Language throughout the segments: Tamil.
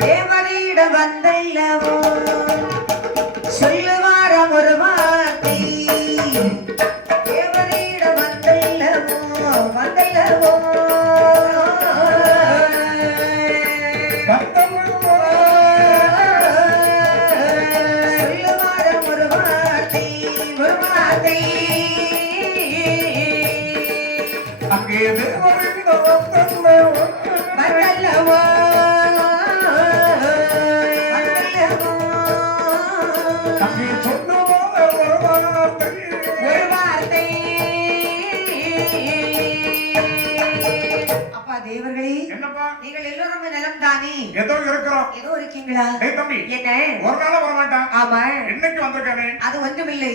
தேவரிடம் வந்தல்லவோ சொல்லுவாரம் ஒரு வார்த்தை தேவரிடம் வந்தல்லவோ சொல்லுவாரம் ஒரு வார்த்தை அங்கே வந்தல்லவோ தேவர்களே என்னப்பா நீங்கள் எல்லோரும் நலம் தானே ஏதோ இருக்கிறோம் ஏதோ இருக்கீங்களா டேய் தம்பி என்ன ஒரு நாள் வர மாட்டான் ஆமா இன்னைக்கு வந்திருக்கானே அது ஒன்றுமில்லை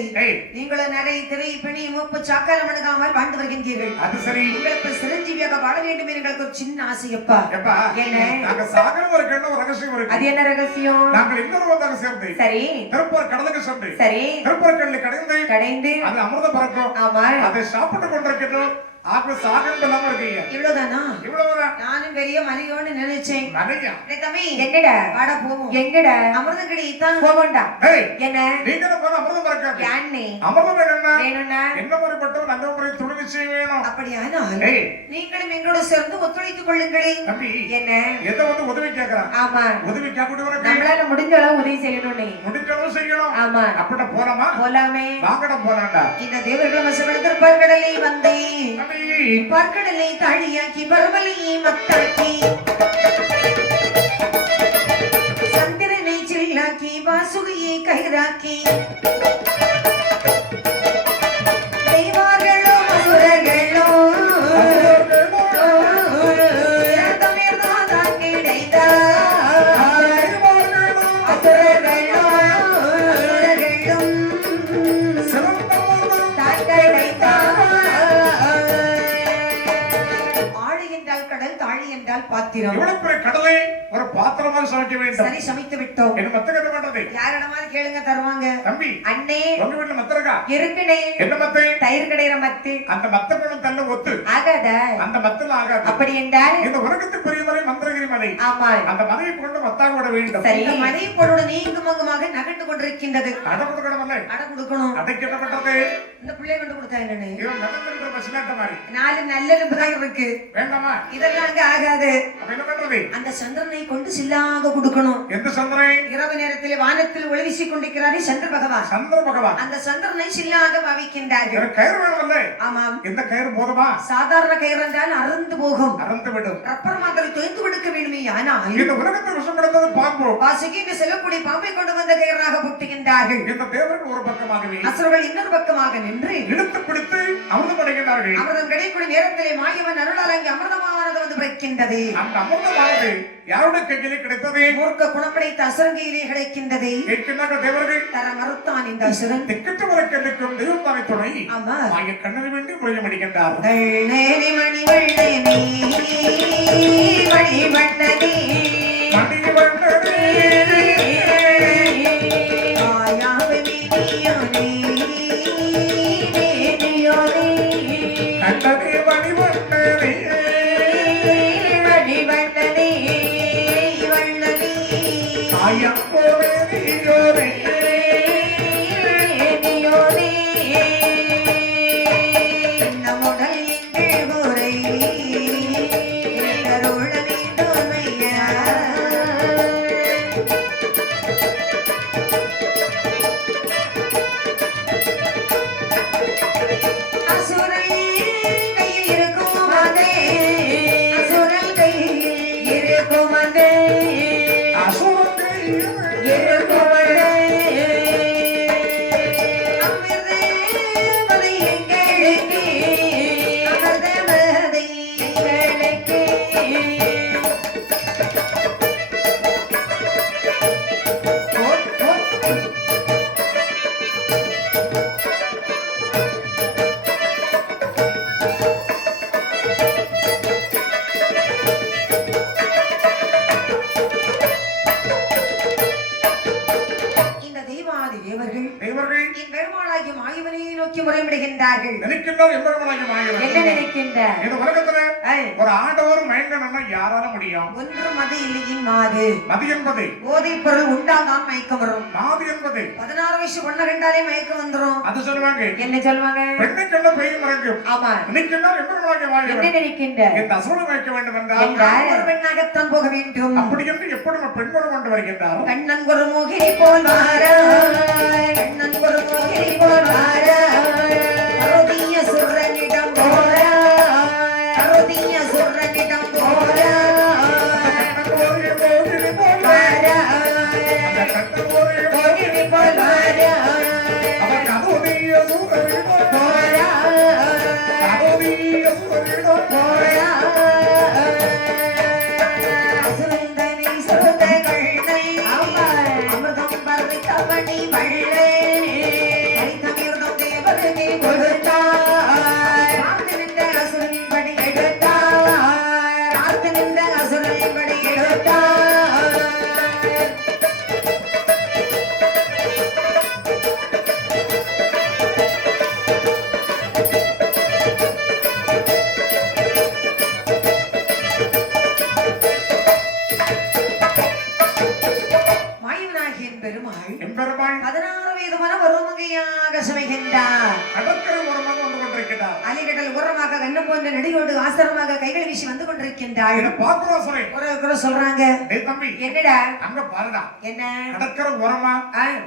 நீங்களும் நிறைய திரை பிணி மூப்பு சாக்காலம் அணுகாமல் வாழ்ந்து வருகின்றீர்கள் அது சரி உங்களுக்கு சிரஞ்சீவியாக வாழ வேண்டும் எங்களுக்கு ஒரு சின்ன ஆசையப்பா எப்பா என்ன நாங்க சாகரம் இருக்கணும் ஒரு ரகசியம் இருக்கு அது என்ன ரகசியம் நாங்கள் இன்னொரு வந்தாக சேர்ந்து சரி திருப்பூர் கடலுக்கு சென்று சரி திருப்பூர் கடலில் கடைந்து அது அமிர்தம் பறக்கும் ஆமா அதை சாப்பிட்டு கொண்டிருக்கிறோம் ஆக சாகம் இல்லாம இருக்கீங்க இவ்வளவுதானா இவ்வளவுதான் நானும் பெரிய மலையோன்னு நினைச்சேன் மலையா தம்பி எங்கடா வாடா போவோம் எங்கடா அமிர்தம் கிடைத்தான் போவோம்டா என்ன நீங்க போன அமிர்தம் பறக்காது யானே அமிர்தம் வேணும்னா என்ன முறைப்பட்டவன் நல்ல முறை துணை நிச்சயம் வேணும் அப்படியானால் நீங்களும் எங்களோட சேர்ந்து ஒத்துழைத்துக் கொள்ளுங்களே தம்பி என்ன எதை வந்து உதவி கேக்குறான் ஆமா உதவி கேட்கக்கூடியவனுக்கு நம்மளால முடிஞ்ச அளவு உதவி செய்யணும்னே முடிஞ்ச அளவு செய்யணும் ஆமா அப்படின்னா போலாமா போலாமே வாங்கடா போலாம்டா இந்த தேவர்களும் வசப்படுத்திருப்பார் கடலை வந்தேன் பார்க்கடலை தாழியாக்கி பரவலையை மத்தாக்கி சந்திரனை சில்லாக்கி வாசுகையை கயிறாக்கி தெய்வார்களோ அசுரர்களோ தமிழ்தான் கிடைத்தா அசுரர்களோ தான் கிடைத்தா பாத்திரம் இவ்வளவு பெரிய கடலை ஒரு பாத்திரமாக சமைக்க வேண்டும் சரி சமைத்து விட்டோம் என்ன மத்த கட்ட மாட்டது யாரிடமாவது கேளுங்க தருவாங்க தம்பி அண்ணே உங்க வீட்டுல மத்த இருக்கா இருக்குனே என்ன மத்தை தயிர் கடையிற மத்து அந்த மத்த பழம் தள்ள ஒத்து ஆகாத அந்த மத்தல ஆகாது அப்படி என்றால் இந்த உலகத்துக்கு பெரிய மலை மந்திரகிரி மலை ஆமா அந்த மலையை கொண்டு மத்தாக விட வேண்டும் சரி இந்த மலை பொருளோட நீங்கும் அங்குமாக நகர்ந்து கொண்டிருக்கின்றது அட கொடுக்கணும்ல அட கொடுக்கணும் அதுக்கு என்ன பண்றது இந்த பிள்ளை கொண்டு கொடுத்தா என்னன்னு இவன் நடந்துன்ற பஸ்லாட்ட மாதிரி நாலு நல்லெலும்பு தான் இருக்கு வேண்டாமா இதெல்லாம் அங்க ஆகாது அப்ப என்ன பண்றது அந்த சந்திரனை கொண்டு சில்லாக கொடுக்கணும் எந்த சந்திரனை இரவு நேரத்தில் வானத்தில் ஒளி வீசிக் கொண்டிருக்கிறாரே சந்திர பகவான் சந்திர பகவான் அந்த சந்திரனை சில்லாக பாவிக்கின்றார்கள் கயிறு வேணும்ல ஆமாம் இந்த கயிறு போதுமா சாதாரண கயிறு என்றால் அறுந்து போகும் அறுந்து விடும் ரப்பர் மாதிரி தொய்த்து கொடுக்க வேண்டுமே ஆனால் இந்த உலகத்தை விஷப்படுத்தது பாம்பு வாசுகி இந்த செல்லக்கூடிய பாம்பை கொண்டு வந்த கயிறாக புட்டுகின்றார்கள் இந்த தேவர்கள் ஒரு பக்கமாகவே அசுரர்கள் இன்னொரு பக்கமாக நின்று இழுத்து பிடித்து அமிர்தம் அடைகின்றார்கள் அமிர்தம் கிடைக்கூடிய நேரத்திலே மாயவன் அருளால் அங்கே அமிர்தமானது வந்து பிறக்கின்றது அந்த அமிர்தமானது யாருடைய கையிலே கிடைத்தது மூர்க்க குணப்படைத்த அசுரங்கையிலே கிடைக்கின்றது கேட்கின்றார்கள் தேவர்கள் தர மறுத்தான் இந்த அசுரன் திக்கட்டு வரைக்கும் தெய்வம் தானே துணை ஆமா மாய கண்ணனை வேண்டி முறையம் அடிக்கின்றார் வெள்ளேனி மணி வெள்ளேனி மணி வண்ணனி மணி வண்ணனி ஆயாவே நீயோனே நீயோனே கண்ணனே மணி வண்ணனி மணி வண்ணனி வண்ணனி ஆயா போவே நீயோனே நீயோனே நம்முடல் எங்கள் ஊரை கருளனி தோமையா அசுரல் கையில் இருக்கும் அதே அசுரல் கையில் இருக்கும் அதே இருக்கும் அதே அமிர்தமதை எங்களுக்கு அமிர்தமதை நினைக்கின்றார்கள். நினைக்கின்றார் எம்பெருமானாகிய மாயவன். என்ன நினைக்கின்றார்? இந்த உலகத்துல ஐ, ஒரு ஆண்டவர் மயங்கணும்னா யாரால முடியும்? ஒன்றும் அது இல்லையின் மாது. மதி என்பது போதைப் பொருள் உண்டாதான் மயக்கம் வரும். மாது என்பது 16 வயசு பொண்ணு கண்டாலே மயக்கம் வந்துரும். அது சொல்லுவாங்க. என்ன சொல்லுவாங்க? பெண்ணுக்கெல்ல பெய்யும் மறங்கும். ஆமா. நினைக்கின்றார் எம்பெருமானாகிய என்ன மாயவன். நினைக்கின்றார்? இந்த அசுரனை வைக்க வேண்டும் என்றால் நான் ஒரு பெண்ணாகத்தான் போக வேண்டும். அப்படி என்று எப்படி நம்ம பெண்மணம் கொண்டு வருகின்றார்? கண்ணன் ஒரு மோகினி போல் வாராய், கண்ணன் ஒரு மோகினி போல் வாராய், கரோதிய சுரனிடம் போராய், கரோதிய சுரனிடம் போராய், வாராய், மோகினி போல் வாராய், அசுரந்தனை சுருத கண்ணை, அமிர்தம் பறித்த மணி வள்ளை, பறித்தமிர்தம் தேவனுக்கு கொடுத்தாய், ராத்து நின்ற அசுரனின் படி எடுத்தாய், ராத்து நின்ற அசுரனின் படி எடுத்தாய். மாயவனாகிய பெருமாள் எம்பெருமான் 16 வயதுமான ஒருமகையாக சுமைகின்றார். கடற்கரை ஓரமாக வந்து கொண்டிருக்கிறார். அலைகடல் உரமாக கண்ணம் போன்ற நெடியோடு ஆசரமாக கைகள் வீசி வந்து கொண்டிருக்கின்றாள். இதை பார்க்கிறோம் சுரை. ஒரு சொல்றாங்க, டேய் தம்பி, என்னடா? அங்க பாருடா. என்ன? கடற்கரை ஓரமா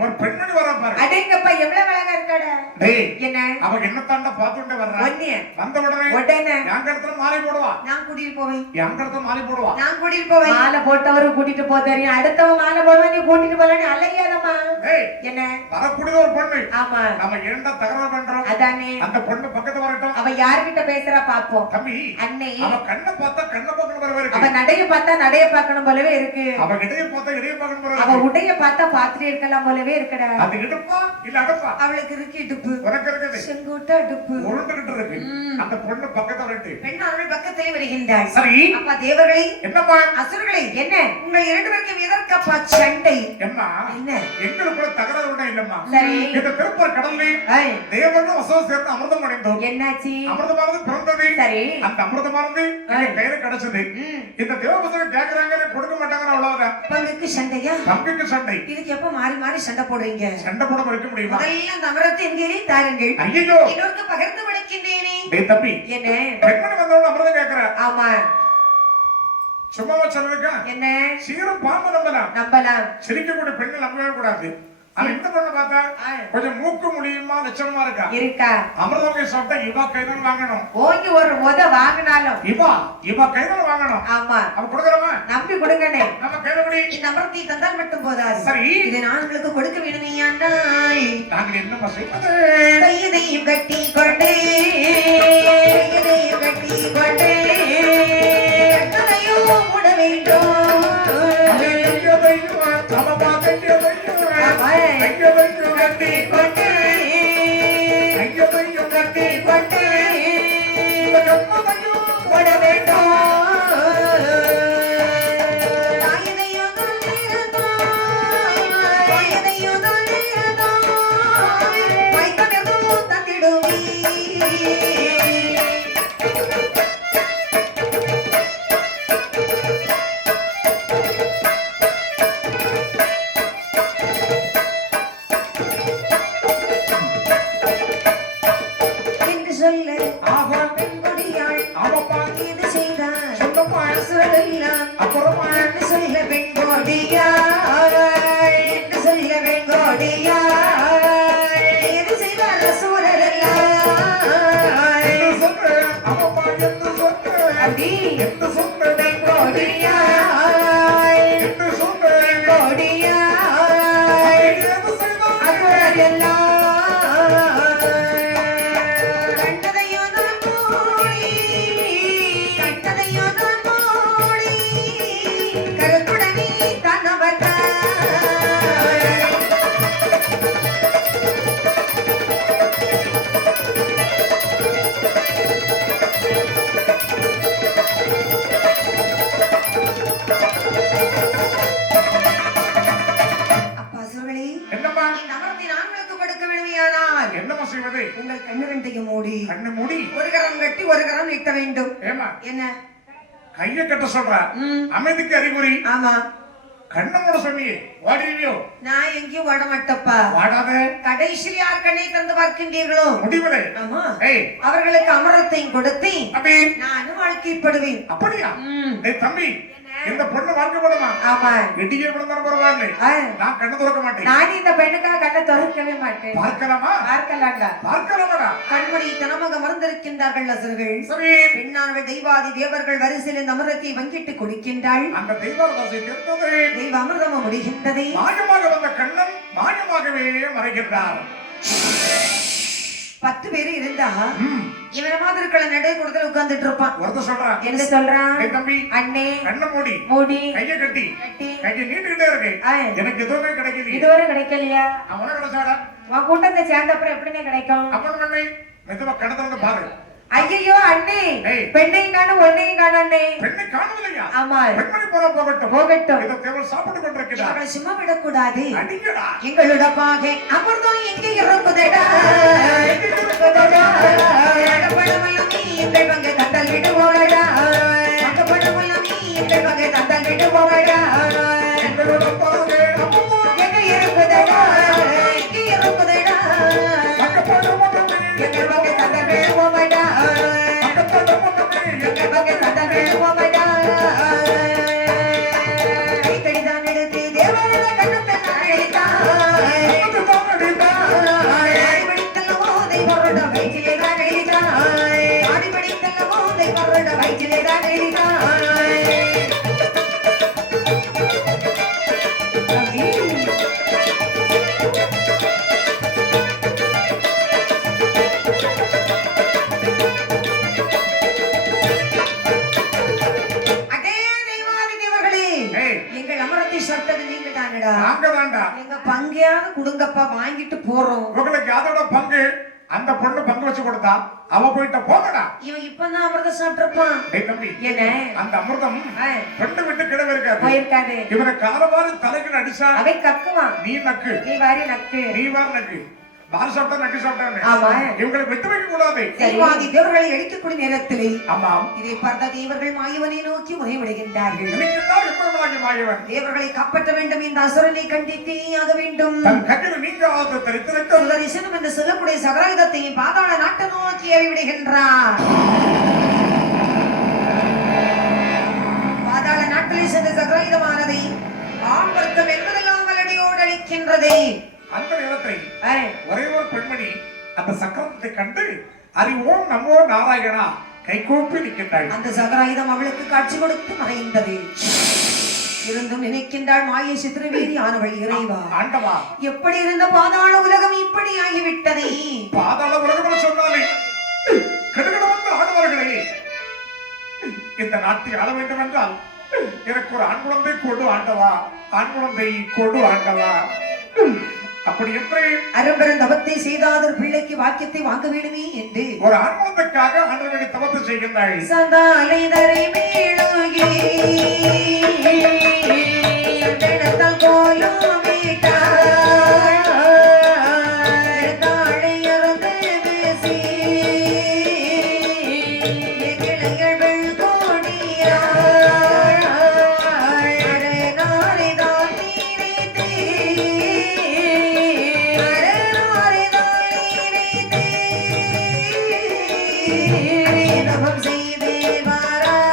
ஒரு பெண்மணி வர பாரு. அடேங்கப்பா, எவ்வளவு அழகா இருக்காடா. டேய், என்ன? அவ என்னத்தாண்ட பாத்துட்டே வர்றா. ஒண்ணே வந்த உடனே எங்க இடத்துல மாலை போடுவா. நான் கூட்டிட்டு போவேன். எங்க இடத்துல மாலை போடுவா. நான் கூட்டிட்டு போவேன். மாலை போட்டவரு கூட்டிட்டு போ தெரியும், அடுத்தவன் மாலை போடுவா நீ கூட்டிட்டு போலன்னு அலையாதம்மா. டேய், என்ன? வரக்கூடியது ஒரு பொண்ணு. ஆமா, நம்ம ஏன்டா தகராறு பண்றோம்? அதானே. அந்த பொண்ணு பக்கத்து வரட்டும். அவ யார்கிட்ட பேசுறா பாப்போம். தம்பி, அன்னை, அவ கண்ணை பார்த்தா கண்ணை பார்க்கணும் போல அவ இருக்கு. நடைய பார்த்தா நடைய பார்க்கணும் போலவே இருக்கு. அவ இடையை பார்த்தா இடையை பார்க்கணும் போல அவ இருக்கு. உடைய பார்த்தா பாத்துட்டே இருக்கலாம் போலவே இருக்கடா. அது இடுப்பா இல்ல அடப்பா? அவளுக்கு இருக்கு இடுப்பு, உனக்கு இருக்குது செங்கோட்ட அடுப்பு. உருண்டுகிட்டு இருக்கு. அந்த பொண்ணு பக்கத்துல வரட்டு. பெண் அவள் பக்கத்திலே வருகின்றாள். சரி, அப்பா தேவர்களே, என்னப்பா? அசுரர்களே, என்ன உங்கள் இரண்டு பேருக்கும் எதற்கப்பா சண்டை? எம்மா, என்ன? எங்களுக்குள்ள தகராறு ஒண்ணும் இல்லம்மா. சரி, இந்த திருப்பூர் கடல்ல ஐய், தேவனும் வசவம் சேர்ந்து அமிர்தம் அடைந்தோம். என்னாச்சு? அமிர்தமானது பிறந்தது. சரி, அந்த அமிர்தமானது எங்க கையில கிடைச்சது. இந்த தேவபசங்க கேக்குறாங்க, கொடுக்க மாட்டாங்கன்னு அவ்வளவுதான். பங்குக்கு சண்டையா? தம்பிக்கு சண்டை. இதுக்கு எப்ப மாறி மாறி சண்டை போடுறீங்க? சண்டை போட வைக்க முடியுமா? முதல்ல அந்த அமிர்தத்தை எங்கேயே தாருங்கள், ஐயோ, இன்னொருக்கு பகிர்ந்து விளைக்கின்றேனே. டேய் தம்பி, என்ன? பெண்மணி வந்தவங்க அமிர்தம் கேக்குற. ஆமா, சும்மாவா சொல்லிருக்கா? என்ன? சீரும் பாம்பு நம்பலாம். நம்பலாம். சிரிக்கக்கூடிய பெண்கள் நம்பவே கூடாது. ஆனா இந்த பொண்ணு பார்த்தா கொஞ்சம் மூக்கு முடியுமா லட்சணமா இருக்கா. இருக்கா? அமிர்தம் சாப்பிட்டா இவா கைதான் வாங்கணும். ஓங்கி ஒரு முத வாங்கினாலும் இவா கைதான் வாங்கணும். ஆமா, அவ கொடுக்கறவன் நம்பி கொடுங்கனே. நம்ம கையிலபடி இந்த அமிர்தத்தை தந்தால் மட்டும் போதாது. சரி, இதை நான் உங்களுக்கு கொடுக்க வேணுமையானால் நாங்கள் என்னமா செய்வது? கையதையும் கட்டி கொண்டே, கையதையும் கட்டி கொண்டே, கட்டளையும் மூட வேண்டும். கட்டி கொண்டே, கட்டி கொண்டே, மூட வேண்டும். தாயதையும் தந்திருந்தாய், தாயதையும் தந்திருந்தாய், மைக்கனெதும் தந்திடுவீ. என்று சொல்ல பெண்கொடியாள் இது செய்தார் அசுரரெல்லாம் என்று சொல்ல பெண்கொடியாள், என்று சொல்ல பெண்கொடியாள் இது செய்தார் அசுரரெல்லாம். அப்படி பெண்கொடியாள், பெண்கொடியாள் அசுரரெல்லாம் கண்டதையும் நான் மூடி, கண்டதையும் நான் மூடி, கருத்துடனே தன்னவர்கள் செய்வது? உங்கள் கண்ணு ரெண்டையும் மூடி கண்ணு மூடி ஒரு கரம் கட்டி ஒரு கரம் நீட்ட வேண்டும். ஏமா என்ன கைய கட்ட சொல்ற? அமைதிக்கு அறிகுறி. ஆமா கண்ணு மூட சொன்னியே, வாடிவியோ? நான் எங்கேயும் வாட மாட்டப்பா. வாடாத. கடைசியில் யார் கண்ணை திறந்து பார்க்கின்றீர்களோ முடிவதே. ஆமா ஏய் அவர்களுக்கு அமரத்தையும் கொடுத்து அபி நானும் வாழ்க்கைப்படுவேன். அப்படியா? ஏய் தம்பி, இந்த பொண்ணு வாழ்க்கைப்படுமா? ஆமா வெட்டியே விழுந்தாலும் பரவாயில்லை, நான் கண்ணு திறக்க மாட்டேன். நான் இந்த பெண்ணுக்காக கண்ணை திறக்கவே மாட்டேன். பார்க்கலாமா? பார்க்கலாம்டா. பார்க்கலாமாடா? கண்மணி தனமாக அமர்ந்திருக்கின்றார்கள் அசுரர்கள். சரி, பெண்ணானவள் தெய்வாதி தேவர்கள் வரிசையில் இந்த அமிர்தத்தை வங்கிட்டு கொடுக்கின்றாள். அந்த தெய்வாரதாசை தீர்த்தது தெய்வ அமிர்தம் முடிகின்றது. மாயமாக வந்த கண்ணன் மாயமாகவே மறைகின்றார். 10 பேரு இருந்தா இவன மாதிரி இருக்கிற நடை கொடுத்துல உட்கார்ந்துட்டு இருப்பான். ஒருத்தர் சொல்றான். என்ன சொல்றான்? ஏய் தம்பி, அண்ணே கண்ணை மூடி மூடி கைய கட்டி கையை நீட்டிக்கிட்டே இருக்கு. எனக்கு எதுவுமே கிடைக்கல. இதுவரை கிடைக்கலையா? அவன கிடைச்சாடா? உன் கூட்டத்தை சேர்ந்த அப்புறம் எப்படினே கிடைக்கும்? அப்பன் பண்ணை மெதுவா கடத்தவங்க பாரு. ஐயோ அண்ணே, ஏய். பெண்ணையும் காணும் ஒன்னையும் காணும் அண்ணே. பெண்ணை காணவில்லையா? ஆமா பெண்மணி போற போகட்டும் போகட்டும். இதை தேவல் சாப்பிட்டு கொண்டிருக்கிறார். இவர்களை சும்மா விடக்கூடாது. அடிங்கடா. எங்களோட பாகை அமிர்தம் எங்கே இருக்குதடா? அடப்படமெல்லாம் நீ எங்கள் பங்கை தந்தல் விடுவோடா. அடப்படமெல்லாம் நீ எங்கள் பங்கை தந்தல் விடுவோடா. எங்களோட பாகை அமிர்தம் எங்கே இருக்குதடா? எங்கே இருக்குதடா? அக்கப்பட முன்னமே எங்கள் பங்கை தந்தல் விடுவோடா. அக்கப்பட முன்னமே எங்கள் பங்கை தந்தல் விடுவோடா. கைத்தடிதான் எடுத்து தேவரத கண்ணத்தை அழைத்தான். ஆடிபடித்தல்லவோ தெய்வரோட வயிற்றிலே தான் எழுதினான். ஆடிபடித்தல்லவோ தெய்வரோட வயிற்றிலே தான் எழுதினான். அடே தெய்வாதி தேவர்களே, ஏய். எங்கள் அமரத்தை சட்டது நீங்க தானடா. நாங்க தாண்டா. எங்க பங்கையாவது குடுங்கப்பா, வாங்கிட்டு போறோம். உங்களுக்கு அதோட பங்கு அந்த பொண்ணு பங்கு வச்சு கொடுத்தா அவ போயிட்ட போகடா. இவன் இப்பதான் அமிர்தம் சாப்பிட்டிருப்பான். டேய் தம்பி, என்ன அந்த அமிர்தம் பெண்ணு விட்டு கிடவே இருக்காது. போயிருக்காது. இவனை காலவாரி தலைகள் அடிச்சா அவை கக்குவான். நீ நக்கு, நீ வாரி நக்கு. நீ வார் நக்கு. பால் சாப்பிட்டா நக்கு சாப்பிட்டானே. ஆமா. இவங்களை விட்டு வைக்க கூடாது. தெய்வாதி தேவர்களை அடிக்கக்கூடிய நேரத்திலே ஆமாம். இதை பார்த்த தேவர்கள் மாயவனை நோக்கி முறைவிடுகின்றார்கள். நினைக்கின்றார் எப்பொழுதாகி மாயவன் தேவர்களை காப்பாற்ற வேண்டும் என்ற அசுரனை கண்டித்தே ஆக வேண்டும். தன் கையில் நீங்காத தரித்திருக்க சுதரிசனம் என்று சொல்லக்கூடிய சகராயுதத்தை பாதாள நாட்டை நோக்கி அறிவிடுகின்றார். பாதாள நாட்டிலே சென்ற சகராயுதமானதை ஆண் வர்க்கம் என்பதெல்லாம் அடியோடு அளிக்கின்றது. அந்த நேரத்தை ஒரே ஒரு பெண்மணி அந்த சக்கரத்தை கண்டு அறிவோம் நமோ நாராயணா கைகூப்பி நிற்கின்றாள். அந்த சகராயுதம் அவளுக்கு காட்சி கொடுத்து மறைந்தது. இருந்தும் நினைக்கின்றாள் மாயை சித்திரவீதி ஆனவள் இறைவா, ஆண்டவா, எப்படி இருந்த பாதாள உலகம் இப்படி ஆகிவிட்டதே. பாதாள உலகம் சொன்னாலே கடுகட வந்து ஆடுவார்களே. இந்த நாட்டை ஆள வேண்டும் என்றால் எனக்கு ஒரு ஆண் குழந்தை கொடு ஆண்டவா, ஆண் குழந்தை கொடு ஆண்டவா. அப்படி என்று அரும்பெரும் தவத்தை செய்தாதொரு பிள்ளைக்கு வாக்கியத்தை வாங்க வேண்டுமே என்று ஒரு ஆண் குழந்தைக்காக ஆண்டவனை தவத்தை செய்கின்றாள். சதாலை தரை மேலோகி தினத்தால் கோலம் வீட்டாள். தாழை அறந்து வீசி எங்கிளைகள் வெள்கோடியாள். அரைநாரிதான் நீரித்தே, அரைநாரிதான் நீரித்தே, தவம் செய்தே வாராள்.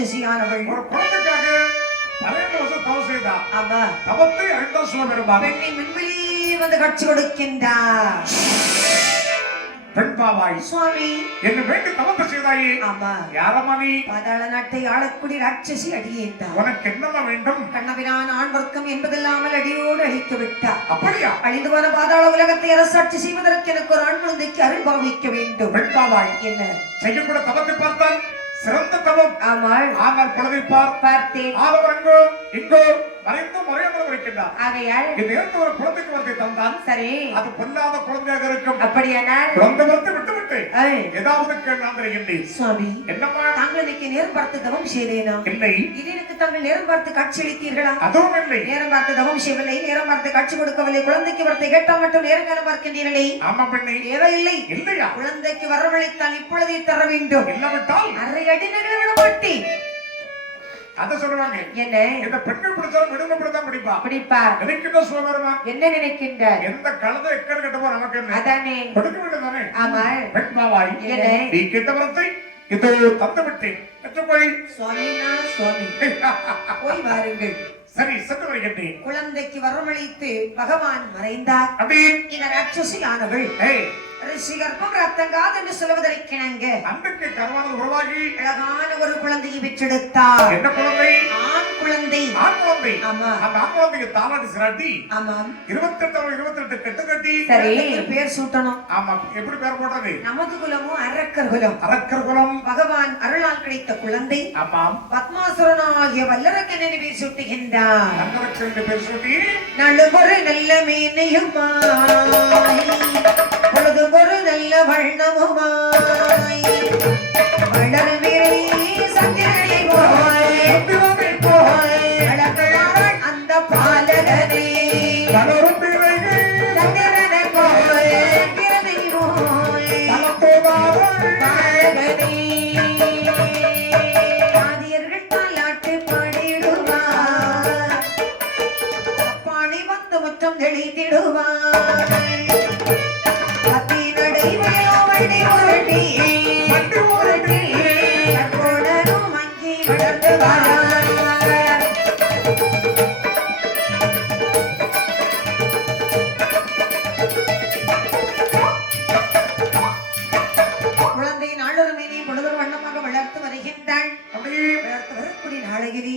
ராட்சசியானவள் ஒரு குழந்தைக்காக 12 வருஷம் தவம் செய்தா. ஆமா தவத்தை அறிந்த சிவபெருமான் பெண்ணை மின்வெளியே வந்து காட்சி கொடுக்கின்றார் பெண் பாவாய் சுவாமி என்ன வேண்டி தவத்தை செய்தாயே. ஆமா யாரம்மா நீ? பாதாள நாட்டை ஆளக்கூடிய ராட்சசி அடியேன்தான் உனக்கு என்னம்மா வேண்டும்? கண்ணபிரான் ஆண் வர்க்கம் என்பதில்லாமல் அடியோடு அழித்து விட்டார். அப்படியா? அழிந்து போன பாதாள உலகத்தை அரசாட்சி செய்வதற்கு எனக்கு ஒரு ஆண் குழந்தைக்கு அருள் பாவிக்க வேண்டும். பெண் பாவாய் என்ன செய்யக்கூட தவத்தை பார்த்தால் சிறந்த தவம். ஆமாள் ஆனால் குழந்தை பார். பார்த்தேன். ஆதவர் அங்கோ இங்கோ மறைந்து மறையாமல் வைக்கின்றார். ஆகையால் இந்த நேரத்து ஒரு குழந்தைக்கு வரத்தை தந்தான். சரி அது பொல்லாத குழந்தையாக இருக்கும். அப்படியானால் குழந்தை வரத்தை விட்டு விட்டு ஐ, ஏதாவது நான் தெரிகின்றேன். சுவாமி என்னம்மா? தாங்கள் இன்னைக்கு நேரம் பார்த்து தவம் செய்தேனா? இல்லை. இது எனக்கு தாங்கள் நேரம் பார்த்து காட்சி அளித்தீர்களா? அதுவும் இல்லை. நேரம் பார்த்து தவம் செய்யவில்லை, நேரம் பார்த்து காட்சி கொடுக்கவில்லை, குழந்தைக்கு வரத்தை கேட்டால் மட்டும் நேரங்காலம் பார்க்கின்றீர்களே. ஆமா பெண்ணே. தேவையில்லை. இல்லையா? குழந்தைக்கு வரவழைத்தால் இப்பொழுதே தர வேண்டும். இல்லாவிட்டால் அரை அடி நகர விட மாட்டேன். அத சொல்லுவாங்க. என்ன இந்த பெண்கள் பிடிச்சாலும் விடுங்க பிடித்தான் பிடிப்பா. பிடிப்பா நினைக்கின்ற சிவபெருமான் என்ன நினைக்கின்றார்? எந்த கழுதை எக்கர் கட்டப்போ நமக்கு என்ன அதானே கொடுக்க வேண்டியதானே. ஆமா பெண் பாவாய் என்ன நீ கேட்ட வரத்தை இதோ தந்து விட்டேன். போய் சுவாமினா சுவாமி போய் வாருங்கள். சரி சென்று வருகின்றேன். குழந்தைக்கு வரவழைத்து பகவான் மறைந்தார். அப்படி இந்த ராட்சசியானவள் ஏய் ரிஷிகர்ப்பம் ரத்தங்காது என்று சொல்வதற்கிணங்க அன்றைக்கு கர்வானது உருவாகி அழகான ஒரு குழந்தையை பெற்றெடுத்தார். என்ன குழந்தை? ஆண் குழந்தை. ஆண் குழந்தை. ஆமா அந்த ஆண் குழந்தைக்கு தாலாட்டி சிராட்டி ஆமாம் 28 கட்டு கட்டி சரி பேர் சூட்டணும். ஆமா எப்படி பேர் போட்டது? நமது குலமும் அரக்கர் குலம். அரக்கர் குலம். பகவான் அருளால் கிடைத்த குழந்தை ஆமாம் பத்மாசுரனாகிய வல்லரக்கன் என்று பேர் சூட்டுகின்றார். அரக்கர் என்று பேர் சூட்டி நழுவொரு நல்ல மீனையுமாய் பொழுது ஒரு நல்ல வண்ணமுமாய் வளர்விரை சந்திரனை போய் வளர்க்கிறாள் அந்த பாலகனே வளரும் பிள்ளைகள் சந்திரனை போய் கிரதை போய் பாலகனே ஆதியர்கள் தாலாட்டு பாடிடுவார் அப்பாணி வந்து முற்றம் தெளித்திடுவார் குழந்தையின் ஆளொரு மீனை பொழுதொரு வண்ணமாக வளர்த்து வருகின்றாள். வளர்த்து வரக்கூடிய நாளகிரி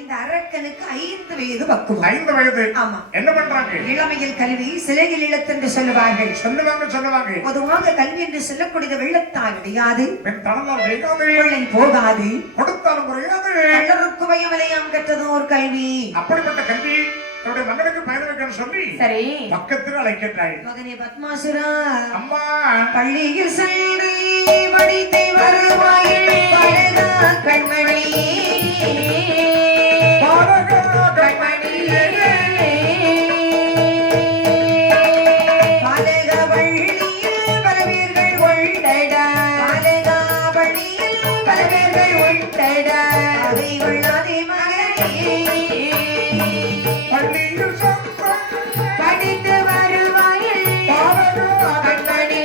இந்த அரக்கனுக்கு 5 வயது பக்குவம். 5 வயது. ஆமா என்ன பண்றாங்க? இளமையில் கல்வி சிலையில் இழத்தென்று சொல்லுவார்கள். சொல்லுவாங்க பொதுவாக கல்வி என்று சொல்லக்கூடிய வெள்ளத்தால் கிடையாது, பெண் தனதால் வேகாது, கொள்ளை போகாது, கொடுத்தாலும் குறையாது, கள்ளருக்கு பயமலையாம் கற்றதோர் கல்வி. அப்படிப்பட்ட கல்வி தன்னுடைய மகனுக்கு பயன் வைக்கணும்னு சொல்லி சரி பக்கத்தில் அழைக்கின்றாய். மகனே பத்மாசுரா அம்மா பள்ளியில் சென்று படித்து வருவாயில் பழகா கண்மணி பாலக பள்ளியில் பலவீர்கள் உண்டடா பாலகா பள்ளியில் பலவீர்கள் உண்டடா அதை கொள்ளாதே மகனே பள்ளியில் படித்து வருவாயில் கண்மணி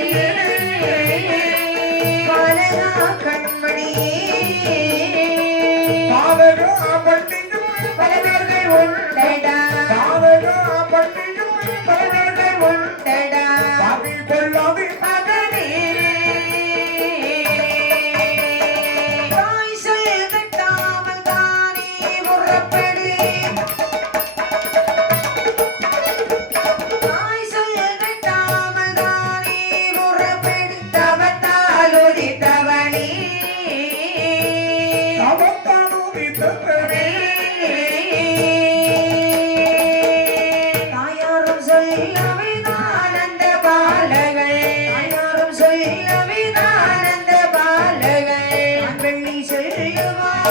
பாலகா கண்மணி பலவீர்கள் உண்டடா பலவீர்கள் உண்டடா மகனே தாய் சொல் கட்டாமல் தானே முறப்படு தாய் சொல் கட்டாமல் தானே முறப்படு தவத்தால் உதித்தவனே தாயாரும் சொல்லவிதான் அந்த பாலகள் தாயாரும் சொல்லவிதான் அந்த பாலகள் வெள்ளி சொல்லுவார்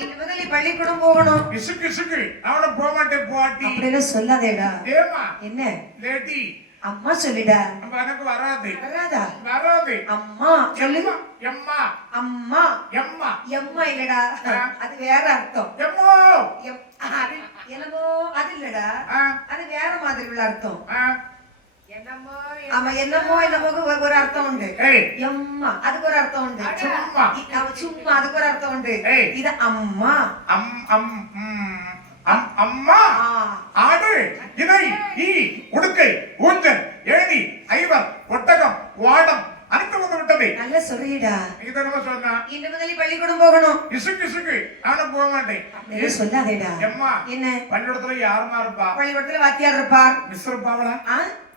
இன்று முதல் பள்ளிக்கூடம் போகணும். இசுக்கு இசுக்கு அவன போக மாட்டேன் போட்டி. அப்படின்னு சொல்லாதேடா. ஏமா என்ன லேடி அம்மா சொல்லிடா. நம்ம எனக்கு வராது. வராதா? வராது. அம்மா சொல்லு. எம்மா அம்மா எம்மா எம்மா இல்லடா, அது வேற அர்த்தம். எம்மோ அது என்னமோ அது இல்லடா, அது வேற மாதிரி உள்ள அர்த்தம். ஆமா என்னமோ என்னமோக்கு ஒரு அர்த்தம் உண்டு. எம்மா அதுக்கு ஒரு அர்த்தம் உண்டு. சும்மா அதுக்கு ஒரு அர்த்தம் உண்டு. இது அம்மா அம்மா ஆடு இதை ஈ உடுக்கை ஊஞ்சல் ஏணி ஐவர் ஒட்டகம் வாடம் அனைத்து வந்து விட்டது. நல்ல சொல்லிடா. இதெல்லாம் சொன்னா இன்று முதல் பள்ளிக்கூடம் போகணும். இசுக்கு இசுக்கு நானும் போக மாட்டேன். சொல்லாதேடா. எம்மா என்ன பள்ளிக்கூடத்துல யாருமா இருப்பா? பள்ளிக்கூடத்துல வாத்தியார் இருப்பார். மிஸ் இருப்பாங்களா?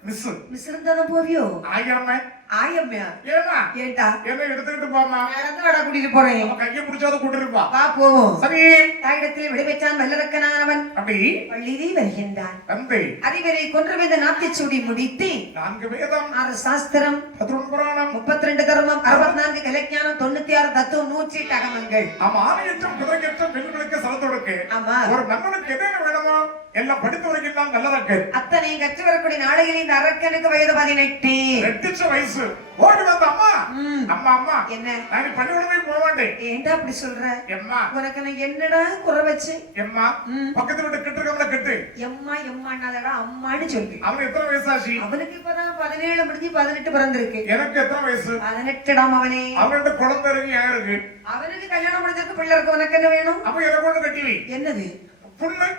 மிஸ் மிஸ் இருந்தாதான் போவியோ? ஆயாமே ஆயம்மையா? ஏமா ஏண்டா என்ன எடுத்துக்கிட்டு போமா? நடந்து வாடா கூட்டிட்டு போறேன். கையை பிடிச்சாத கூட்டிருப்பா. வா போவோம். சரி. தாயிடத்தில் விடைபெற்றான் வல்லரக்கனானவன். அப்படி பள்ளியிலே வருகின்றான். தந்தை அறிவரை கொன்றவேத நாத்திச்சூடி முடித்து 4 வேதம் 6 சாஸ்திரம் 11 புராணம் 32 கர்மம் 64 கலைஞானம் 96 தத்துவம் 108 அகமங்கள். ஆமா ஆணையற்றம் குதிரையற்றம் பெண்களுக்கு சலத்தோடுக்கு ஆமா ஒரு மன்னனுக்கு என்ன வேணுமோ எல்லாம் படித்து வருகின்றான் நல்லறக்கு. அத்தனை கற்று வரக்கூடிய நாளையில் இந்த அரக்கனுக்கு வயது 18. ரெட்டிச்ச வயசு. ஓடி வந்த அம்மா அம்மா அம்மா என்ன நான் பள்ளிக்கூடமே போக மாட்டேன். ஏன்டா அப்படி சொல்ற? எம்மா உனக்கு நான் என்னடா குறை வச்சு? எம்மா பக்கத்து வீட்டு கிட்டுக்கவன கிட்டு எம்மா எம்மானாதடா அம்மான்னு சொல்லு. அவனுக்கு எத்தனை வயசாச்சு? அவனுக்கு இப்பதான் 17 முடிஞ்சு 18 பிறந்திருக்கு. எனக்கு எத்தனை வயசு? 18டாம் அவனே. அவன்கிட்ட குழந்தை இருக்கு யாருக்கு? அவனுக்கு கல்யாணம் முடிஞ்சிருக்கு பிள்ளை இருக்கு. உனக்கு என்ன வேணும்? அப்ப எதை கொண்டு கட்டிவி? என்னது? புண்ணு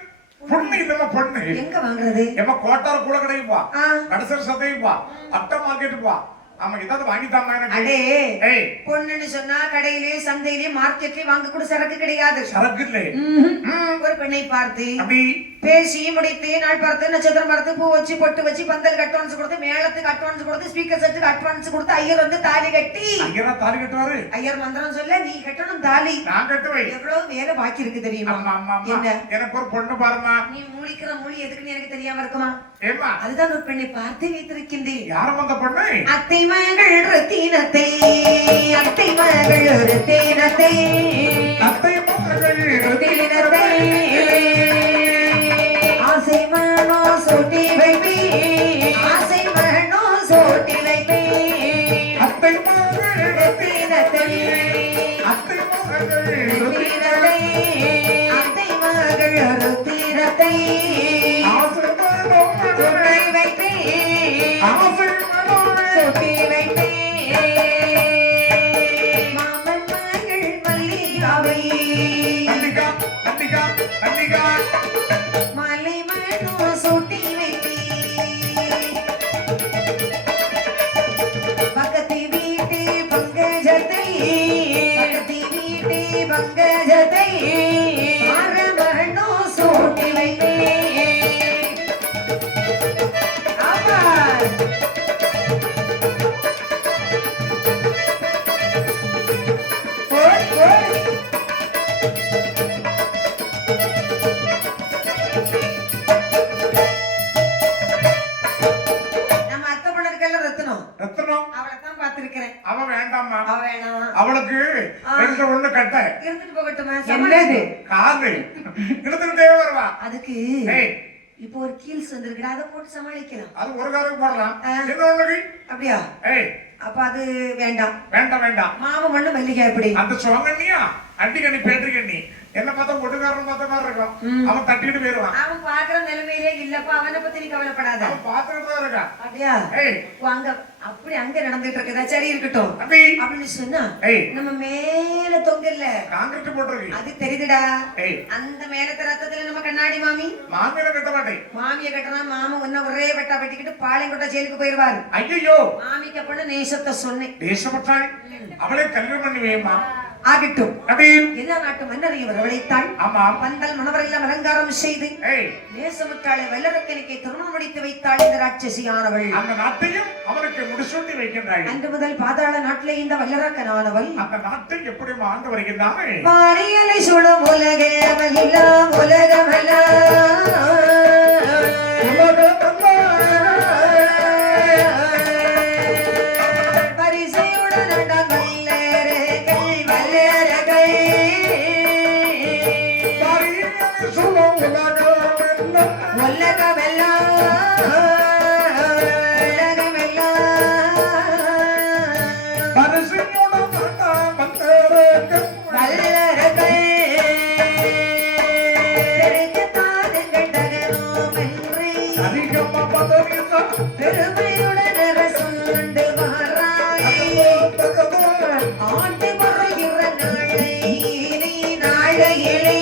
பொண்ணு இல்லமா பொண்ணு எங்க வாங்குறது? ஏமா கோட்டார் கூட கடைக்கு போ, கடைசல் சந்தைக்கு போ, அட்டை மார்க்கெட் போ. ஆமா ஏதாவது வாங்கி தாமா எனக்கு. அடே ஏய் பொண்ணுன்னு சொன்னா கடையிலே சந்தையிலே மார்க்கெட்லயே வாங்க கூட சரக்கு கிடையாது. சரக்கு இல்ல. ஒரு பெண்ணை பார்த்து அப்படி பேசி முடித்து நாள் பார்த்து நட்சத்திரம் பார்த்து பூ வச்சு பொட்டு வச்சு பந்தலுக்கு அட்வான்ஸ் கொடுத்து மேளத்துக்கு அட்வான்ஸ் கொடுத்து ஸ்பீக்கர் செட்டுக்கு அட்வான்ஸ் கொடுத்து ஐயர் வந்து தாலி கட்டி. ஐயரா தாலி கட்டுவாரு? ஐயர் மந்திரம் சொல்ல நீ கட்டணும் தாலி. நான் கட்டுவேன். எவ்வளவு வேலை பாக்கி இருக்கு தெரியுமா? என்ன எனக்கு ஒரு பொண்ணு பாருமா. நீ மூலிக்கிற மூலி எதுக்குன்னு எனக்கு தெரியாம இருக்குமா? ஏமா அதுதான் ஒரு பெண்ணை பார்த்து வைத்திருக்கின்றேன். யாரும் அந்த பொண்ணு? அத்தை மகள் ரத்தினத்தை அத்தை மகள் ரத்தினத்தை அத்தை மகள் ரத்தினத்தை ஆசை மனோ சோட்டி வைப்பே ஆசை மனோ சோட்டி வைப்பே அத்தை மகள் ரத்தினத்தை அத்தை மகள் ரத்தினத்தை அத்தை மகள் ரத்தினத்தை ஆசை மனோ சோட்டி வைப்பே ஆசை மனோ சோட்டி வைப்பே மாமன் மகள் மல்லிகாவை நந்திகா நந்திகா நந்திகா மாலை மனோ சோட்டி வைப்பே பக்கத்து வீட்டு பங்கஜத்தை பக்கத்து வீட்டு பங்கஜத்தை மரணோ சோட்டி வைப்பே. ஆமா போய் போய் நம்ம அத்தை பொண்ணுக்கெல்லாம் ரத்தனம். ரத்னம் அவளைத்தான் பார்த்திருக்கிறேன். அவ வேண்டாமா? அவ வேணாம். அவளுக்கு ரெண்டு ஒண்ணு கட்ட இருந்துட்டு போகட்டுமா? என்னது? காது எடுத்துக்கிட்டே வருவா. அதுக்கு ஏய் இப்போ ஒரு கீல்ஸ் வந்திருக்குடா, அதை போட்டு சமாளிக்கலாம். அது ஒரு காலுக்கு போடலாம். இன்னொன்னுக்கு அப்படியா? ஏய் அப்ப அது வேண்டாம். வேண்டாம் வேண்டாம். மாமன் மண்ணு மல்லிகை எப்படி? அந்த சோங்கண்ணியா அட்டி கண்ணி பேட்டரி கண்ணி என்ன பார்த்தா பொட்டுக்காரன் பார்த்த மாதிரி இருக்கும். அவன் தட்டிட்டு போயிருவான். அவன் பாக்குற நிலைமையிலே இல்லப்பா, அவனை பத்தி நீ கவலைப்படாத. அவன் பார்த்துக்கிட்டு தான் இருக்கான். அப்படியா? ஏய் அங்க அப்படி அங்க நடந்துட்டு இருக்குதா? சரி இருக்கட்டும். அப்படி அப்படின்னு சொன்னா ஏய் நம்ம மேல தொங்கல்ல காங்கிரீட் போட்டிருக்கு. அது தெரியுதுடா. ஏய் அந்த மேலத்த ரத்தத்துல நம்ம கண்ணாடி மாமி மாமியில கட்ட மாட்டேன். மாமியை கட்டினா மாமன் ஒன்ன ஒரே வெட்டா வெட்டிக்கிட்டு பாளையங்கோட்டை ஜெயிலுக்கு போயிருவாரு. ஐயோ மாமிக்கு அப்ப நேசத்தை சொன்னேன். தேசப்பட்டாள் அவளை கல்யாணம் பண்ணி வேமா ஆகட்டும். அப்படி எல்லா நாட்டு மன்னரையும் வரவழைத்தாள். ஆமா பந்தல் மணவரெல்லாம் அலங்காரம் செய்து ஏய் நேசமுற்றாளை வல்லரக்கனுக்கே திருமணம் முடித்து வைத்தாள் இந்த ராட்சசியானவள். அந்த நாட்டையும் அவனுக்கு முடிசூட்டி வைக்கின்றாள். அன்று முதல் பாதாள நாட்டிலே இந்த வல்லரக்கனானவள் அந்த நாட்டை எப்படி ஆண்டு வருகின்றானே. மாரியலை சுடும் உலகமெல்லாம் உலகமெல்லாம் பரிசையுடன் வல்லரகள் வல்லரகள் உலகமெல்லாம் பெருமையுடன் அரசுண்டு வாராய் ஆண்டு வருகிற நாளை நீ நாளையிலே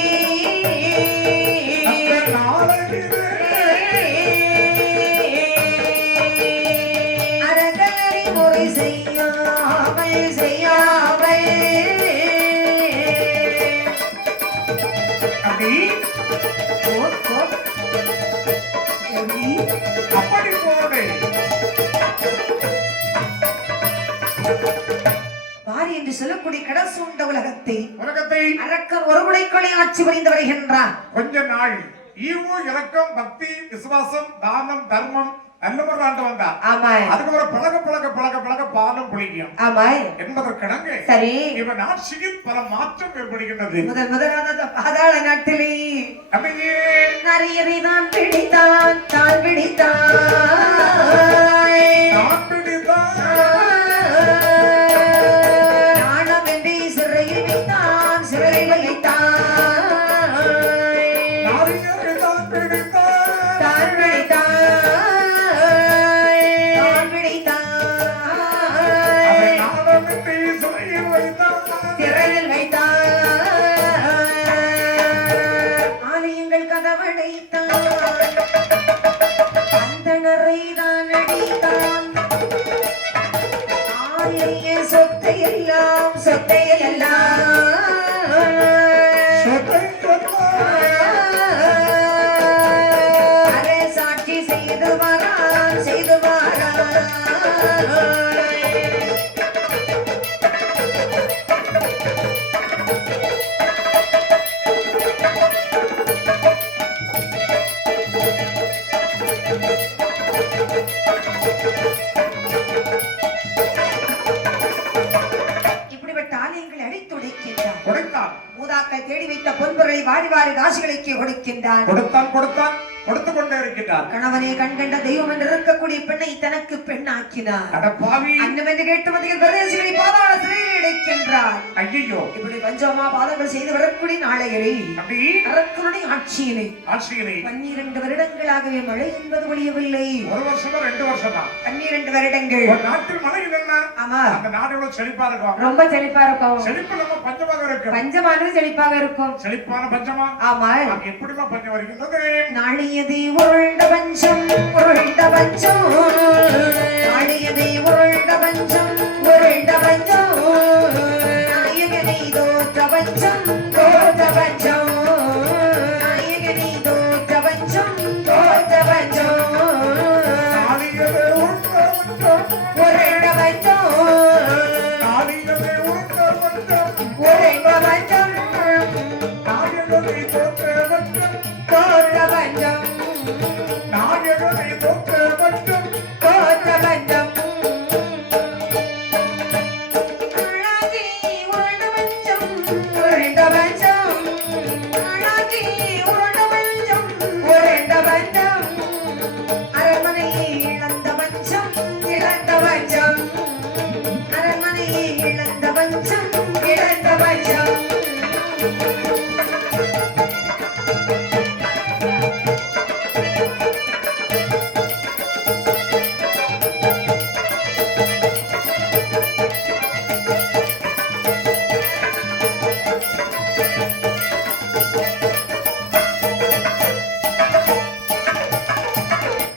அரங்கனறி முறை செய்யாமல் அப்படி போடு வாரி என்று சொல்லக்கூடிய கடசூண்ட உலகத்தை உலகத்தை அரக்கர் ஒருமுடைக்குள்ளே ஆட்சி புரிந்து வருகின்றான். கொஞ்ச நாள் ஈவு இரக்கம் பக்தி விசுவாசம் தானம் தர்மம் நல்ல வந்தார். ஆமாய் அதுக்கப்புறம் பழக பழக பழக பழக பாலம் புளிக்கும் ஆமாய் என்பதற்கிடங்கு சரி இவன் ஆட்சியில் பல மாற்றம் ஏற்படுகின்றது. முதலாவது பாதாள நாட்டிலே அம்மையே நிறையதான் பிடித்தான் தான் பிடித்தான் நான் பிடித்தான் நாணம் என்று சிறையில் வைத்தான் சிறையில் வைத்தான் நாரியரை தான் பிடித்தான் தான் பிடித்தான் தான் பிடித்தான் அவன் நாடமின்றி சிறையில் வைத்தான் சிறையில் வைத்தான் ஆலயங்கள் கதவடைத்தான் அந்தணரை தான் அடித்தான் ஆலய சொத்தையெல்லாம் அரே சாட்சி செய்து வாரான் இப்படிப்பட்ட ஆலயங்களை அடித்துடைக்கின்றான். கொடுத்தான் மூதாக்கள் தேடி வைத்த பொன்பொருளை வாரி வாரி ராசிகளுக்கு கொடுக்கின்றான். கொடுத்தான் கொடுத்து கொண்டே இருக்கின்றார். கணவனை கண்கண்ட தெய்வம் என்று இருக்கக்கூடிய பெண்ணை தனக்கு பெண்ணாக்கினார். அட பாவி அன்னம் என்று கேட்டு மதிகள் பிரதேசிகளை பாதாள சிறையில் இடைக்கின்றார். ஐயோ இப்படி பஞ்சமா பாதங்கள் செய்து வரக்கூடிய நாளைகளில் அப்படி அரக்கனுடைய ஆட்சியிலே ஆட்சியிலே 12 வருடங்களாகவே மழை என்பது ஒழியவில்லை. ஒரு வருஷமா 2 வருஷமா 12 வருடங்கள். ஒரு நாட்டில் மழை இல்லைன்னா ஆமா அந்த நாடு எவ்வளவு செழிப்பா இருக்கும். ரொம்ப செழிப்பா இருக்கும். செழிப்பு நம்ம பஞ்சமாக இருக்கு. பஞ்சமானது செழிப்பாக இருக்கும். செழிப்பான பஞ்சமா ஆமா அங்க எப்படிமா பஞ்சம் வருகின்றது. நாளையதை உருண்ட பஞ்சம் உருண்ட பஞ்சம் நாளையதை உருண்ட பஞ்சம் உருண்ட பஞ்சம் நாயகனை தோற்ற பஞ்சம் தோற்ற பஞ்சம் நாயகனை தோற்ற பஞ்சம் தோற்ற பஞ்சம் நாளிகளே உருண்ட பஞ்சம் உருண்ட பஞ்சம் நாளிகளே உருண்ட பஞ்சம் உருண்ட பஞ்சம் நாயகனை தோற்ற பஞ்சம் தோற்ற பஞ்சம் நாயகனை தோற்ற பஞ்சம் தோற்ற பஞ்சம் அழகி உருண்ட பஞ்சம் உருண்ட பஞ்சம் அழகி உருண்ட பஞ்சம் உருண்ட பஞ்சம் அரண்மனையை இழந்த பஞ்சம் இழந்த பஞ்சம் அரண்மனையை இழந்த பஞ்சம் இழந்த பஞ்சம்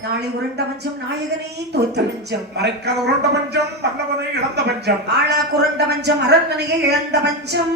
நாளை உருண்ட பஞ்சம் நாயகனே தோற்ற பஞ்சம் மறைக்காத உருண்ட பஞ்சம் நல்லவனை இழந்த பஞ்சம் ஆளா குரண்ட பஞ்சம் அரண்மனையை இழந்த பஞ்சம்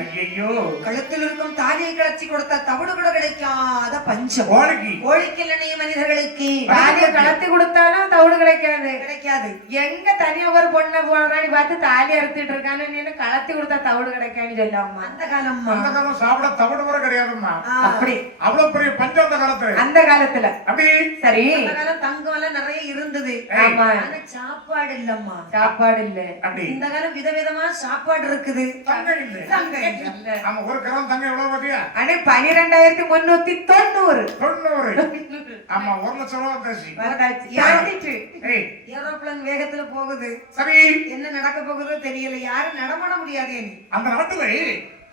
ஐயோ கழுத்தில் இருக்கும் தாலியை கிளச்சி கொடுத்த தவிடு கூட கிடைக்காத பஞ்சம் கோழிக்கு கோழிக்கு இல்லையே மனிதர்களுக்கு தாலியை கலத்தி கொடுத்தாலும் தவிடு கிடைக்காது. கிடைக்காது. எங்க தனியா ஒரு பொண்ணை போறாடி பார்த்து தாலி அறுத்துட்டு இருக்கான்னு நீ கலத்தி கொடுத்தா தவிடு கிடைக்கான்னு சொல்லாமா. அந்த காலம் அந்த காலம் சாப்பிட தவிடு முறை கிடையாதும்மா. அப்படி அவ்வளவு பெரிய பஞ்சம் அந்த காலத்துல அந்த காலத்துல அப்படி சரி அந்த காலம் தங்கம் எல்லாம் நிறைய இருந்தது. ஆமா ஆனா சாப்பாடு இல்லம்மா. சாப்பாடு இல்ல அப்படி இந்த காலம் விதவிதமா சாப்பாடு இருக்குது. தங்கம் இல்ல. தங்கம் இல்ல. இல்ல. ஆமா, ஒரு கிராம் தங்கம் எவ்வளவு பாத்தியா? அடே 12,390 90. ஆமா, 1,00,000 ரூபாய் வந்தாச்சு. வரதாச்சு யாத்திட்டு ஏய், ஏரோப்ளேன் வேகத்துல போகுது. சரி, என்ன நடக்க போகுதோ தெரியல. யாரும் நடமாட முடியாது. அந்த நாட்டிலே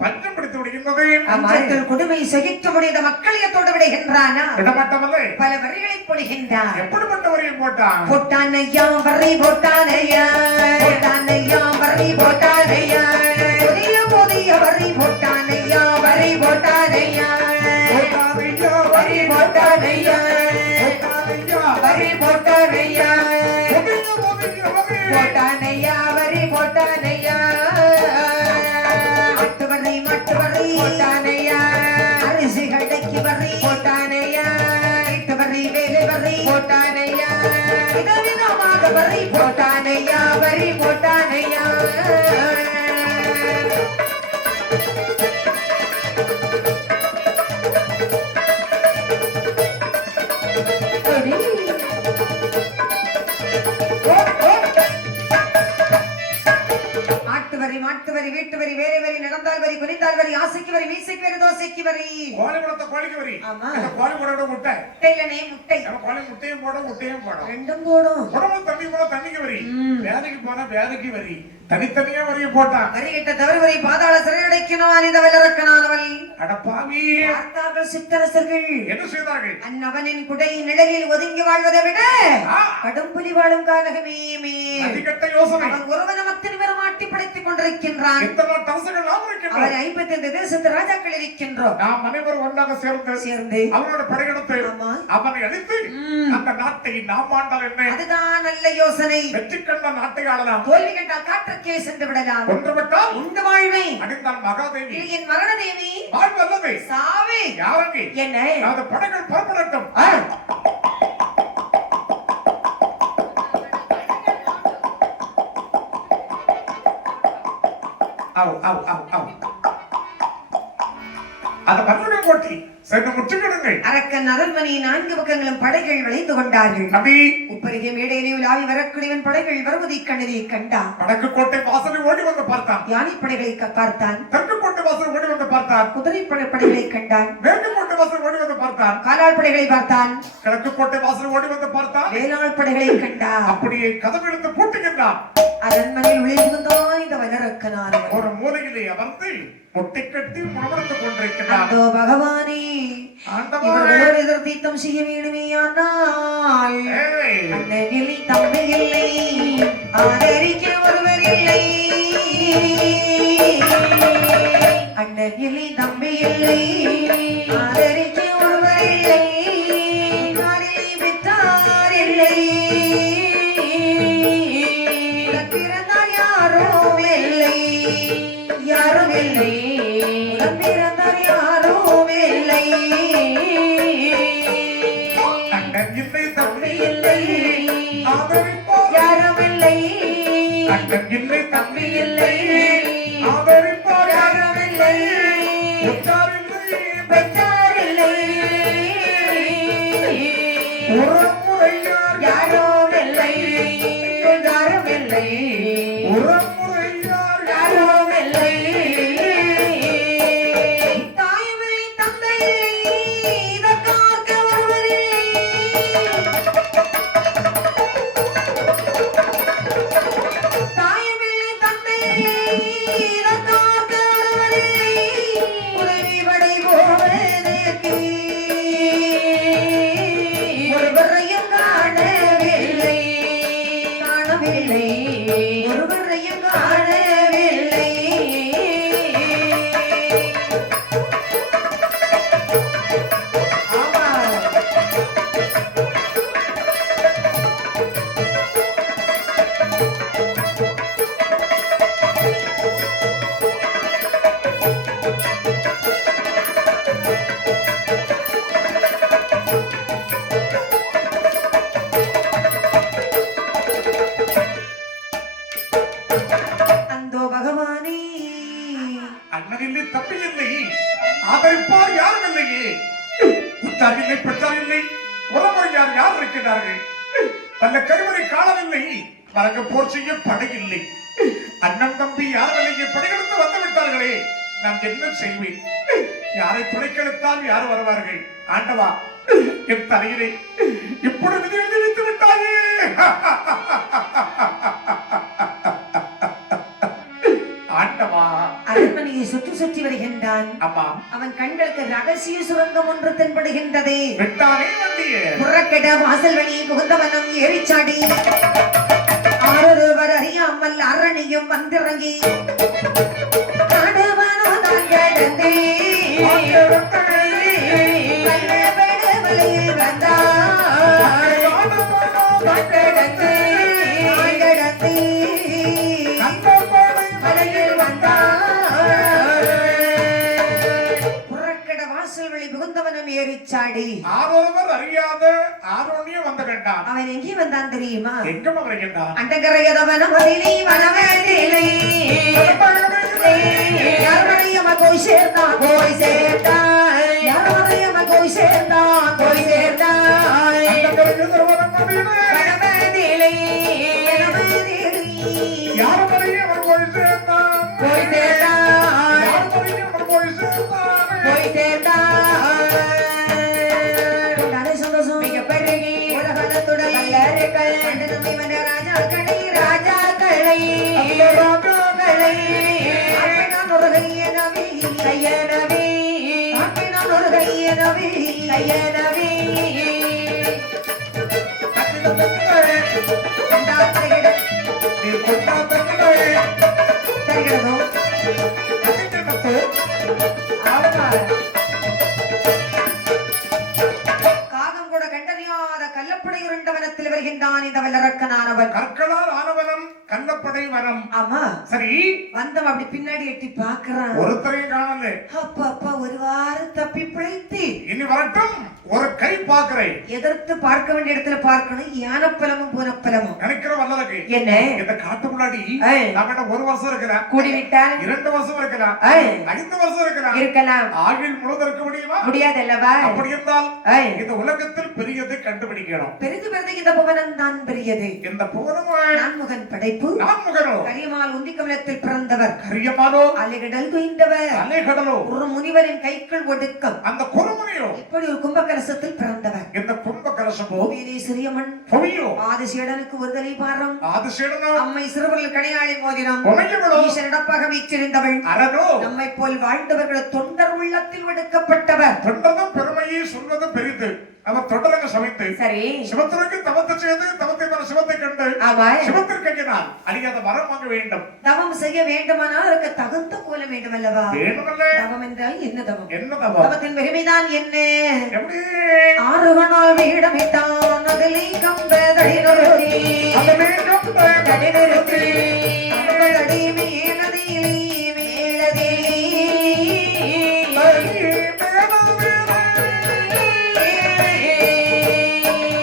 பஞ்சம் பிடித்து விடுகின்றது. மக்கள் கொடுமை சகிக்க முடியாத மக்களியத்தோடு விடுகின்றானா? விடமாட்டமல்ல. பல வரிகளை பொழிகின்றான். எப்படிப்பட்ட வரியை போட்டான்? போட்டானையா வரி போட்டானையா, போட்டானையா வரி போட்டானையா, புதிய புதிய வரி போட்டானையா, வரி போட்டானையா, போட்டானையா, வரி போட்டானையா, போட்டானையா, வரி போட்டானையா, புதிய புதிய வரி. போட்டானையா வரி போட்டானையா, மட்டு வரி போட்டானையா, அரிசி கடைக்கு வரி போட்டானையா, வீட்டு வரி வேலை வரி போட்டானையா, விதவிதமாக வரி போட்டானையா, வரி போட்டானையா. மாட்டு வரி, வீட்டு வரி, வேலை வரி, நடந்தால் வரி, குனிந்தால் வரி, ஆசைக்கு வரி, மீசைக்கு வரி, தோசைக்கு வரி. கோழி வளர்த்த கோழிக்கு வரி. ஆமா. இந்த கோழி போட முட்டை. முட்டையிலனே முட்டை. நம்ம கோழி முட்டையும் போடும், முட்டையும் போடும். ரெண்டும் போடும். உடம்புல தண்ணி போனா தண்ணிக்கு வரி. வேலைக்கு போனா வேலைக்கு வரி. தனித்தனியா வரியை போட்டான். வரி கிட்ட தவறு வரி பாதாள சிறையடைக்கணும் அனித வல்லரக்கனானவள். அட பாவி, பார்த்தார்கள் சித்தரசர்கள். என்ன செய்தார்கள்? அன்னவனின் குடை நிழலில் ஒதுங்கி வாழ்வதை விட ஆ, கடும் புலி வாழும் காலகமே அதிகட்ட யோசனை. அவன் ஒருவன் அத்தனை பேரும் ஆட்டி படைத்துக் கொண்டிருக்கின்றான். இத்தனை அரசுகள் நாம் இருக்கின்றோம். அவர் 55 தேசத்து ராஜாக்கள் இருக்கின்றோம். நாம் அனைவரும் ஒன்றாக சேர்ந்து அவனோட படையெடுத்து ஆமா. அவனை அழித்து அந்த நாட்டை நாம் ஆண்டால் என்ன? அதுதான் நல்ல யோசனை. வெற்றி கண்ட நாட்டை ஆளலாம். தோல்வி கண்டால் காற்றுக்கே சென்று விடலாம். ஒன்றுபட்டால் உண்டு வாழ்வை அடிந்தால் மகாதேவி, இது என் மரண தேவி வாழ்வு அல்லது சாவே. யாரங்கே என்ன அந்த படைகள் புறப்படட்டும். அந்த மன்னனை போட்டி சென்று முற்றுகிடுங்கள். அரக்கன் அரண்மனை 4 பக்கங்களும் படைகள் விளைந்து கொண்டார்கள். நபி உப்பருகே மேடையிலே உலாவி வரக்கூடியவன் படைகள் வருவதை கண்ணனை கண்டான். வடக்கு கோட்டை வாசலை ஓடி வந்து பார்த்தான். யானை படைகளை பார்த்தான். தெற்கு கோட்டை வாசல் ஓடி வந்து பார்த்தான். குதிரை படைகளை கண்டான். மேற்கு கோட்டை வாசல் ஓடி வந்து பார்த்தான். காலாள் படைகளை பார்த்தான். கிழக்கு கோட்டை வாசல் ஓடி வந்து பார்த்தான். வேளாள் படைகளை கண்டான். அப்படியே கதவு எடுத்து பூட்டுகின்றான். அரண்மனையில் உழைந்துதான் இந்த வல்லரக்கனானவன் ஒரு மூலையிலே அமர்ந்து முட்டை கட்டி முணமுடித்துக் கொண்டிருக்கிறான். அதோ பகவானே, இவர்களோடு எதிர்த்தீர்த்தம் செய்ய வேண்டுமேயானால் ஏய், அண்ணனில்லை தம்பி இல்லை, ஆதரிக்க ஒருவர் இல்லை. அண்ணனில்லை தம்பி இல்லை, ஆதரிக்க ஒருவர் இல்லை. யாரில்லை பெற்றார் இல்லை, பிறந்தால் யாரும் இல்லை, யாரும் இல்லை. பிறந்தால் யாரும் இல்லை. அண்ணன் இல்லை தம்பி இல்லை, ஆதரிப்பார் யாரும் இல்லை. அண்ணன் இல்லை தம்பி இல்லை, ஆதரிப்பார் யாரும் இல்லை. உற்றார் இல்லை, பெற்றார் இல்லை. உறமுறையார் யாரும் இல்லை, யாரும் இல்லை. உறமுறையார் யாரும் இல்லை. தாயுமில்லை, தந்தை இல்லை, இதற்காக ஒருவர் இல்லை. தாயுமில்லை, தந்தை இல்லை, இதற்காக ஒருவர் இல்லை. உதவி படை போவதற்கு ஒருவரையும் காணவில்லை, காணவில்லை. ஒருவரையும் காணவில்லை. ஆமா. அந்தோ பகவானே, அண்ணன் இல்லை தம்பி இல்லை, ஆதரிப்பார் யாரும் இல்லையே. உற்றார் இல்லை, பெற்றார் இல்லை, உறமுறையார் யார் இருக்கிறார்கள்? வல்ல கருவறை காணவில்லை, மறங்க போர் செய்ய படையில்லை. அண்ணன் தம்பி யாரையே படையெடுத்து வந்து விட்டார்களே, நான் என்ன செய்வேன்? யாரை துணைக்கெடுத்தால் யார் வருவார்கள்? ஆண்டவா, என் தலையிலே இப்படி விதி எழுதி வைத்து விட்டாயே. ஆண்டவா, அரண்மனையை சுற்றி சுற்றி வருகின்றான். அம்மா, அவன் கண்களுக்கு ரகசிய சுரங்கம் ஒன்று தென்படுகின்றது. வெட்டானே வந்தியே. புறக்கெட வாசல் வழி புகுந்தவனம் ஏறிச்சாடி ஆரொருவர் அறியாமல் அரணியும் வந்திறங்கி காடுவானோ தான் கிடந்தே கள்ளப்படு வலையில் வந்தாய் கிடந்தே வலையில் வந்தாய் புறக்கெட வாசல் வழி புகுந்தவனம் ஏறிச்சாடி ஆரொருவர் அறியாத ஆரோனியம் வந்த கண்டான். அவன் எங்கே வந்தான் தெரியுமா? எங்கம்மா வருகின்றான்? அண்டகரையதவன மதிலை வனவேதிலை யாருடையம போய் சேர்ந்தான் போய் சேர்ந்தான் யாருடையம போய் சேர்ந்தான் போய் சேர்ந்தான் வனவேதிலை போய் சேர்ந்தான் போய் சேர்ந்தான் சந்தோஷம் மிக பெருகி உலகத்துடன் எல்லாருக்கள் நம்மை வந்த ராஜாக்களை ராஜாக்களை ராஜாக்களை நான் ஒரு கையனவி கையனவி நான் ஒரு கையனவி கையனவி காகம் கூட கண்டறியாத கள்ளப்படை உருண்டவனத்தில் வருகின்றான் இந்த வல்லரக்கனானவன். கற்களால் ஆனவனம் கள்ளப்படை வரம். ஆமா, சரி, வந்தவன் அப்படி பின்னாடி எட்டி பாக்குறான். ஒருத்தரையும் காணல. அப்பா அப்பா ஒரு வாரம் தப்பி பிழைத்து இனி வரட்டும், ஒரு கை பாக்குறேன். எதிர்த்து பார்க்க வேண்டிய இடத்துல பார்க்கணும். யானப்பலமும் பூனப்பலமும் நினைக்கிற வல்லதற்கு என்ன இந்த காட்டு முன்னாடி ஏய். நாம என்ன 1 வருஷம் இருக்கிறான், கூடிவிட்டால் 2 வருஷம் இருக்கிறான், ஏய். 5 வருஷம் இருக்கிறான். இருக்கலாம், ஆகில் முழுவதும் இருக்க முடியுமா? முடியாதல்லவா? அப்படி இருந்தால் ஏய். இந்த உலகத்தில் பெரியதை கண்டுபிடிக்கணும். பெரிது பெரிது இந்த புவனம் தான் பெரியது. இந்த புவனம் நான்முகன் படைப்பு. நான்முகனோ, கரியமால் உந்திக்கமலத்தில் பிறந்தவர். கரியமானோ, அலைகடல் துய்ந்தவர். அலைகடலோ, ஒரு முனிவரின் கைக்குள் ஒடுக்கம். அந்த குறுமுனையோ, இப்படி ஒரு கும்பகலசத்தில் பிறந்தவர். இந்த கும்ப கலசமோ, பூமியிலே சிறியமன் பொவியோ, ஆதிசேடனுக்கு ஒரு தலை பாரம். ஆதிசேடனோ, அம்மை சிறுவர்கள் கடையாளி மோதினம். பொனையவளோ, ஈசனிடப்பாக வீற்றிருந்தவள். அரனோ, நம்மை போல் வாழ்ந்தவர்கள் தொண்டர் உள்ளத்தில் ஒடுக்கப்பட்டவர். தொண்டதும் பெருமையை சொல்வது பெரிது. அவர் தொடரங்க சமைத்து சரி, சிவத்திற்கு தவத்தை செய்து தவத்தை மேல சிவத்தை கண்டு ஆமா, சிவத்திற்கு எங்கினால் அடிக்காத வரம் வாங்க வேண்டும். தவம் செய்ய வேண்டுமானால் அதற்கு தகுந்த கோலம் வேண்டும் அல்லவா? வேணுமல்ல. தவம் என்றால் என்ன தவம்? என்ன தவம்? தவத்தின் பெருமைதான் என்ன? எப்படி? ஆறுகணால் வீடமிட்டான் அதிலே கம்பதடி நொறுதி அதுவே கம்ப தடி நிறுத்தி கம்பதடி மேலதிலே மேலதிலே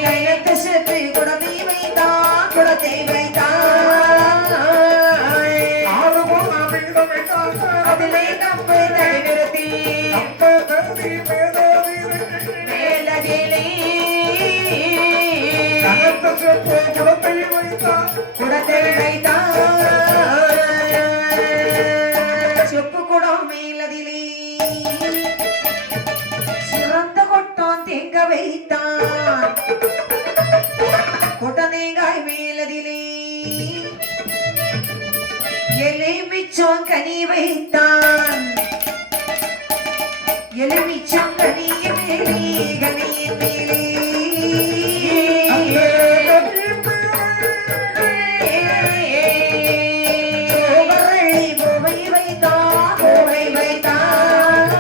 கைலத்து செத்து குடத்தை வைத்தான் குடத்தை வைத்தான் ஆளுமோ நாமீதம் வைத்தான் அதிலே கம்பதடி நிறுத்தி கம்ப தருதி மேலதிலே மேலதிலே கனத்த செப்பு குடத்தை வைத்தான் குடத்தை வைத்தான் செப்பு குடம் மேலதிலே சிறந்த கொட்டான் தேங்க வைத்தான் கொட்ட தேங்காய் மேலதிலே எலுமிச்சம் கனி வைத்தான் எலுமிச்சம் கனியின் மேலே கனியின் மேலே சோவரளி பூவை வைத்தான் பூவை வைத்தான்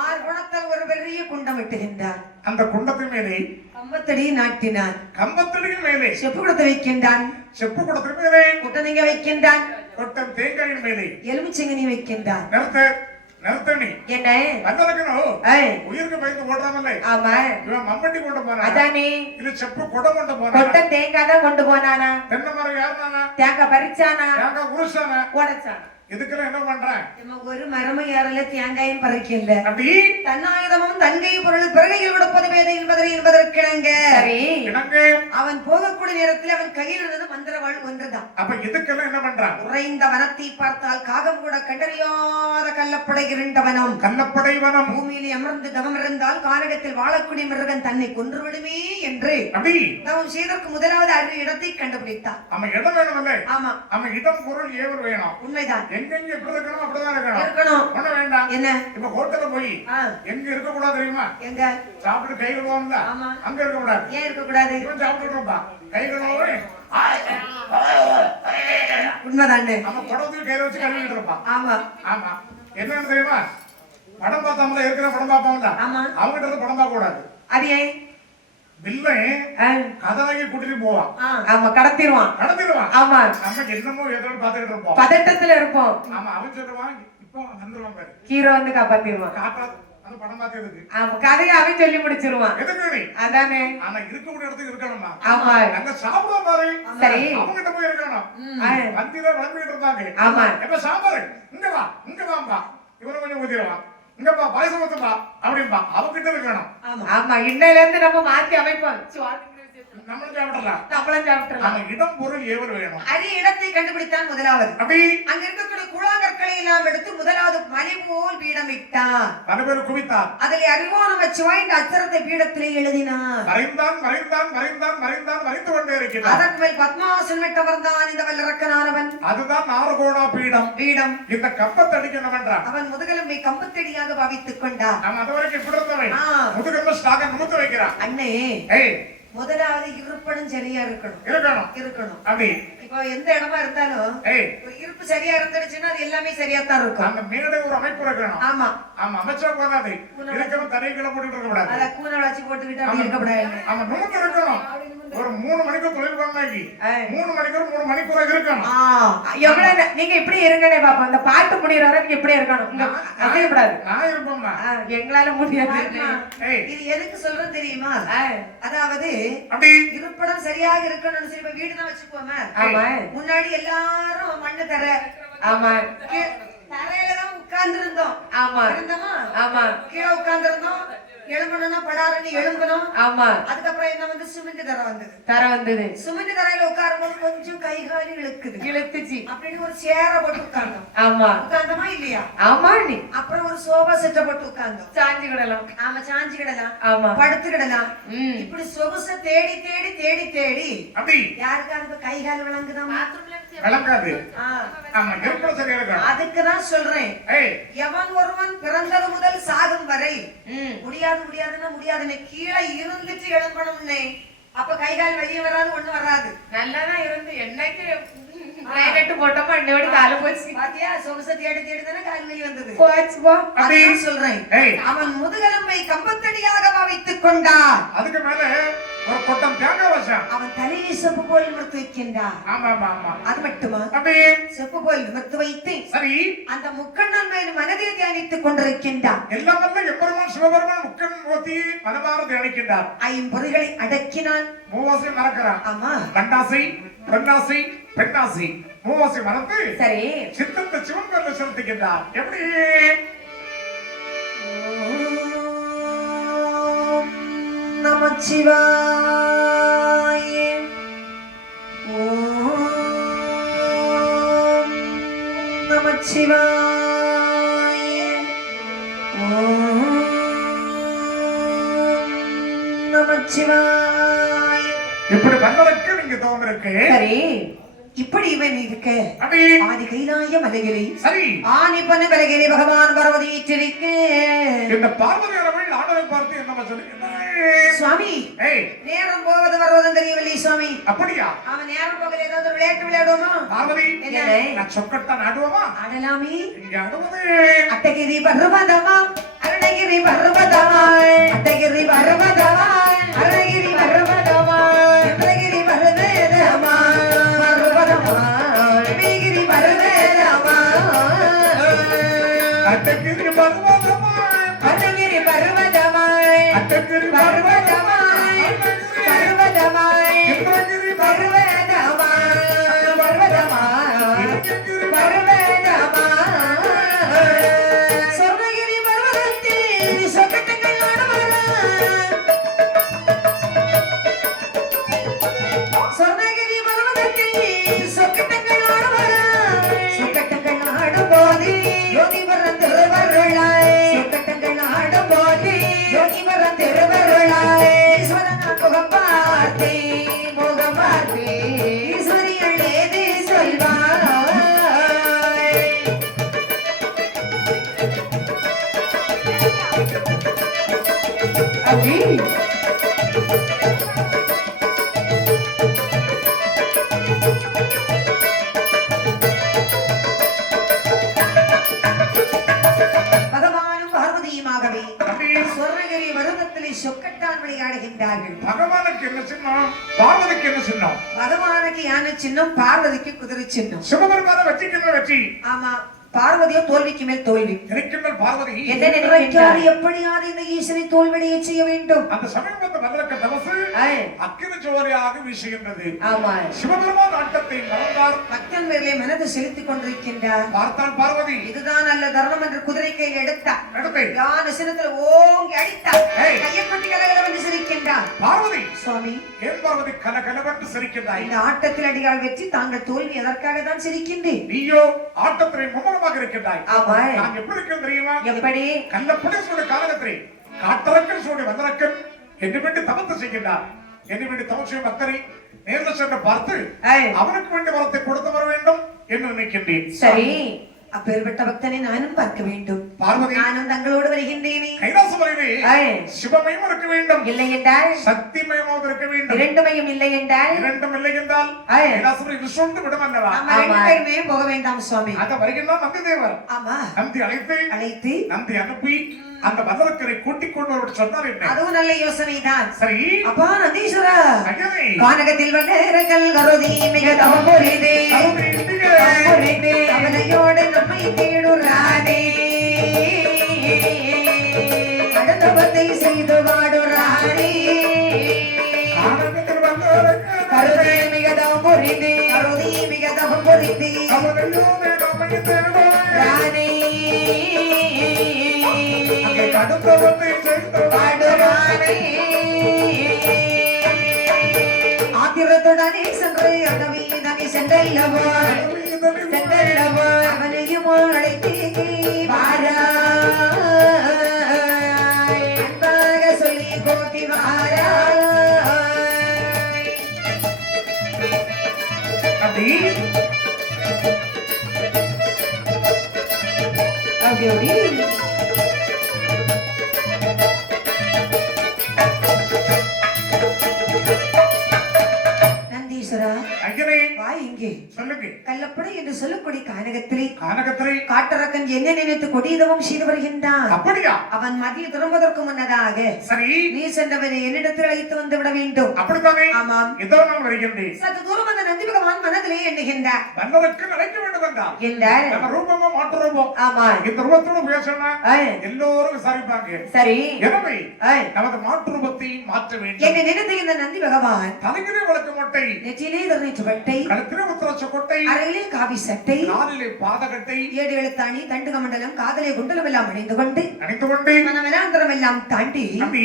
ஆறு குணத்தில் ஒரு பெரிய குண்டம் விட்டுகின்றான். அந்த குண்டத்தின் மேலே கம்பத்தடி நாட்டினான். கம்பத்தடியின் மேலே செப்பு குடத்தை வைக்கின்றான். செப்பு குடத்தின் மேலே குட்டதிங்க வைக்கின்றான். கொட்டம் தேங்காயின் மேலே எலுமிச்சங்கனி வைக்கின்றான். நிறுத்த நிறுத்தணி என்ன வந்தலக்கணும் ஏய், உயிருக்கு பயந்து ஓடுறாமல்ல ஆமா இவன் மம்பட்டி கொண்டு போறான் அதானே இல்ல செப்பு கொடை கொண்டு போறான் கொட்டை தேங்காய் தான் கொண்டு போனானா தென்னை மரம் யாருனானா தேங்காய் பறிச்சானா தேங்காய் உருசானா உடைச்சானா இதுக்கெல்லாம் என்ன பண்றேன் ஒரு மரமும் ஏறல தேங்காயும் பறிக்கல அப்படி தன்னாயுதமும் தங்கை பொருள் பிறகையில் கொடுப்பது வேதை என்பதற்கிணங்க சரி எனக்கு அவன் போகக்கூடிய நேரத்தில் அவன் கையில் இருந்தது மந்திரவாள் ஒன்றுதான். அப்ப இதுக்கெல்லாம் என்ன பண்றான் உறைந்த வனத்தை பார்த்தால் காகம் கூட கண்டறியாத கள்ளப்படை இருண்டவனம் கள்ளப்படை வனம் பூமியிலே அமர்ந்து தவம் இருந்தால் கானகத்தில் வாழக்கூடிய மிருகன் தன்னை கொன்றுவிடுமே என்று அப்படி தவம் செய்தற்கு முதலாவது அறிவு இடத்தை கண்டுபிடித்தான். அவன் இடம் வேணும்ல ஆமா அவன் இடம் பொருள் ஏவல் வேணும் உண்மைதான் எங்கெங்க எப்படி இருக்கணும் அப்படிதான் இருக்கணும் இருக்கணும். ஒண்ணு வேண்டாம் என்ன இப்ப ஹோட்டல்ல போய் ஆ, எங்க இருக்க கூடாது தெரியுமா எங்க சாப்பிட்டு கை கழுவாங்கல்ல ஆமா. அங்க இருக்க கூடாது ஏன் இருக்க கூடாது? இவன் சாப்பிட்டு இருப்பான் கை கழுவாவே உண்மைதானே? அவன் குடத்துக்கு கையில வச்சு கழுவிட்டு இருப்பான் ஆமா ஆமா என்னன்னு தெரியுமா படம் பார்த்தாமல இருக்கிற படம் பார்ப்பாங்கல்ல ஆமா. அவங்கிட்ட இருந்து படம் பார்க்க கூடாது அது ஏன் வில்லன் ஆ, கதவாங்கி கூட்டிட்டு போவான் ஆ, ஆமா கடத்திடுவான் கடத்திடுவான் ஆமா நம்ம என்னமோ எதோ பாத்துக்கிட்டு இருப்போம் பதட்டத்துல இருப்போம் ஆமா அவன் சொல்லுவான் இப்போ வந்துருவான் பாரு ஹீரோ வந்து காப்பாத்திடுவான் காப்பா அந்த படம் பார்த்ததுக்கு ஆமா கதையை அவன் சொல்லி முடிச்சிருவான் எதுக்கு நீ அதானே ஆனா இருக்கக்கூடிய இடத்துக்கு இருக்கணுமா ஆமா அங்க சாப்பிட பாரு சரி அவங்கிட்ட போய் இருக்கணும் ஆ, வந்தியில விளம்பிட்டு இருந்தாங்க ஆமா எப்ப சாம்பாரு இங்க வாம்பா இவனை கொஞ்சம் ஊத்திடுவான் இங்கப்பா பாயசம் ஊத்துப்பா அப்படின்பா அவங்கிட்ட இருக்கணும் ஆமா. ஆமா இன்னையில இருந்து நம்ம மாத்தி அமைப்போம் நம்மளும் சாப்பிடலாம் நம்மளும் சாப்பிட்டுலாம் நம்ம இடம் பொருள் ஏவல் வேணும் அறி இடத்தை கண்டுபிடித்தான் முதலாவது. அப்படி அங்க இருக்கக்கூடிய கூழாங்கற்களை எல்லாம் எடுத்து முதலாவது மலை போல் பீடமிட்டான். பல பேர் குவித்தார் அதில் அறிவோன வச்சுவாய் இந்த அச்சரத்தை பீடத்திலே எழுதினான். மறைந்தான் மறைந்தான் மறைந்தான் மறைந்தான் மறைந்து கொண்டே இருக்கிறார் அதற்கு மேல் பத்மாசன் விட்டவர்தான் இந்த வல்லரக்கனானவன். அதுதான் நாரகோணா பீடம் பீடம் இந்த கப்பத்தை அடிக்கணும் என்றார் அவன் முதுகெலும்பை கம்பத்தடியாக பாவித்துக் கொண்டான். நம்ம அது வரைக்கும் இப்படி இருந்தவன் ஆ. முதுகெலும்பு ஸ்டாக நிமித்து வைக்கிறான் அண்ணே ஏய் முதலாவது இருப்படும் சரியா இருக்கணும் இருக்கணும் இருக்கணும். அப்படி இப்போ எந்த இடமா இருந்தாலும் ஏய் ஒரு இருப்பு சரியா இருந்துச்சுன்னா அது எல்லாமே சரியா தான் இருக்கும். அந்த மேடை ஒரு அமைப்பு இருக்கணும் ஆமா ஆமா அமைச்சா போதாது இருக்கணும் தனி கிளை போட்டுட்டு இருக்க கூடாது அத கூனை வளைச்சு போட்டுக்கிட்டு அப்படி இருக்கக்கூடாது. ஆமா நிமித்து இருக்கணும் ஒரு 3 மணிக்கு தொழில் பண்ணாக்கி ஏய். 3 மணிக்கு 3 மணிக்கூட இருக்கணும் எவ்வளவு நீங்க இப்படி இருங்கனே பாப்பா அந்த பாட்டு முடியற வரை நீங்க இப்படி இருக்கணும் இங்க அப்படியே கூடாது நான் இருப்போம்மா எங்களால முடியாது ஏய் இது எதுக்கு சொல்றேன் தெரியுமா? ஆ, அதாவது அப்படி இருப்பிடம் சரியாக இருக்கணும்னு சொல்லி இப்ப வீடுதான் வச்சுக்கோமே. ஆமா முன்னாடி எல்லாரும் மண்ணு தர ஆமா தரையில தான் உட்கார்ந்து இருந்தோம். ஆமா இருந்தோமா? ஆமா கீழே உட்கார்ந்து இருந்தோம். எழும்பணும்னா படாரன்னு எழும்பணும். ஆமா அதுக்கப்புறம் என்ன வந்து சிமெண்ட் தர வந்தது. தர வந்தது சிமெண்ட் தரையில உட்காரும்போது கொஞ்சம் கை காலி இழுக்குது. இழுத்துச்சு அப்படின்னு ஒரு சேர போட்டு உட்கார்ந்தோம். ஆமா உட்கார்ந்தோமா இல்லையா? ஆமா நீ அப்புறம் ஒரு சோபா செட்டை போட்டு உட்கார்ந்தோம். சாஞ்சி கிடலாம் நாம சாஞ்சுக்கிடலாம், ஆமா படுத்துக்கிடலாம். ம் இப்படி சொகுச தேடி தேடி தேடி தேடி அப்படி யாருக்காவது கை கால் விளங்குதான்? விளங்காது ஆமா இருப்பது சரியா இருக்கணும் அதுக்குதான் சொல்றேன். ஏய் எவன் ஒருவன் பிறந்தது முதல் சாகும் வரை ம் முடியாதுன்னா முடியாதுன்னு கீழே இருந்துட்டு எழும்பணும்னே. அப்ப கை கால் வெளியே வராது, ஒண்ணு வராது. நல்லாதான் இருந்து என்னைக்கு ரைனட்டு போட்டோமா இன்னோட கால போச்சு பாத்தியா? சொகுச தேடி தேடி தானே கால் வெளியே வந்தது. போச்சு போ அதான் சொல்றேன். ஏய் அவன் முதுகெலும்பை கம்பத்தடியாக பாவித்துக் கொண்டான். அதுக்கு மேல ஒரு கொட்டம் தேங்காய் வச்சான் அவன் தலையை செப்பு போல் நிமிர்த்து வைக்கின்றான். ஆமா ஆமா ஆமா அது மட்டுமா? அப்படி செப்பு போல் நிமிர்த்து வைத்து சரி அந்த முக்கண்ணன் மேல் மனதை தியானித்துக் கொண்டிருக்கின்றான். எல்லாம் வல்ல எப்பெருமான் சிவபெருமான் முக்கன் மூர்த்தி மனமாற தியானிக்கின்றார் ஐம்பொறிகளை அடக்கினான். மூவாசை மறக்கிறான் ஆமா கண்டாசை பெண்ணாசை பெண்ணாசை மூவாசை மறந்து சரி சித்தத்தை சிவன் பேர்ல செலுத்துகின்றார் எப்படி ஓம் நமச்சிவாய. ஓம் நமச்சிவாய. ஓம் நமச்சிவாய. இப்படி வந்ததற்கு நீங்க தோம் இருக்கு சரி இப்படி இவன் இருக்க அப்படி ஆதி கைலாய மலைகளை சரி ஆணி பண்ண பிறகு பகவான் பரவதி வீற்றிருக்க. இந்த பார்வதி அளவில் ஆடலை பார்த்து என்ன சொல்லுங்க சுவாமி ஏய் நேரம் போவது வருவதும் தெரியவில்லை சுவாமி. அப்படியா அவன் நேரம் போகல ஏதாவது விளையாட்டு விளையாடுவோமா? பார்வதி என்ன? நான் சொக்கட்டான் ஆடுவோமா ஆடலாமே. இங்க ஆடுவது அட்டகிரி பர்வதமா அருணகிரி பர்வதமா அட்டகிரி பர்வதமா அருணகிரி பர்வதமா அருணகிரி பர்வதமா பர்வதமா அருணகிரி பர்வதமா அட்டகிரி பர்வதமாய் அருணகிரி பர்வதமாய் அட்டகிரி பர்வதமாய் பர்வதமாய் இந்திரகிரி பர்வதமாய் பர்வதமாய் பர்வதமாய் சொர்ணகிரி பர்வதத்தில் சொக்கட்டங்கள் ஆடுவாரா சொர்ணகிரி பர்வதத்தில் சொக்கட்டங்கள் ஆடுவாரா சொக்கட்டங்கள் ஆடும்போது யோகி வரம் திருவருளாய் சொக்கட்டங்கள் ஆடும்போது யோகி வரம் திருவருளாய் ஈஸ்வரன் முகம் பார்த்து ஈஸ்வரியல் ஏது சொல்வாய் அப்படி பகவானும் பார்வதியுமாகவே சொர்ணகிரி வருடத்திலே சொக்கட்டான் விளையாடுகின்றார்கள். பகவானுக்கு என்ன சின்னம் பார்வதிக்கு என்ன சின்னம் பகவானுக்கு யானை சின்னம், பார்வதிக்கு குதிரை சின்னம். சிவபெருமான வெற்றிக்கின்ற வெற்றி ஆமா, பார்வதியோ தோல்விக்கு மேல் தோல்வி. இருக்கின்ற பார்வதி என்ன நினைக்கின்றார்? எப்படியாவது இந்த ஈசனை தோல்விடைய செய்ய வேண்டும். அந்த சமயம் வந்து மதுரக்க தமசு அக்கினி ஜோதியாக வீசுகின்றது. ஆமா, சிவபெருமான் ஆட்டத்தை மறந்தார். பக்தன் மேலே மனது செலுத்திக் கொண்டிருக்கின்றார். பார்த்தான் பார்வதி இதுதான் நல்ல தருணம் என்று குதிரை கையில் எடுத்தார். எடுத்தை யானை சினத்தில் ஓங்கி அடித்தார். ஏய். கையை கொட்டி கலகலவென்று சிரிக்கின்றார். பார்வதி சுவாமி, ஏன் பார்வதி கலகலவென்று சிரிக்கின்றாய்? இந்த ஆட்டத்தில் அடியால் வெற்றி, தாங்கள் தோல்வி எதற்காக தான் சிரிக்கின்றேன்? நீயோ ஆட்டத்திலே மும்முரமாக இருக்கின்றாய். ஆமா. நான் எப்படி இருக்கேன் தெரியுமா? எப்படி கள்ளப்படி சூடு காலகத்திலே காட்டரக்கன் சூடு வந்தரக்கன் என்று வேண்டி தவத்தை செய்கின்றார். என்று வேண்டி தவம் செய்யும் பக்தரை நேரில் சென்று பார்த்து அவனுக்கு வேண்டிய வரத்தை கொடுத்து வர வேண்டும் என்று நினைக்கின்றேன். சரி, அப்பேற்பட்ட பக்தனை நானும் பார்க்க வேண்டும். பார்வதி நானும் தங்களோடு வருகின்றேனே. கைலாசமலையிலே சிவமயம் இருக்க வேண்டும், இல்லை என்றால் சக்தி மயமாக இருக்க வேண்டும். இரண்டுமையும் இல்லை என்றால் இரண்டும் இல்லை என்றால் கைலாசமலை விசுண்டு விடும் அல்லவா? நாம ரெண்டு பேருமே போக வேண்டாம் சுவாமி. அத வருகின்றார் நந்தி தேவர். ஆமா, நந்தி அழைத்து நந்தி அனுப்பி அந்த மதலக்கரை கூட்டிக் கொண்டு வருவது சொன்னார். என்ன அதுவும் நல்ல யோசனை தான். சரி அப்பா நந்தீஸ்வரா, ஐயனே, கானகத்தில் வண்ணேரங்கள் கருதி மிக தவம் புரிந்தே அவனையோடு நம்மை தேடுறாதே, அடுத்தவத்தை செய்து வாடுறாரே, கானகத்தில் வந்தவருக்கு கருதி மிக தவம் புரிந்தே அவனையோடு நம்மை தேடுவாய். ராணே அங்கே கடுத்தவத்தை செய்து வாடுறானே. ஆத்திரத்துடனே சென்று அகவீதனை சென்றல்லவோ அவனையும் அழைத்தே வாராய், அன்பாக சொல்லி கோட்டி வாராய். அப்படி அப்படி நந்தீஸ்வரா, ஐயனே, வா இங்கே. சொல்லுங்க. கள்ளப்படை என்று சொல்லக்கூடிய கானகத்திலே கானகத்திலே காட்டரக்கன் என்ன நினைத்து கொடியதவம் செய்து வருகின்றான். அப்படியா? அவன் மதிய திரும்புவதற்கு முன்னதாக சரி, நீ சென்றவனை என்னிடத்தில் அழைத்து வந்து விட வேண்டும். அப்படித்தானே? ஆமாம். இதோ நான் வருகின்றேன். சற்று தூரம் அந்த நந்தி பகவான் மனதிலே எண்ணுகின்றார். வந்ததற்கு நினைக்க வேண்டும் என்றால் என்றால் நம்ம ரூபமா மாற்று ரூபம். ஆமா, இந்த ரூபத்தோட பேசணும்னா எல்லோரும் விசாரிப்பாங்க. சரி, எனவே நமது மாற்று ரூபத்தை மாற்ற வேண்டும். என்னை நினைத்து இந்த நந்தி பகவான் தலையிலே வழக்கு மொட்டை, நெற்றியிலே திருநீற்று வட்டை, கழுத்திலே உத்தரச்ச கொட்டை, அறையிலே காவி சட்டை, காலிலே பாதகட்டை, 7 எழுத்தாணி, தண்டுக மண்டலம், காதலே குண்டலம் எல்லாம் அணிந்து கொண்டு அணிந்து கொண்டு மனமெலாந்தரம் எல்லாம் தாண்டி நம்பி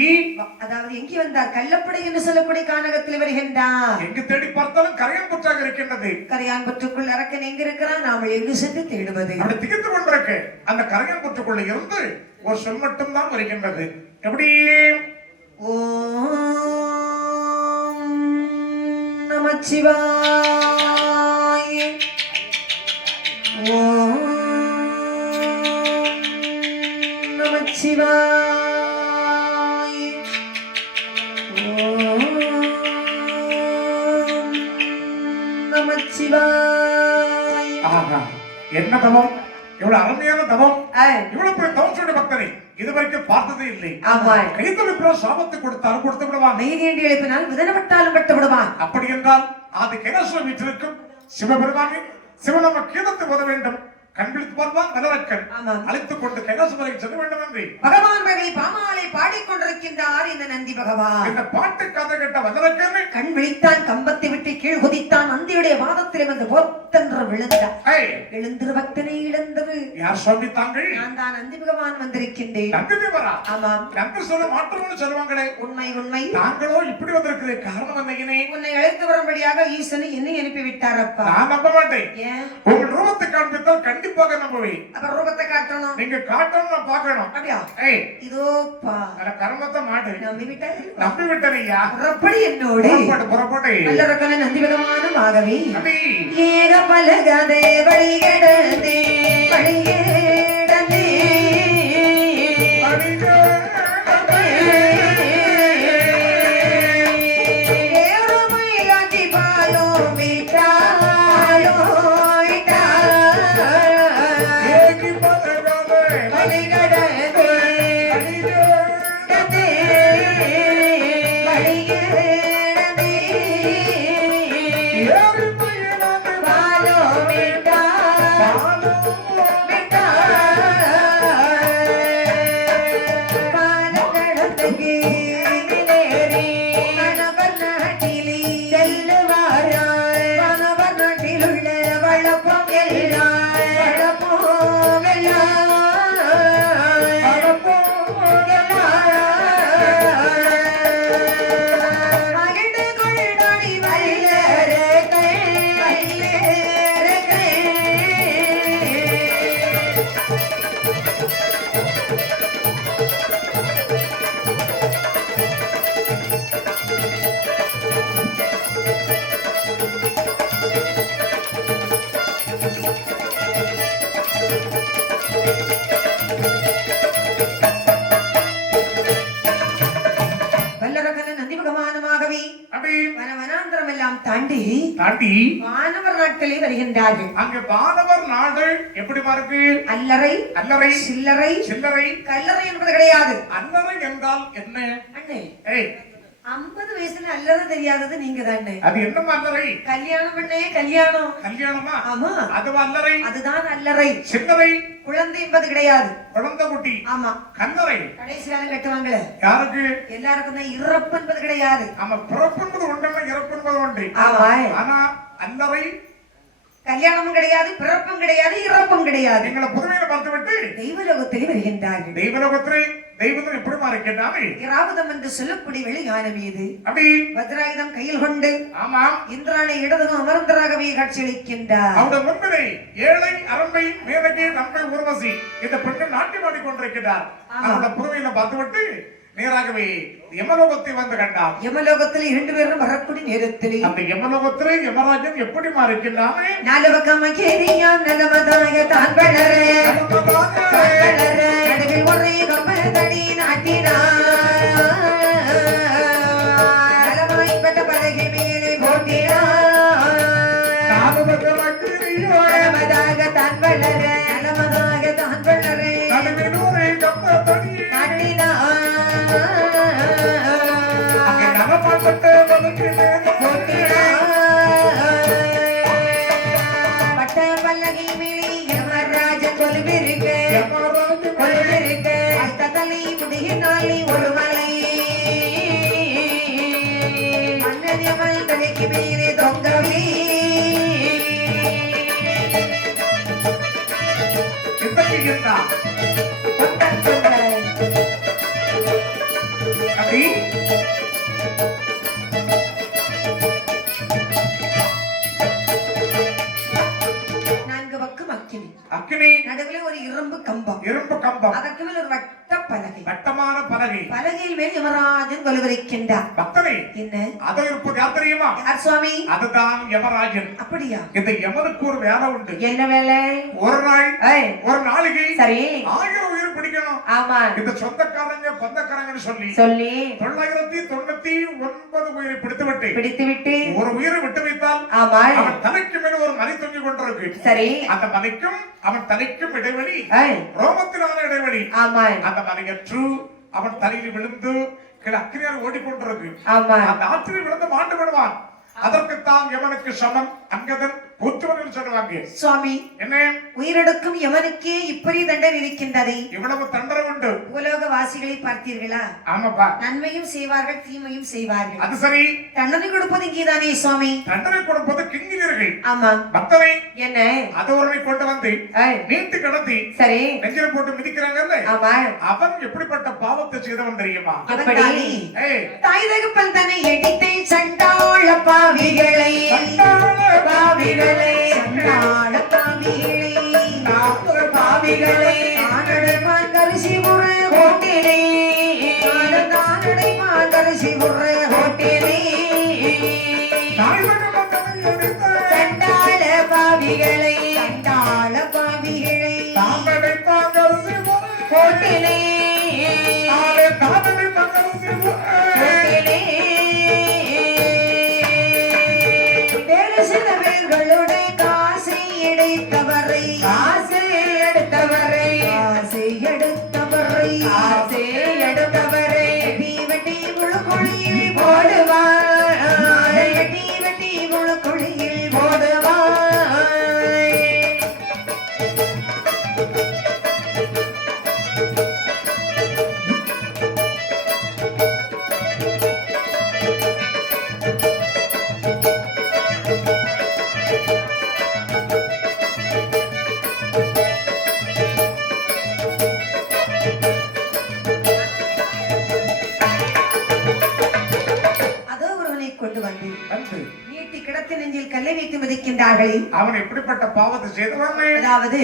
அதாவது எங்கே வந்தார்? கள்ளப்படை என்று சொல்லக்கூடிய கானகத்தில் வருகின்றார். எங்கு தேடி பார்த்தாலும் கரையான் புற்றாக இருக்கின்றது. கரையான் புற்றுக்குள் அரக்கன் எங்க இருக்கிறான்? நாமல் எங்கு சென்று தேடுவது? அப்படி திகித்து கொண்டிருக்க அந்த கரையான் புற்றுக்குள்ள இருந்து ஒரு சொல் மட்டும் தான் வருகின்றது. எப்படி? ஓம் நமச்சிவாய. ஓம் நமச்சிவாய. ஓம் நமச்சிவாய. ஆஹா, என்ன தவம்! இவ்வளவு அருமையான தவம்! இவ்வளவு பெரிய தவம் செய்த பக்தனை இதுவரைக்கும் பார்த்ததே இல்லை. ஆமா, கைத்தொழில் சாபத்தை கொடுத்தாலும் கொடுத்து விடுவான். மெய்தேண்டி எழுப்பினால் விதனப்பட்டாலும் பட்டு விடுவான். அப்படி என்றால் அது கைலாச வீட்டிற்கும் சிவபெருமானே சிவ நம்ம கீதத்தை உத வேண்டும். கண் விழித்து பார்ப்பான் வல்லரக்கன் ஆமாம். அழைத்துக் கொண்டு கைலாசமலைக்கு செல்ல வேண்டும் என்று பகவான் மகளை பாமாலை பாடிக்கொண்டிருக்கின்றார் இந்த நந்தி பகவான். இந்த பாட்டு கதை கேட்ட வல்லரக்கன் கண் விழித்தான், கம்பத்தை விட்டு கீழ் குதித்தான், நந்தியுடைய வாதத்திலே வந்து போத்தென்று விழுந்தான். ஏய், எழுந்திரு பக்தனே எழுந்திரு, யார் சுவாமி தாங்கள்? நான் தான் நந்தி பகவான் வந்திருக்கின்றேன். நந்தி தேவரா? ஆமாம், நந்தி சொல்ல மாற்றம்னு சொல்லுவாங்களே, உண்மை உண்மை. தாங்களோ இப்படி வந்திருக்கிற காரணம் என்னையே? உன்னை அழைத்து வரும்படியாக ஈசனை என்னை அனுப்பி விட்டாரப்பா. நான் நம்ப மாட்டேன். ஏன்? உங்கள் ரூபத்தை காண்பித்தால் கண்டிப்பாக நம்புவேன். அப்ப ரூபத்தை காட்டணும். நீங்க காட்டணும், நான் பார்க்கணும். அப்படியா? ஏய், இதோப்பா அந்த கர்மத்தை மாடு நம்பி விட்டாரு. நம்பி விட்டனையா? புறப்படி என்னோடு. புறப்படு. நல்ல நந்தி பகவானும் ஆகவே நம்பி ஏக பலகதே வழிகடந்தே வழிகடந்தே ஏறுமையாக்கி பாலோ விட்டாலோ வழிகடந்தே தாண்டி தாண்டி வானவர் நாட்டிலே வருகின்றார்கள். அங்க வானவர் நாடு எப்படி இருக்கு? அல்லறை, அல்லறை, சில்லறை, சில்லறை, கல்லறை என்பது கிடையாது. அல்லறை என்றால் என்ன? அண்ணே, ஏய், 50 வயசுல அல்லறை தெரியாதது நீங்க தானே. அது என்ன அல்லறை? கல்யாணம் பண்ணே கல்யாணம். கல்யாணமா? ஆமா, அது அல்லறை. அதுதான் அல்லறை. சில்லறை குழந்தை என்பது கிடையாது. குழந்தை குட்டி. ஆமா, கல்லறை கடைசி காலம் கட்டுவாங்களே யாருக்கு? எல்லாருக்கும் தான். இறப்பு என்பது கிடையாது. ஆமா, பிறப்பு என்பது ஒன்றல்ல, இறப்பு என்பது ஒன்று. ஆமா, ஆனா அல்லறை கல்யாணமும் கிடையாது, பிறப்பும் கிடையாது, இறப்பும் கிடையாது. எங்களை புதுமையில பார்த்து விட்டு தெய்வலோகத்திலே வருகின்றார்கள். தெய்வலோகத்திலே தெய்வம் எப்படி இருக்கின்றானே இராவதம் என்று சொல்லக்கூடிய வெளிஞானம் இது. அப்படி வஜ்ராயுதம் கையில் கொண்டு ஆமா இந்திரானை இடதும் அமர்ந்தராகவே காட்சியளிக்கின்றார். அவருடைய முன்பிலே ஏழை அரம்பை மேதகை நம்பை உருவசி இந்த பெண்கள் நாட்டியம் ஆடிக்கொண்டிருக்கிறார். அவருடைய புதுமையில பார்த்துவிட்டு நேராகவே யமலோகத்தை வந்து கண்டார். யமலோகத்தில் 2 பேரும் வரக்கூடிய நேரத்தில் அந்த யமலோகத்திலே யமராஜன் எப்படி இருக்கின்றானே நாலவகமகேரியாம் நலமதாய தான் வளரே வளரே நடுவில் ஒரே கம்பதடி நாட்டினார். நலமாய்ப்பட்ட பலகை மேலே போட்டினார். நலமதாக தான் வளரே நலமதாக தான் வளரே நடுவில் ஒரே கம்பதடி நாட்டினார். பட்ட பல்லகை மேலே யமராஜன் கொலுவிருக்க அடுத்த தலை முடியினாலே ஒரு மலை அண்ணன் தலைக்கு மேலே தொங்கவே அக்கினி நடுவில் ஒரு இரும்பு கம்பம் அதற்கு மேல் ஒரு வட்ட பலகை வட்டமான பலகை பலகையில் மேல் யமராஜன் கொலுவிருக்கின்றார். பக்தனை என்ன அது இருப்பது யார் தெரியுமா? யார் சுவாமி? அதுதான் யமராஜன். அப்படியா? இந்த யமனுக்கு ஒரு வேலை உண்டு. என்ன வேலை? ஒரு நாள் ஒரு நாளைக்கு சரி 1000 உயிர் பிடிக்கணும். ஆமா, இந்த சொந்தக்காரங்க பந்தக்காரங்கன்னு சொல்லி 999 உயிரை பிடித்து விட்டு ஒரு உயிரை விட்டு வைத்தால் அவன் தலைக்கு மேல ஒரு மலை தொங்கிக் கொண்டிருக்கு. சரி, அந்த மலைக்கும் அவன் தலைக்கும் இடைவெளி ரோமத்திலான இடைவெளி. அந்த மலையற்று அவன் தலையில் விழுந்து அக்கினியால் ஓடிக்கொண்டிருக்கு. அந்த ஆற்றில் விழுந்து மாண்டு விடுவான். அதற்குத்தான் யமனுக்கு சமன் அங்கதன் புத்துவன் சொல்லுவாங்க. சுவாமி என்ன உயிரெடுக்கும் யமனுக்கே இப்படி தண்டனை இருக்கின்றதை இவ்வளவு தண்டனை உண்டு. உலக வாசிகளை பார்த்தீர்களா? ஆமாப்பா. நன்மையும் செய்வார்கள் தீமையும் செய்வார்கள். அது சரி. தண்டனை கொடுப்பது இங்கேதானே சுவாமி? தண்டனை கொடுப்பது கிங்கினர்கள். ஆமா. பக்தனை என்ன அதவரை கொண்டு வந்து நீட்டு கடத்தி சரி நெஞ்சில போட்டு மிதிக்கிறாங்கல்ல. ஆமா. அவன் எப்படிப்பட்ட பாவத்தை செய்தவன் தெரியுமா? எப்படி? தாய் தகப்பன் தன்னை எடித்தே சண்டாள பாவிகளை பாவிகளை சண்டாள பாவிகளை பாவிகளை ஆனடை மாந்தரிசி முறை ஹோட்டலே ஆனடை மாந்தரிசி முறை ஹோட்டலே சண்டாள பாவிகளை சண்டாள பாவிகளை ஹோட்டலே சிலவேர்களுடைய காசை எடுத்தவரை காசை எடுத்தவரை காசை எடுத்தவரை காசை எடுத்தவரை வெட்டி முழுக்குழியில் போடுவார் வெட்டி முழுக்குழியில் போடுவார். கொண்டு வந்து நீட்டி கிடத்தி நெஞ்சில் கல்லை வைத்து மிதிக்கின்றார்கள். அவன் எப்படிப்பட்ட பாவத்தை செய்தவன்? அதாவது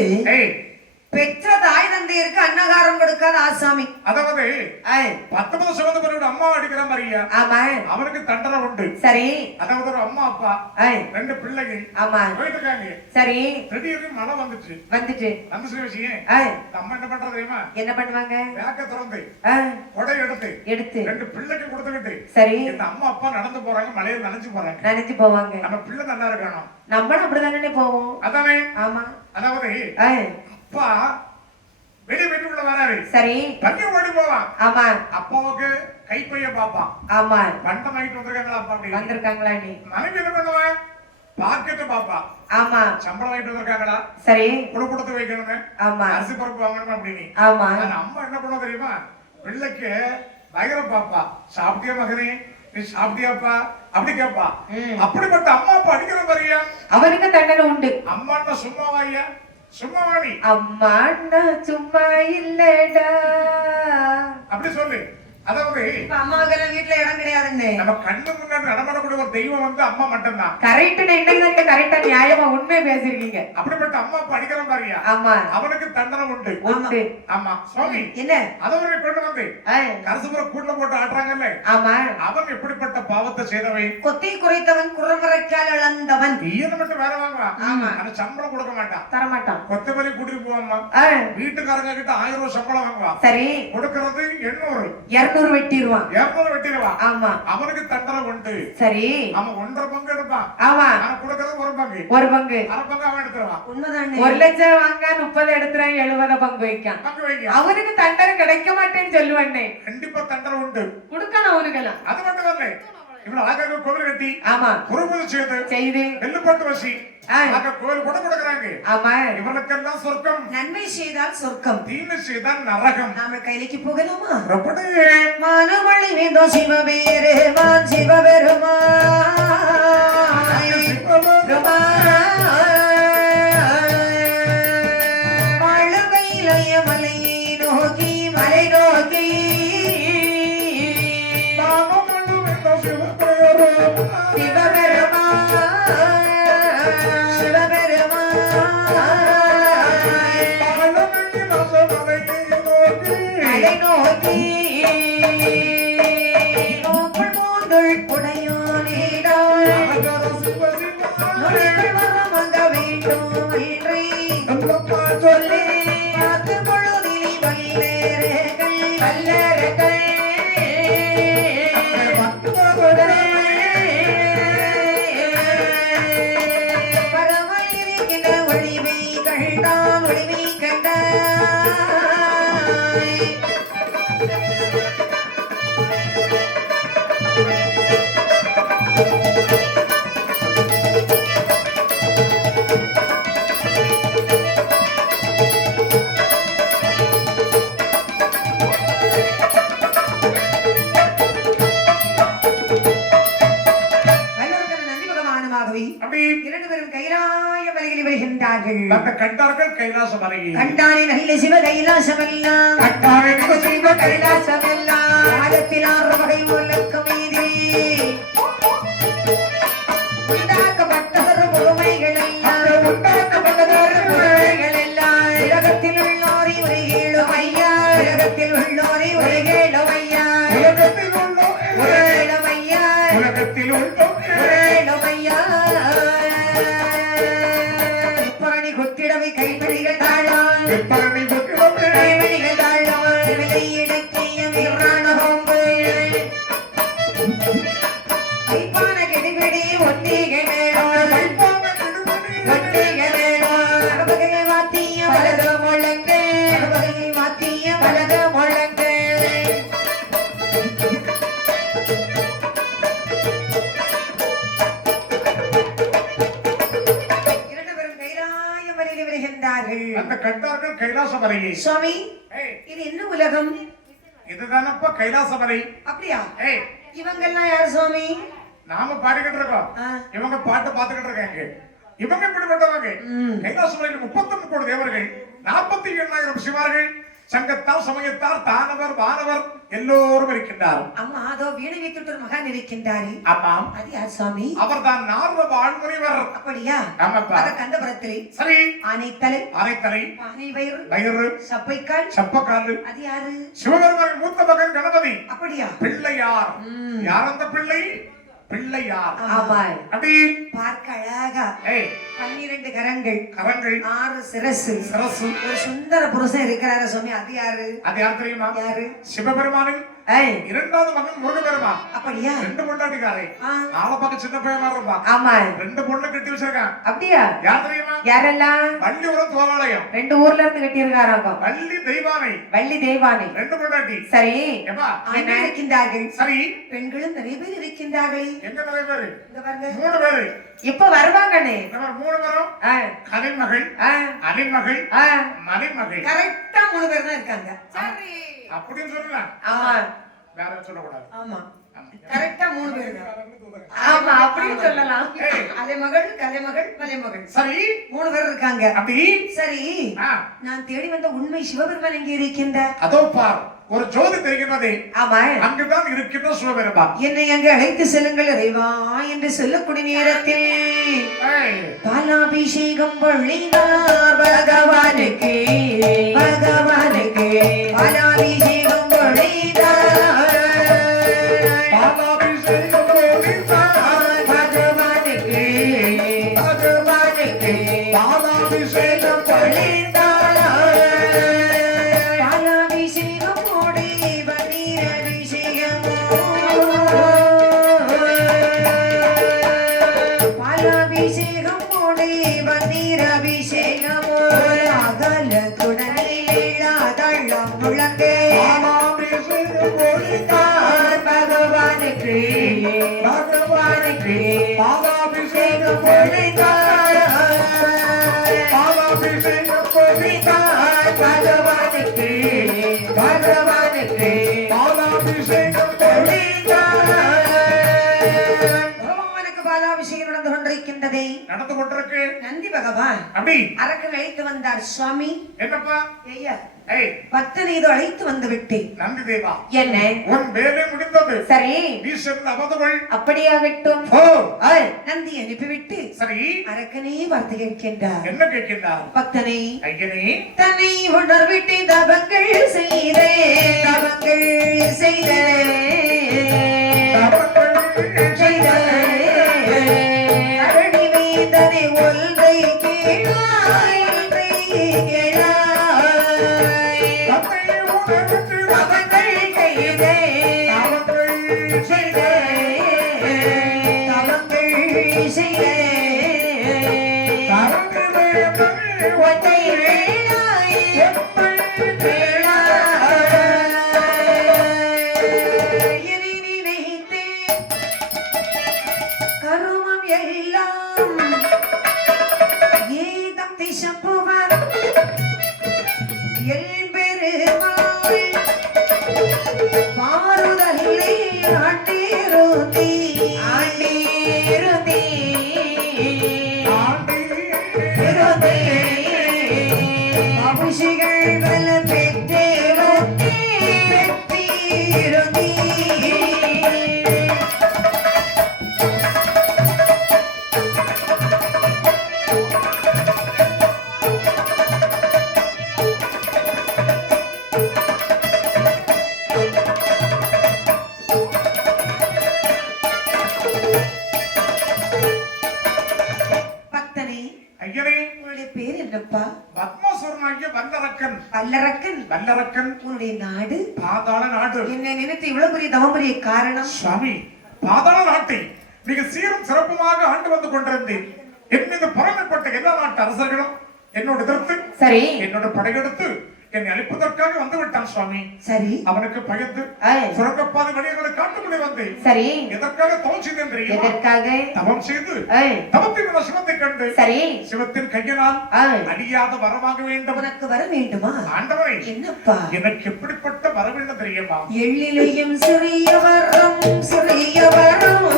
பெற்ற தாய் தந்தையருக்கு அன்னகாரம் கொடுக்காத ஆசாமி. அதாவது 19 சகோதரரோட அம்மா அடிக்கிற மாதிரியா? ஆமா. அவனுக்கு தண்டனை உண்டு. சரி. அதாவது ஒரு அம்மா அப்பா 2 பிள்ளைகள் ஆமா போயிட்டு இருக்காங்க. சரி. திடீர்னு மழை வந்துச்சு. அந்த விஷயம் அம்மா என்ன பண்றது தெரியுமா? என்ன பண்ணுவாங்க? பேக்க திறந்து கொடை எடுத்து 2 பிள்ளைக்கு கொடுத்துக்கிட்டு சரி இந்த அம்மா அப்பா நடந்து போறாங்க, மழையில நனைஞ்சு போவாங்க. நம்ம பிள்ளை நல்லா இருக்கணும். நம்மளும் அப்படிதானே போவோம். அதானே. ஆமா. அதாவது அப்பா வீட்டுக்குள்ள வராரு. சரி. தண்ணி ஓடி போவான். ஆமா. அப்பாவுக்கு கைப்பைய பாப்பான். ஆமா. பண்டம் வாங்கிட்டு வந்திருக்காங்களா அப்பா? அப்படி வந்திருக்காங்களா? நீ மனைவி என்ன பண்ணுவான்? பாக்கெட்டு பாப்பா. ஆமா. சம்பளம் வாங்கிட்டு வந்திருக்காங்களா? சரி. கொடுத்து வைக்கணுமே. ஆமா. அரிசி பருப்பு வாங்கணும் அப்படின்னு. ஆமா. அம்மா என்ன பண்ணுவா தெரியுமா? பிள்ளைக்கு பயங்கர பாப்பா. சாப்பிட்டியா மகனே? நீ சாப்பிட்டியாப்பா? அப்படி கேப்பா. அப்படிப்பட்ட அம்மா அப்பா அடிக்கிற மாதிரியா? அவனுக்கு தண்டனை உண்டு. அம்மாட்ட சும்மாவாயா? சும்மாவாடி. அம்மாண்ணா சும்மா இல்லடா அப்படி சொல்லு. அதாவது அம்மாக்கெல்லாம் வீட்டுல இடம் கிடையாதுன்னு நம்ம கண்ணு முன்னாடி நடமாடக்கூடிய ஒரு தெய்வம் வந்து அம்மா மட்டும்தான். கரெக்ட். இன்னைக்கு கரெக்டா நியாயமா உண்மையை பேசிருக்கீங்க. அப்படிப்பட்ட அம்மா அப்பா அடிக்கிற மாதிரியா? ஆமா. அவனுக்கு தண்டனை உண்டு. ஆமா. சுவாமி என்ன அதவரை கொண்டு வந்து கரசுபுர கூட்டுல போட்டு ஆடுறாங்கல்ல. ஆமா. அவன் எப்படிப்பட்ட பாவத்தை செய்தவை? கொத்தை குறைத்தவன் குறவரைக்கால் இழந்தவன். ஈன மட்டும் வேற வாங்குவான். ஆமா. ஆனா சம்பளம் கொடுக்க மாட்டான். தர மாட்டான். கொத்தமல்லி கூட்டிட்டு போவாமா. வீட்டுக்காரங்க கிட்ட 1000 ரூபாய் சம்பளம் வாங்குவான். சரி. கொடுக்கறது 800 வெட்டிடுவான். 200 வெட்டிடுவான். ஆமா. அவனுக்கு தண்டனை உண்டு. சரி. அவன் 1.5 பங்கு எடுப்பான். ஆமா. ஆனா கொடுக்கறது 1 பங்கு. 1 பங்கு. அரை பங்கு அவன் எடுத்துறான். உண்மைதானே. 1 லட்சம் வாங்க 30 எடுத்துறான், 70 பங்கு வைக்கான். அவனுக்கு தண்டனை கிடைக்க மாட்டேன்னு சொல்லுவானே. கண்டிப்பா தண்டனை உண்டு. கொடுக்கணும் அவனுக்கெல்லாம். அது மட்டும் இல்ல. இவன் அழகாக கோவில் கட்டி. ஆமா. குருபூஜை செய்து நெல்லு போட்டு வசி கோவில் கூட கொடுக்கறாங்க. ஆமா. இவனுக்கெல்லாம் சொர்க்கம். நன்மை செய்தால் சொர்க்கம், தீமை செய்தால் நரகம். நாம கையிലേക്ക് போகலாமா? மானமழை வேந்தோ சிவபேரே மான் சிவபெருமான் மழுவையிலைய மலையை நோக்கி மலை நோக்கி வருகின்றார்கள் அந்த கண்டார்கள் கைலாச மலையை கண்டானே நல்ல சிவ கைலாசமெல்லாம் கண்டாரை சிவ கைலாசமெல்லாம் ஆயிரத்தில் 6 வகை உலக்கம் மீது உண்டாக்கப்பட்டவர் முழுமைகள் எல்லாம் உலகத்தில் உள்ளோரை உரைகேளும் ஐயா உலகத்தில் உள்ளோரை உரைகேளும் ஐயா உரைகேளும் ஐயா உலகத்தில் உள்ள உரைகேளும் ஐயா பரணி கொட்டிடவை கைமணிகள் தாழான் பரணி கொட்டிடவே கைமணிகள் தாழான் விலையிடக்கிய வீராணகம் கைப்பான கெடிபிடி ஒட்டிகை மேளம் ஒட்டிகை மேளம் வகையை மாத்திய வலது முழங்கு வகையை மாத்திய வலது முழங்கு இரண்டு பேரும் கைலாய மலையில் விடுகின்றார்கள் அந்த கண்டார்கள் கைலாச மலையை சுவாமி ஏய், இது என்ன உலகம் இதுதானப்பா கைலாச மலை அப்படியா ஏய் இவங்கெல்லாம் யார் சுவாமி நாம பாடிக்கிட்டு இருக்கோம் ஆ. இவங்க பாட்டு பார்த்துக்கிட்டு இருக்காங்க இவங்க இப்படிப்பட்டவங்க கைலாச மலையில் 33 கோடி தேவர்கள் 48,000 சிவார்கள் சங்கத்தார் சமயத்தார் தானவர் வானவர் எல்லோரும் இருக்கின்றார் அம்மா அதோ வீணை வைத்துட்டு ஒரு மகான் இருக்கின்றாரே ஆமாம் அது யார் சுவாமி அவர்தான் நாரத வாழ்முனிவர் அப்படியா ஆமாப்பா அத கண்டபுரத்திலே சரி ஆனைத்தலை அரைத்தலை பானை வயிறு வயிறு சப்பைக்கால் சப்பக்காலு அது யாரு சிவபெருமான் மூத்த மகன் கணபதி அப்படியா பிள்ளையார் யார் அந்த பிள்ளை பிள்ளையார் ஆமா அப்படி பார்க்க அழகா ஏய் 12 கரங்கள் கரங்கள் 6 சிரசு சரசு ஒரு சுந்தர புருஷன் இருக்கிறாரு சுவாமி அது யாரு அது யார் தெரியுமா யாரு சிவபெருமானின் ஏய் இரண்டாவது மகன் முருகபெருமான் அப்படியா 2 பொண்டாட்டிக்காரே ஆ. ஆள பார்க்க சின்ன பையன் மாதிரி இருப்பான் ஆமா 2 பொண்ணு கட்டி வச்சிருக்கான் அப்படியா யார் தெரியுமா யாரெல்லாம் வள்ளிபுரம் தோவாலயம் 2 ஊர்ல இருந்து கட்டியிருக்காராங்க வள்ளி தெய்வானை வள்ளி தெய்வானை 2 பொண்டாட்டி சரி ஏப்பா ஆண்கள் இருக்கின்றார்கள் சரி பெண்களும் நிறைய பேர் இருக்கின்றார்கள் எங்க நிறைய பேரு இங்க பாருங்க 3 பேரு இப்ப வருவாங்கண்ணே இந்த மாதிரி 3 பேரும் ஆ, கலைமகள் ஆ, அலிமகள் ஆ. மணிமகள் கரெக்டா 3 பேர் தான் இருக்காங்க அப்படின்னு சொல்லல ஆமா வேற சொல்லக்கூடாது ஆமா ஆமா. கரெக்டா 3 பேர் தான் ஆமா அப்படின்னு சொல்லலாம் ஏய், அலைமகள் கலைமகள் மலைமகள் சரி 3 பேர் இருக்காங்க அப்படி சரி ஆ, நான் தேடி வந்த உண்மை சிவபெருமான் எங்கே இருக்கின்றார் அதோ பார் ஒரு ஜோதி தெரிகின்றதே ஆமா அங்குதான் இருக்கின்ற சிவபெருமான் என்னை அங்கு அழைத்து செல்லுங்கள் இறைவா என்று சொல்லக்கூடிய நேரத்தில் ஏய், பாலாபிஷேகம் பொழினார் பகவானுக்கு பகவானுக்கு பாலாபிஷேகம் பொழினார் பாலாபிஷேகம் போதித்தார் பகவானுக்கு பகவானுக்கு பாலாபிஷேகம் பொழிந்தார் பாலாபிஷேகம் போடி பன்னீரபிஷேகம் பாலாபிஷேகம் போடி பன்னீரபிஷேகம் அகலத்துடன் இழாதள்ளம் முழங்கே பாலாபிஷேகம் போதித்தார் பகவானுக்கு பகவானுக்கு பாலாபிஷேகம் பொழிந்தார் பாலாபிஷேகம் போதித்தார் பகவானுக்கு பகவானுக்கு பாலாபிஷேகம் பகவானுக்கு பாலாபிஷேகம் நடந்து கொண்டிருக்கின்றதே நடந்து கொண்டிருக்கு நந்தி பகவான் அப்படி அரக்கன் அழைத்து வந்தார் சுவாமி என்னப்பா ஐயா ஏய் பக்தனை இதோ அழைத்து வந்து விட்டேன் நந்தி தேவா என்ன உன் வேலை முடிந்தது சரி நீ சென்று அமர்ந்தவள் அப்படியாகட்டும் ஓ நந்தி அனுப்பிவிட்டு சரி அரக்கனே வார்த்தை கேட்கின்றார் என்ன கேட்கின்றார் பக்தனை ஐயனே தன்னை உணர்விட்டு தவங்கள் செய்தே தவங்கள் செய்தே செய்தே அரணி வேந்தனை ஒன்றை கேளாய் ஒன்றை கேளாய் தவங்கள் செய்தே செய்தே தவங்கள் செய்தே ஒன்றை கேளாய் கேளாய் அரக்கனாகிய வல்லரக்கன் வல்லரக்கன் வல்லரக்கன் உன்னுடைய நாடு பாதாள நாடு. என்னை நினைத்து இவ்வளவு பெரிய தவம் புரிய காரணம் சுவாமி, பாதாள நாட்டை மிக சீரும் சிறப்புமாக ஆண்டு வந்து கொண்டிருந்தேன். என் மீது பொறாமைப்பட்ட எல்லா நாட்டு அரசர்களும் என்னோட எதிர்த்து சரி என்னோட படையெடுத்து என்னை அழிப்பதற்காக வந்து விட்டான் சுவாமி. சரி அவனுக்கு பயந்து ஏய், சுரங்கப்பாதை வழிகளை காட்டுக்குள்ளே வந்தேன். சரி எதற்காக தவம் செய்தேன் தெரியுமா? எதற்காக தவம் செய்து ஏய், தவத்தின் சிவத்தை கண்டு சரி சிவத்தின் கையினால் ஏய், அழியாத வரமாக வேண்டும். உனக்கு வர வேண்டுமா ஆண்டவரை, என்னப்பா எனக்கு எப்படிப்பட்ட வர வேண்டும் தெரியுமா? எள்ளிலையும் சிறியவரம் சிறியவரம்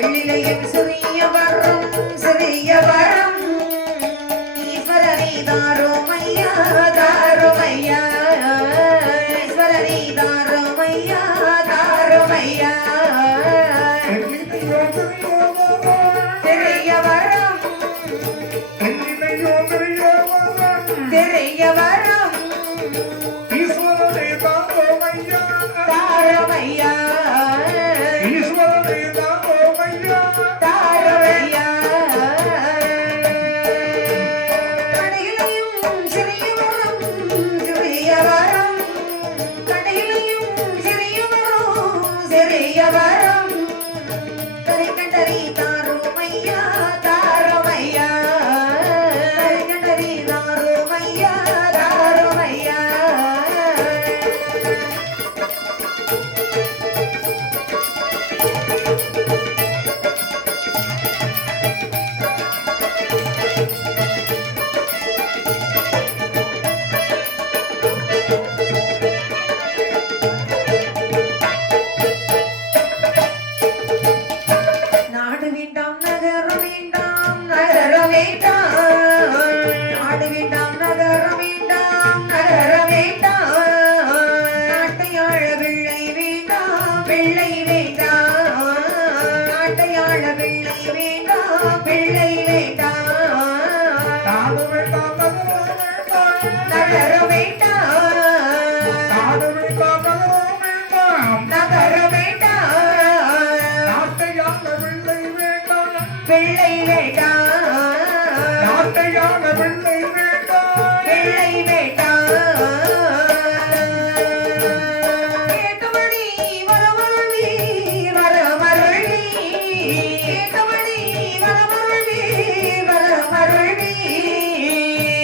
எள்ளிலையும் சிறியவரம் சிறியவரம் ஈஸ்வரனை தாரோமையா தாரோமையா ஈஸ்வரனை தாரோமையா தாரோமையா சிறியவரம் சிறியவரம் ஈஸ்வரனே தாரோமையா தாரோமையா ஈஸ்வரனே தாரோமையா தாரோமையா கடையிலையும் சிறியவரம் சிறியவரம் கடையிலையும் சிறியவரம் சிறியவரம் கரை கண்டறி தாரோமையா தாரோமையா கரை கண்டறி தாரோமையா தாரோமையா நாடு வேண்டாம் நகர வேண்டாம் நகர வேண்டாம் நாடு வேண்டாம் நகர வேண்டாம் நகர வேண்டாம் நாட்டையாள வெள்ளை வேண்டாம் வெள்ளை வேண்டாம் நாட்டையாள வெள்ளை வேண்டாம் வெள்ளை வேண்டாம் நாடு வேண்டாம் நகர வேண்டாம் நாடு வேண்டாம் நகர வேண்டாம் நாட்டையான வெள்ளை வேண்டாம் வெள்ளை வேண்டாம் நாட்டையான வெள்ளை வேண்டாம் வெள்ளை வேண்டாம் கேட்டபடி வரமருள்வி வரமருள்வி கேட்டபடி வரமருள்வி வரமருள்வி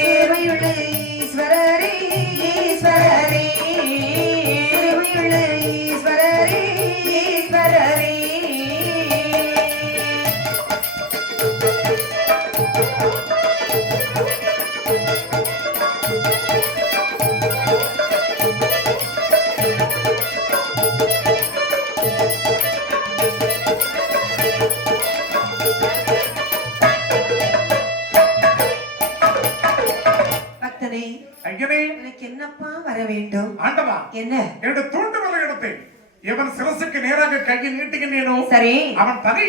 திருமையுள்ள ஈஸ்வரரே ஈஸ்வரரே திருமையுள்ள ஈஸ்வரரே ஈஸ்வரரே பக்தனே ஐயனே, எனக்கு என்னப்பா வர வேண்டும் ஆண்டவா, என்ன என்னுடைய தூண்டுதலை எடுத்து எவன் சிரசுக்கு நேராக கையை நீட்டுகின்றேனோ சரி அவன் தலை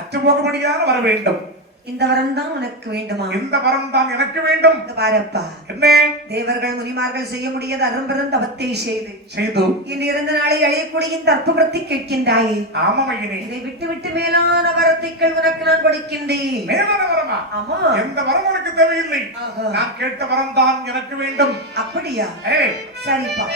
அற்று போகும்படியாக வர வேண்டும். இந்த வரம் தான் உனக்கு வேண்டுமா இந்த வரம் தான் எனக்கு வேண்டும். இந்த பாரப்பா என்ன தேவர்கள் முனிமார்கள் செய்ய முடியாத அரும்பெரும் தவத்தை செய்து செய்து? இன்று இறந்த நாளை அழியக்கூடிய இந்த அற்புதத்தை கேட்கின்றாயே ஆமாம் ஐயனே. இதை விட்டு விட்டு மேலான வரத்தைகள் உனக்கு நான் கொடுக்கின்றேன் மேலான வரமா? ஆமா எந்த வரம் உனக்கு தேவையில்லை. ஆஹா. நான் கேட்ட வரம் தான் எனக்கு வேண்டும். அப்படியா ஏய், சரிப்பா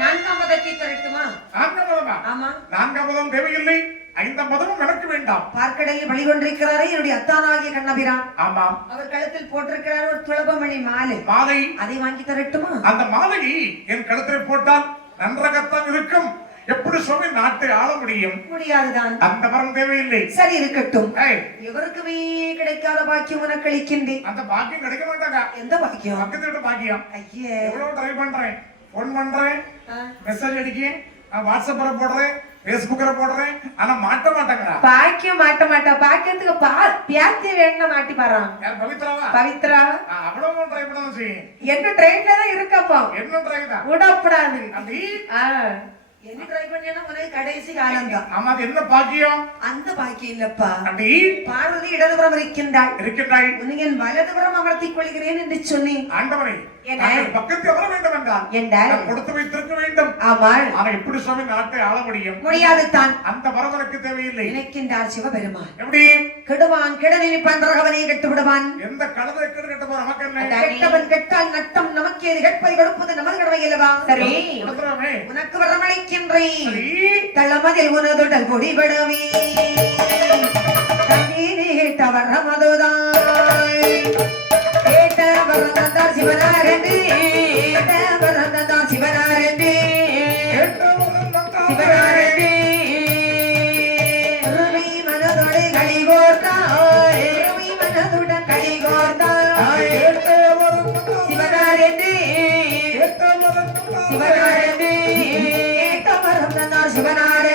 நான்காம் பதத்தை தரட்டுமா நான்காம் வரமா? ஆமா நான்காம் பதம் தேவையில்லை. ஐந்தாம் பதமும் எனக்கு வேண்டாம். பார்க்கடலில் வழிகொண்டிருக்கிறாரே என்னுடைய அத்தானாகிய கண்ணபிரான் ஆமாம். அவர் கழுத்தில் போட்டிருக்கிறார் ஒரு துளபமணி மாலை மாலை, அதை வாங்கி தரட்டுமா அந்த மாலையை என் கழுத்தில் போட்டால் நன்றாகத்தான் இருக்கும். எப்படி சுவாமி நாட்டை ஆள முடியும்? முடியாதுதான் அந்த வரம் தேவையில்லை. சரி இருக்கட்டும் ஏய், எவருக்குமே கிடைக்காத பாக்கியம் உனக்கு அளிக்கின்றேன் அந்த பாக்கியம் கிடைக்க மாட்டாங்க. எந்த பாக்கியம் பக்கத்து வீட்டு பாக்கியம். ஐயே எவ்வளவு ட்ரை பண்றேன், போன் பண்றேன், ஆ. மெசேஜ் அடிக்கேன், வாட்ஸ்அப்ல போடுறேன், பேஸ்புக்ல போடுறேன், ஆனா மாட்ட மாட்டாங்கடா. பாக்கியம் மாட்ட மாட்டா பாக்கியத்துக்கு பியாத்தி வேணும்னா மாட்டி பாறான் யார் பவித்ராவா? பவித்ரா அவ்வளவு ட்ரை பண்ண செய்யும். என்ன ட்ரெயின்ல தான் இருக்கப்போ என்ன ட்ரை தான் விடப்படாது அப்படி? ஆ, என்ன ட்ரை பண்ணினா உனக்கு கடைசி காலம் தான் ஆமா, அது என்ன பாக்கியம்? அந்த பாக்கியம் இல்லப்பா அப்படி பார்வதி இடதுபுறம் இருக்கின்றாள் இருக்கின்றாய். உன்னை என் வலதுபுறம் அமர்த்திக் கொள்கிறேன் என்று சொன்னேன் ஆண்டவரே, என்ன? தாங்கள் பக்கத்தில் வர வேண்டும் என்றால் என்றால் நான் கொடுத்து வைத்திருக்க வேண்டும். ஆமாள் ஆனா எப்படி சுவாமி நாட்டை ஆள முடியும்? முடியாது தான் அந்த வரம் எனக்கு தேவையில்லை. நினைக்கின்றார் சிவபெருமான். எப்படி? கெடுவான் கெடனிப்பான் ரகவனை கெட்டு விடுவான். எந்த கழுதை கெட்ட போற நமக்கு என்ன? கெட்டவன் கெட்டால் நட்டம் நமக்கு எது கேட்பதை கொடுப்பது நமது கடமை அல்லவா? சரி கொடுக்கிறோமே. உனக்கு வரமளிக்கின்றேன். சரி. தள்ளமதில் உனதுடல் பொடிபடவே தண்ணீரே வரமதுதான் கேட்ட வரந்தான் சிவனாரே வரந்தான் சிவனாரே சிவனாரே ரவி மனதோடு கலிகோர்த்தாய் ரவி மனதுடன் கலிகோர்த்தாய் சிவனாரே சிவனாரே கேட்ட வரந்தான் சிவனாரே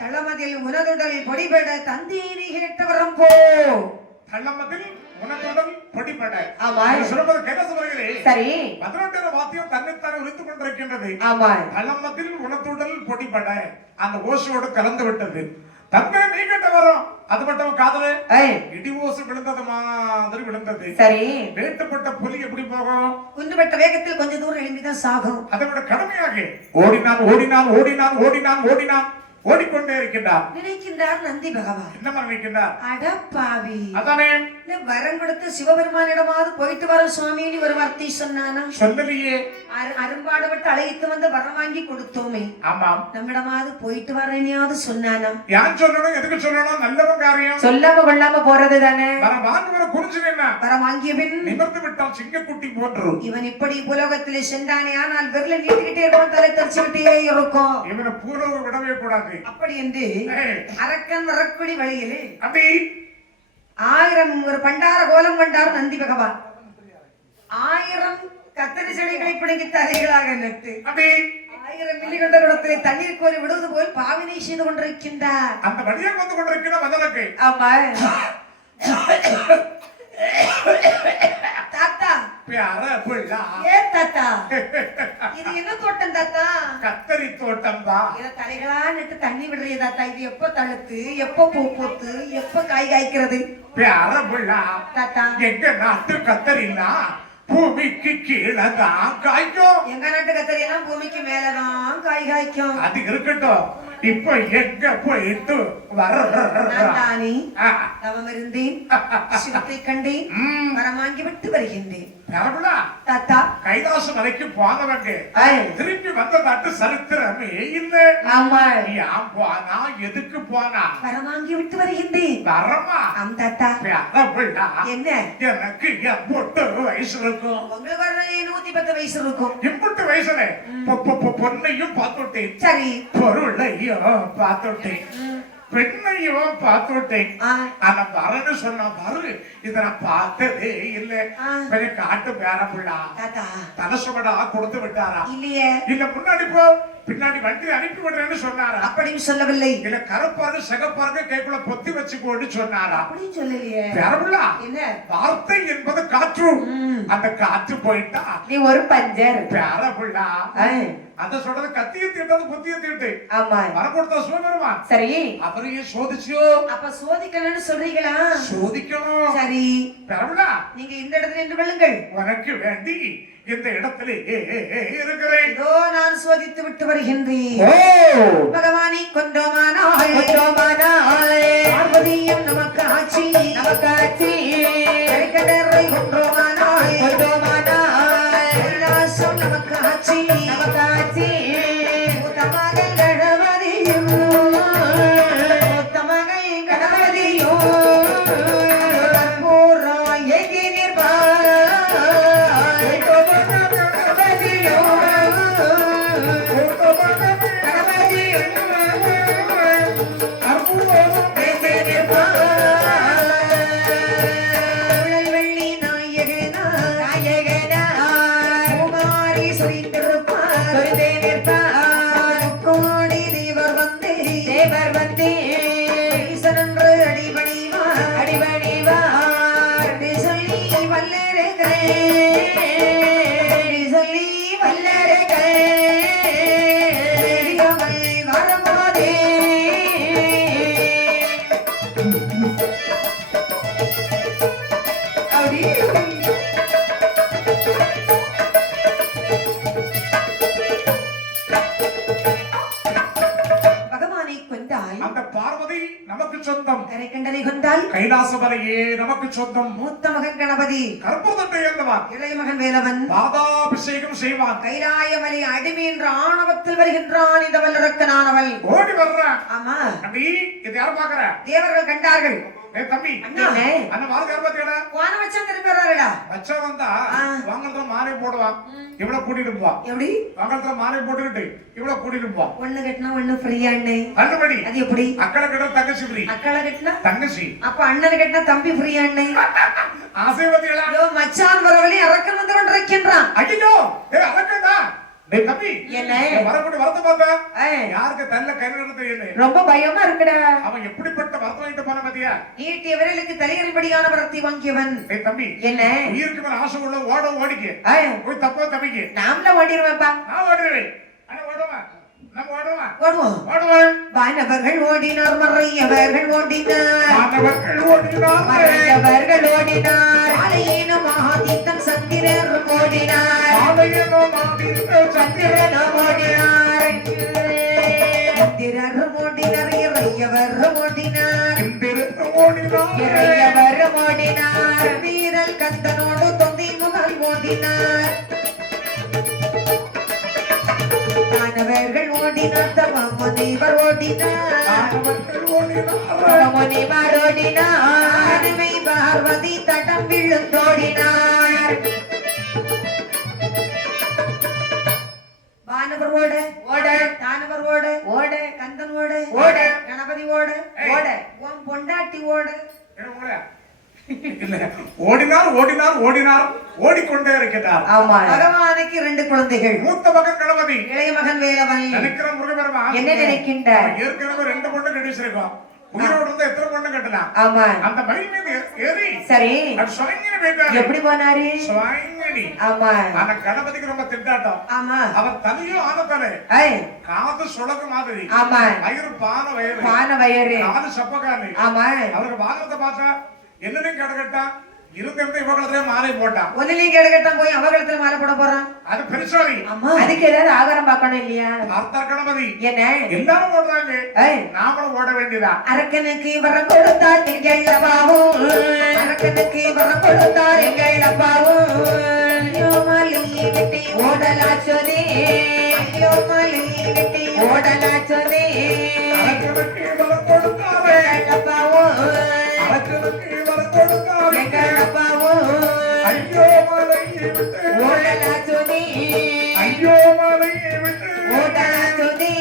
தளமதில் உனதுடல் பொடிபட தந்தீனி கேட்டவரம் போ. தள்ளமதில் உனக்குடன் பொடிபட. ஆமா. நீ சொல்வது கேட்ட சொல்கிறே. சரி 18 வாத்தியம் தன்னைத்தானே உரித்துக் கொண்டிருக்கின்றது. ஆமா தள்ளமதில் உனக்குடன் பொடிபட அந்த ஓசையோடு கலந்து விட்டது. தந்தை நீ கேட்ட வரும் அது மட்டும் காதல இடி ஓசை விழுந்தது மாதிரி விழுந்தது. சரி வேட்டப்பட்ட புலி எப்படி போகும்? குந்துபட்ட வேகத்தில் கொஞ்ச தூரம் எழும்பிதான் சாகும். அதை விட கடுமையாக ஓடினான் ஓடினான் ஓடினான் ஓடினான் ஓடினான் ஓடிக்கொண்டே இருக்கின்றார். நினைக்கின்றார் நந்தி பகவான். என்ன நினைக்கின்றார்? அடப்பாவி அதானே இந்த வரம் கொடுத்து சிவபெருமானிடமாவது போயிட்டு வர சுவாமின்னு ஒரு வார்த்தை சொன்னானா? சொல்லலையே. அரும்பாடுபட்டு அழைத்து வந்து வரம் வாங்கி கொடுத்தோமே. ஆமாம். நம்மிடமாவது போயிட்டு வரேனியாவது சொன்னானா? யான் சொல்லணும் எதுக்கு சொல்லணும்? நல்லவன் காரியம். சொல்லாம கொள்ளாம போறது தானே. வர வாங்க வர குறிஞ்சு என்ன வரம் வாங்கிய பின் நிமிர்ந்து விட்டான் சிங்கக்குட்டி போன்று. இவன் இப்படி புலோகத்திலே சென்றானே ஆனால் விரல நீட்டிக்கிட்டே இருக்கும் தலை தரிச்சு விட்டே இருக்கும். இவனை பூர்வ விடவே கூடாது. அப்படி என்று அரக்கன் வரக்குடி வழியிலே அப்படி 1000 ஒரு பண்டார கோலம் கொண்டார் நந்தி பகவான். 1000 கத்தரி செடிகளை பிடுங்கி தரைகளாக நட்டு அப்படி 1000 மில்லி கொண்ட குடத்திலே தண்ணீர் கோரி விடுவது போல் பாவினை செய்து கொண்டிருக்கின்றார். அந்த வழியாக வந்து கொண்டிருக்கிற மதனுக்கு ஆமா தாத்தா பியார புள்ளா ஏ தாத்தா இது என்ன தோட்டம் தாத்தா? கத்தரி தோட்டம் தான். இத தலைகளா நட்டு தண்ணி விடுறிய தாத்தா. இது எப்ப தழுத்து எப்ப பூ பூத்து எப்ப காய் காய்க்கிறது பியார புள்ளா தாத்தா? எங்க நாட்டு கத்தரினா பூமிக்கு கீழே தான் காய்க்கும். எங்க நாட்டு கத்தரி எல்லாம் பூமிக்கு மேலதான் காய் காய்க்கும். அது இருக்கட்டும். இப்ப எங்க போயிட்டு வர நானே தவம் இருந்தேன் சிவத்தை கண்டேன் வரம் வாங்கி விட்டு வருகின்றேன். தாத்தா கைலாச மலைக்கு போனவங்க திருப்பி வந்ததாட்டு சரித்திரமே இல்ல. ஆமா ஏன் போனா எதுக்கு போனா? வரம் வாங்கி விட்டு வருகின்றேன். வரமா தாத்தா என்ன எனக்கு எம்பொட்டு வயசு இருக்கும்? உங்களுக்கு வர 110 வயசு இருக்கும். எம்பொட்டு வயசுல பொண்ணையும் பார்த்துட்டேன். சரி பொருளையும் பார்த்துட்டேன். பெண்ணையும் பார்த்துட்டேன். ஆனா வரன்னு சொன்னா வரு இத நான் பார்த்ததே இல்ல. கொஞ்சம் காட்டு பேரப்புள்ளா தாத்தா தலை சுமடா கொடுத்து விட்டாரா? இல்லையே. இல்ல முன்னாடி போ பின்னாடி வண்டி அனுப்பி விடுறேன்னு சொன்னாரா? அப்படியும் சொல்லவில்லை. இல்ல கருப்பாரு சிகப்பாரு கைக்குள்ள பொத்தி வச்சுக்கோன்னு சொன்னாரா? அப்படியும் சொல்லலையே. பேரப்புள்ளா என்ன வார்த்தை என்பது காற்று. அந்த காற்று போயிட்டா நீ ஒரு பஞ்சர் பேரப்புள்ளா அந்த சொல்றது கத்திய தீட்டது புத்திய தீட்டு. ஆமா வர கொடுத்த சிவபெருமான் சரி அவரையும் சோதிச்சோ. அப்ப சோதிக்கணும்னு சொல்றீங்களா? சோதிக்கணும். சரி பெறவில்லா நீங்க இந்த இடத்துல நின்று கொள்ளுங்கள். உனக்கு வேண்டி இந்த இடத்துல இருக்கிறேன். இதோ நான் சோதித்து விட்டு வருகின்றேன். பகவானை கொண்டோமானாய் பார்வதியும் நமக்கு ஆட்சி கரிக்கடரை கொண்டோமானாய் கைலாசம் நமக்கு ஆட்சி மூத்தமகள் கணபதியும் கற்பூரம் ஏகி நிற்பார் வெள்ளி நாயகனா குமாரி சொரிந்திருப்பார் கோடி தேவர் வந்து ஈசனன்று அடிபணிவார் சொல்லி வல்லருகை வரும்போதே பகவானை கொண்டால் அந்த பார்வதி நமக்கு சொந்தம், கரைக்கண்டனை கொண்டால் கைலாசமலையே நமக்கு சொந்தம். மூத்த மகன் கணபதி, கற்பூரத்தை ஏந்தவன், இளைய மகன் வேலவன், பாதாபிஷேகம் செய்வான். கைலாயமலை அடிமை என்ற ஆணவத்தில் வருகின்றான் இந்த வல்லரக்கனானவள். ஓடி வர்ற ஆமா, தம்பி, இது யார் பாக்குற? தேவர்கள் கண்டார்கள். ஏய் தம்பி, அண்ணா, அந்த மார்க் யார் பாத்தியாடா? வான வச்சா திரும்பி வர்றாருடா. மச்சா வந்தா வாங்கறத மாலை போடுவான், இவ்வளவு கூட்டிட்டு போவான். எப்படி? வாங்கறத மாலை போட்டுக்கிட்டு இவ்வளவு கூட்டிட்டு போவான். ஒண்ணு கட்டினா ஒண்ணு ஃப்ரீயா அண்ணே? நல்லபடி. அது எப்படி? அக்கறை கிட்ட தங்கச்சி ஃப்ரீ. அக்களை கட்டினா தங்கச்சி. அப்ப அண்ணன் கட்டினா தம்பி ஃப்ரீயா அண்ணே? ஆசைவதிகளா? ஐயோ, மச்சான் வரவழி அரக்கன் வந்து கொண்டிருக்கின்றான். ஐயோ, ஏய் அரக்கடா. டேய் தம்பி, என்ன? வரக்கூட வரத பாத்தா ஏய், யாருக்கு தல்ல கை நிறுத்த தெரியல. ரொம்ப பயமா இருக்குடா. அவன் எப்படிப்பட்ட வரத வாங்கிட்டு போன பாத்தியா? நீட்டிய விரலுக்கு தலையறிபடியான வரத்தை வாங்கியவன். டேய் தம்பி, என்ன? உயிருக்கு மேல ஆசை உள்ள ஓடிக்கு. ஏய், போய் தப்பா தம்பிக்கு. நாமள ஓடிடுவேன்ப்பா. நான் ஓடுவேன். அட ஓடுவா. நம்ம ஓடுவா. ஓடுவோம். ஓடுவேன். வானவர்கள் ஓடினார், மறையவர்கள் ஓடினார், மாணவர்கள் ஓடினார். மறைந்தவர்கள் ஓடினார். ஆலையேன மகாதீத்தன் சந்திரர் ஓடினார், ஆலயனோ மாவீர சந்திரன் ஓடினார். இந்திரர் ஓடினார், இறையவர் ஓடினார், இந்திரன் ஓடினார். இறையவர் ஓடினார். வீரல் கந்தனோடு தொந்தி முகல் ஓடினார், தானவர்கள் ஓடினார், தவமுனிவர் ஓடினார், மாணவர்கள் ஓடினார். முனிவர் ஓடினார். அருமை பார்வதி தடம் விழுந்தோடினார். வானவர் ஓட ஓட, தானவர் ஓட ஓட, கந்தன் ஓட ஓட, கணபதி ஓட ஓட. உன் பொண்டாட்டி ஓட. என்ன உங்கள? இல்ல, ஓடினார் ஓடினார் ஓடினார் ஓடிக்கொண்டே இருக்கிறார். ஆமா. பகவானுக்கு 2 குழந்தைகள். மூத்த மகன் கணபதி, இளைய மகன் வேலவன். நினைக்கிற முருகபெருமான் என்ன நினைக்கின்றார்? ஏற்கனவே 2 பொண்ணு கட்டி வச்சிருக்கோம். உயிரோடு இருந்தா எத்தனை பொண்ணு கட்டலாம்? ஆமா, அந்த மயில் மீது ஏறி சரி. அது சுவங்கினி போயிட்டாரு. எப்படி போனாரு? சுவங்கினி. ஆமா. ஆனா கணபதிக்கு ரொம்ப திண்டாட்டம். ஆமா, அவர் தலையும் ஆனத்தானே, ஏய், காது சுழகு மாதிரி, ஆமா. வயிறு பான வயிறு, பான வயறு. காது சப்பக்கானு. ஆமா. அவருக்கு வாகனத்தை பார்த்தா என்னன்னு கடகட்டா இருந்திருந்து இவங்களே மாலை போட்டான். ஒன்னிலையும் கேடுகட்டம் போய் அவகலத்துல மாலை போட போறான். அது பெருசாலி. ஆமா, அதுக்கு ஏதாவது ஆகாரம் பார்க்கணும் இல்லையா? பார்த்தார் கணபதி. என்ன? எல்லாரும் ஓடுறாங்க, ஏய், நாமளும் ஓட வேண்டியதா? அரக்கனுக்கு வரம் கொடுத்தார் எங்கள் அப்பாவும், அரக்கனுக்கு வரம் கொடுத்தார் எங்கள் அப்பாவும். ஐயோ மலையை விட்டு ஓடலாச்சொனே, ஐயோ மலையை விட்டு ஓடலாச்சொனே. அரக்கனுக்கு வரம் கொடுத்தாரே, எங்கள் அப்பாவும், அரக்கனுக்கு வரம் கொடுத்தாரே. எங்கள் அப்பாவும் ஐயோ மலையை விட்டு, ஓடலாச்சொனே, ஐயோ மலையை விட்டு, ஓடலாச்சொனே.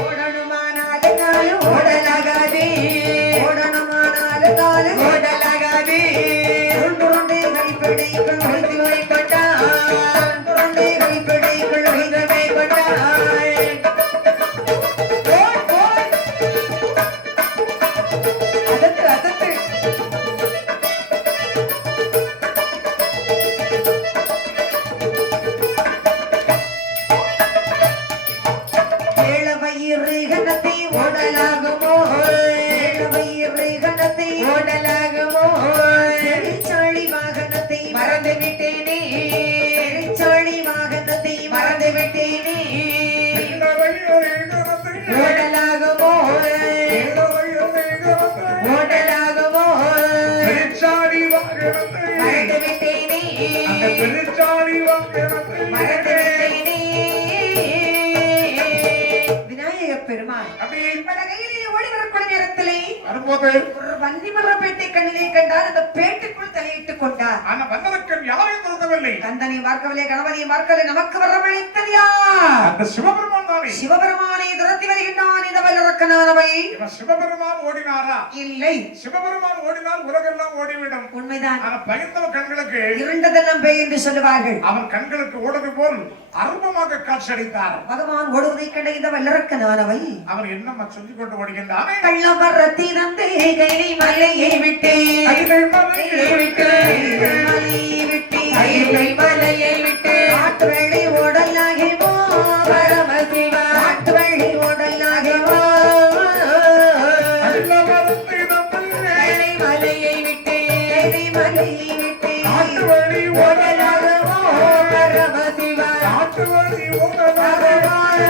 ஓடணுமானாலும் நாளும் ஓடலாகாதே, ஓடணுமானாலும் நாலு ஓடலாகாதே. உருண்டை கைப்பிடிக்குள் ஒழித்து வைக்கொண்டாய், உருண்டை கைப்பிடிக்குள் ஒழித்து வைக்கொண்டாய். Vote, vote. அதட்டு, அதட்டு. ஏழவயிறு கணத்தை ஓடலாகுமோ, ஏழவயிறு கணத்தை ஓடலாகுமோ? பெருச்சாளி வாகனத்தை மறந்து விட்டேனே, பெருச்சாளி வாகனத்தை மறந்து விட்டேனே. இளவயரே கணத்தை, ஓடலாகுமோ? இளவயரே கணத்தை, ஓடலாகுமோ? பெருச்சாளி வாகனத்தை, மறந்து விட்டேனே, அந்த பெருச்சாளி வாகனத்தை, மறந்து விட்டேனே. விநாயக பெருமாள் அப்படி பல கையிலே ஓடி வரக்கூடிய நேரத்திலே வரும்போது ஒரு வன்னிமர பேட்டை கண்ணிலே கண்டார். அந்த பேட்டுக்குள் தலையிட்டுக் கொண்டார். ஆனா வந்ததற்கன் யாரையும் திருந்தவில்லை. கந்தனை பார்க்கவில்லை, கணபதியை பார்க்கவில்லை. நமக்கு வரவழைத்தது யார்? அந்த சிவபெருமான் தானே. சிவபெருமானை துரத்தி வருகின்றான் இந்த வல்லரக்கனானவள். இவன் சிவபெருமான் ஓடினாரா? இல்லை, சிவபெருமான் ஓடினால் உலகெல்லாம் ஓடிவிடும். உண்மைதான். ஆனா பயந்தவ கண்களுக்கு இருண்டதெல்லாம் பேய் என்று சொல்லுவார்கள். அவன் கண்களுக்கு ஓடுவது போல் அருபமாக காட்சியளித்தார். பகவான் ஓடுவதை கண்ட இந்த வல்லரக்கனானவள் அவன் என்னம்மா சொல்லிக் கொண்டு ஓடுகின்றானே. கள்ளமரத்தி தந்து கைலை மலையை விட்டு, அகிலை மலையை விட்டு, மலையை விட்டு, கைலை மலையை விட்டு காட்டு வெள்ளை ஓடலாகிவோ பரமசிவா, காட்டு வெள்ளை ஓடலாகிவோ அகில மரத்தை நம்பி, கைலை மலையை விட்டு வழி விட்டு காட்டு வழி ஓடலாகவோ பரமசிவா காட்டு வழி ஓடலாக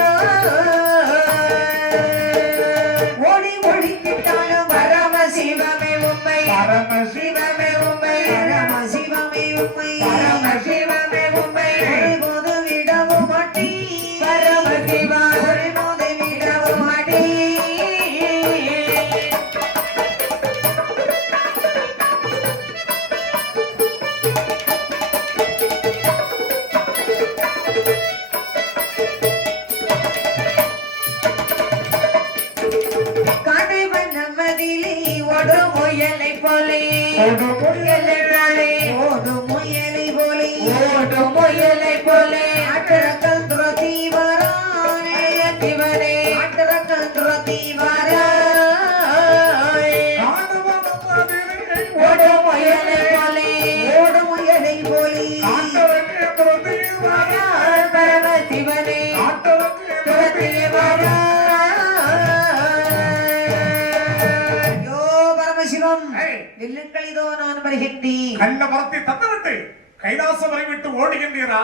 ஓடி ஒழிக்கிட்டாலும் பரமசிவமே உண்மை பரமசிவமே உண்மை பரமசிவமே உண்மை பரமசிவமே உண்மை ஒருபோது விடவும் மாட்டீ பரமசிவா ஒருபோது விடவும் மாட்டீ காடை வண்ணமதிலே ஓடும் முயலை போலே ஓடும் முயலை போலே ஓடும் முயலை போலே ஆட்டரக்கல் துரத்தி வரானே சிவனே ஆட்டரக்கல் துரத்தி வரானே ஓடும் முயலை போலே ஓடும் முயலை போலே பரம சிவனே துரத்தி யோ பரமசிவம் வெல்லுங்கள் இதோ நான் வருகின்றேன் நல்ல வரத்தை தந்துவிட்டு கைலாசம் வரை விட்டு ஓடுகின்றீரா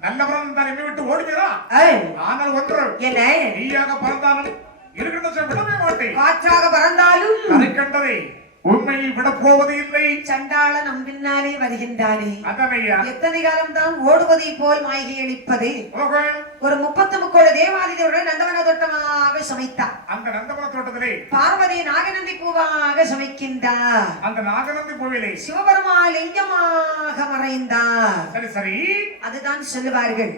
நல்ல வரம் தான் எம்மை விட்டு ஓடுவீரா ஏய், ஆனால் ஒன்று என்ன நீயாக பறந்தாலும் இருக்கின்ற விடவே மாட்டேன் காற்றாக பறந்தாலும் அதை கண்டதை உண்மையை விட போவது இல்லை சண்டாள நம் பின்னாலே வருகின்றானே அதனையா எத்தனை காலம் தான் ஓடுவதை போல் மாய்கை அளிப்பது ஓகே. ஒரு 33 கோடி தேவாதிதேவருடன் நந்தவன தோட்டமாக சமைத்தார் அந்த நந்தவன தோட்டத்திலே பார்வதி நாகநந்தி பூவாக சமைக்கின்றார் அந்த நாகநந்தி கோவிலே சிவபெருமான் லிங்கமாக மறைந்தார் சரி சரி அதுதான் சொல்லுவார்கள்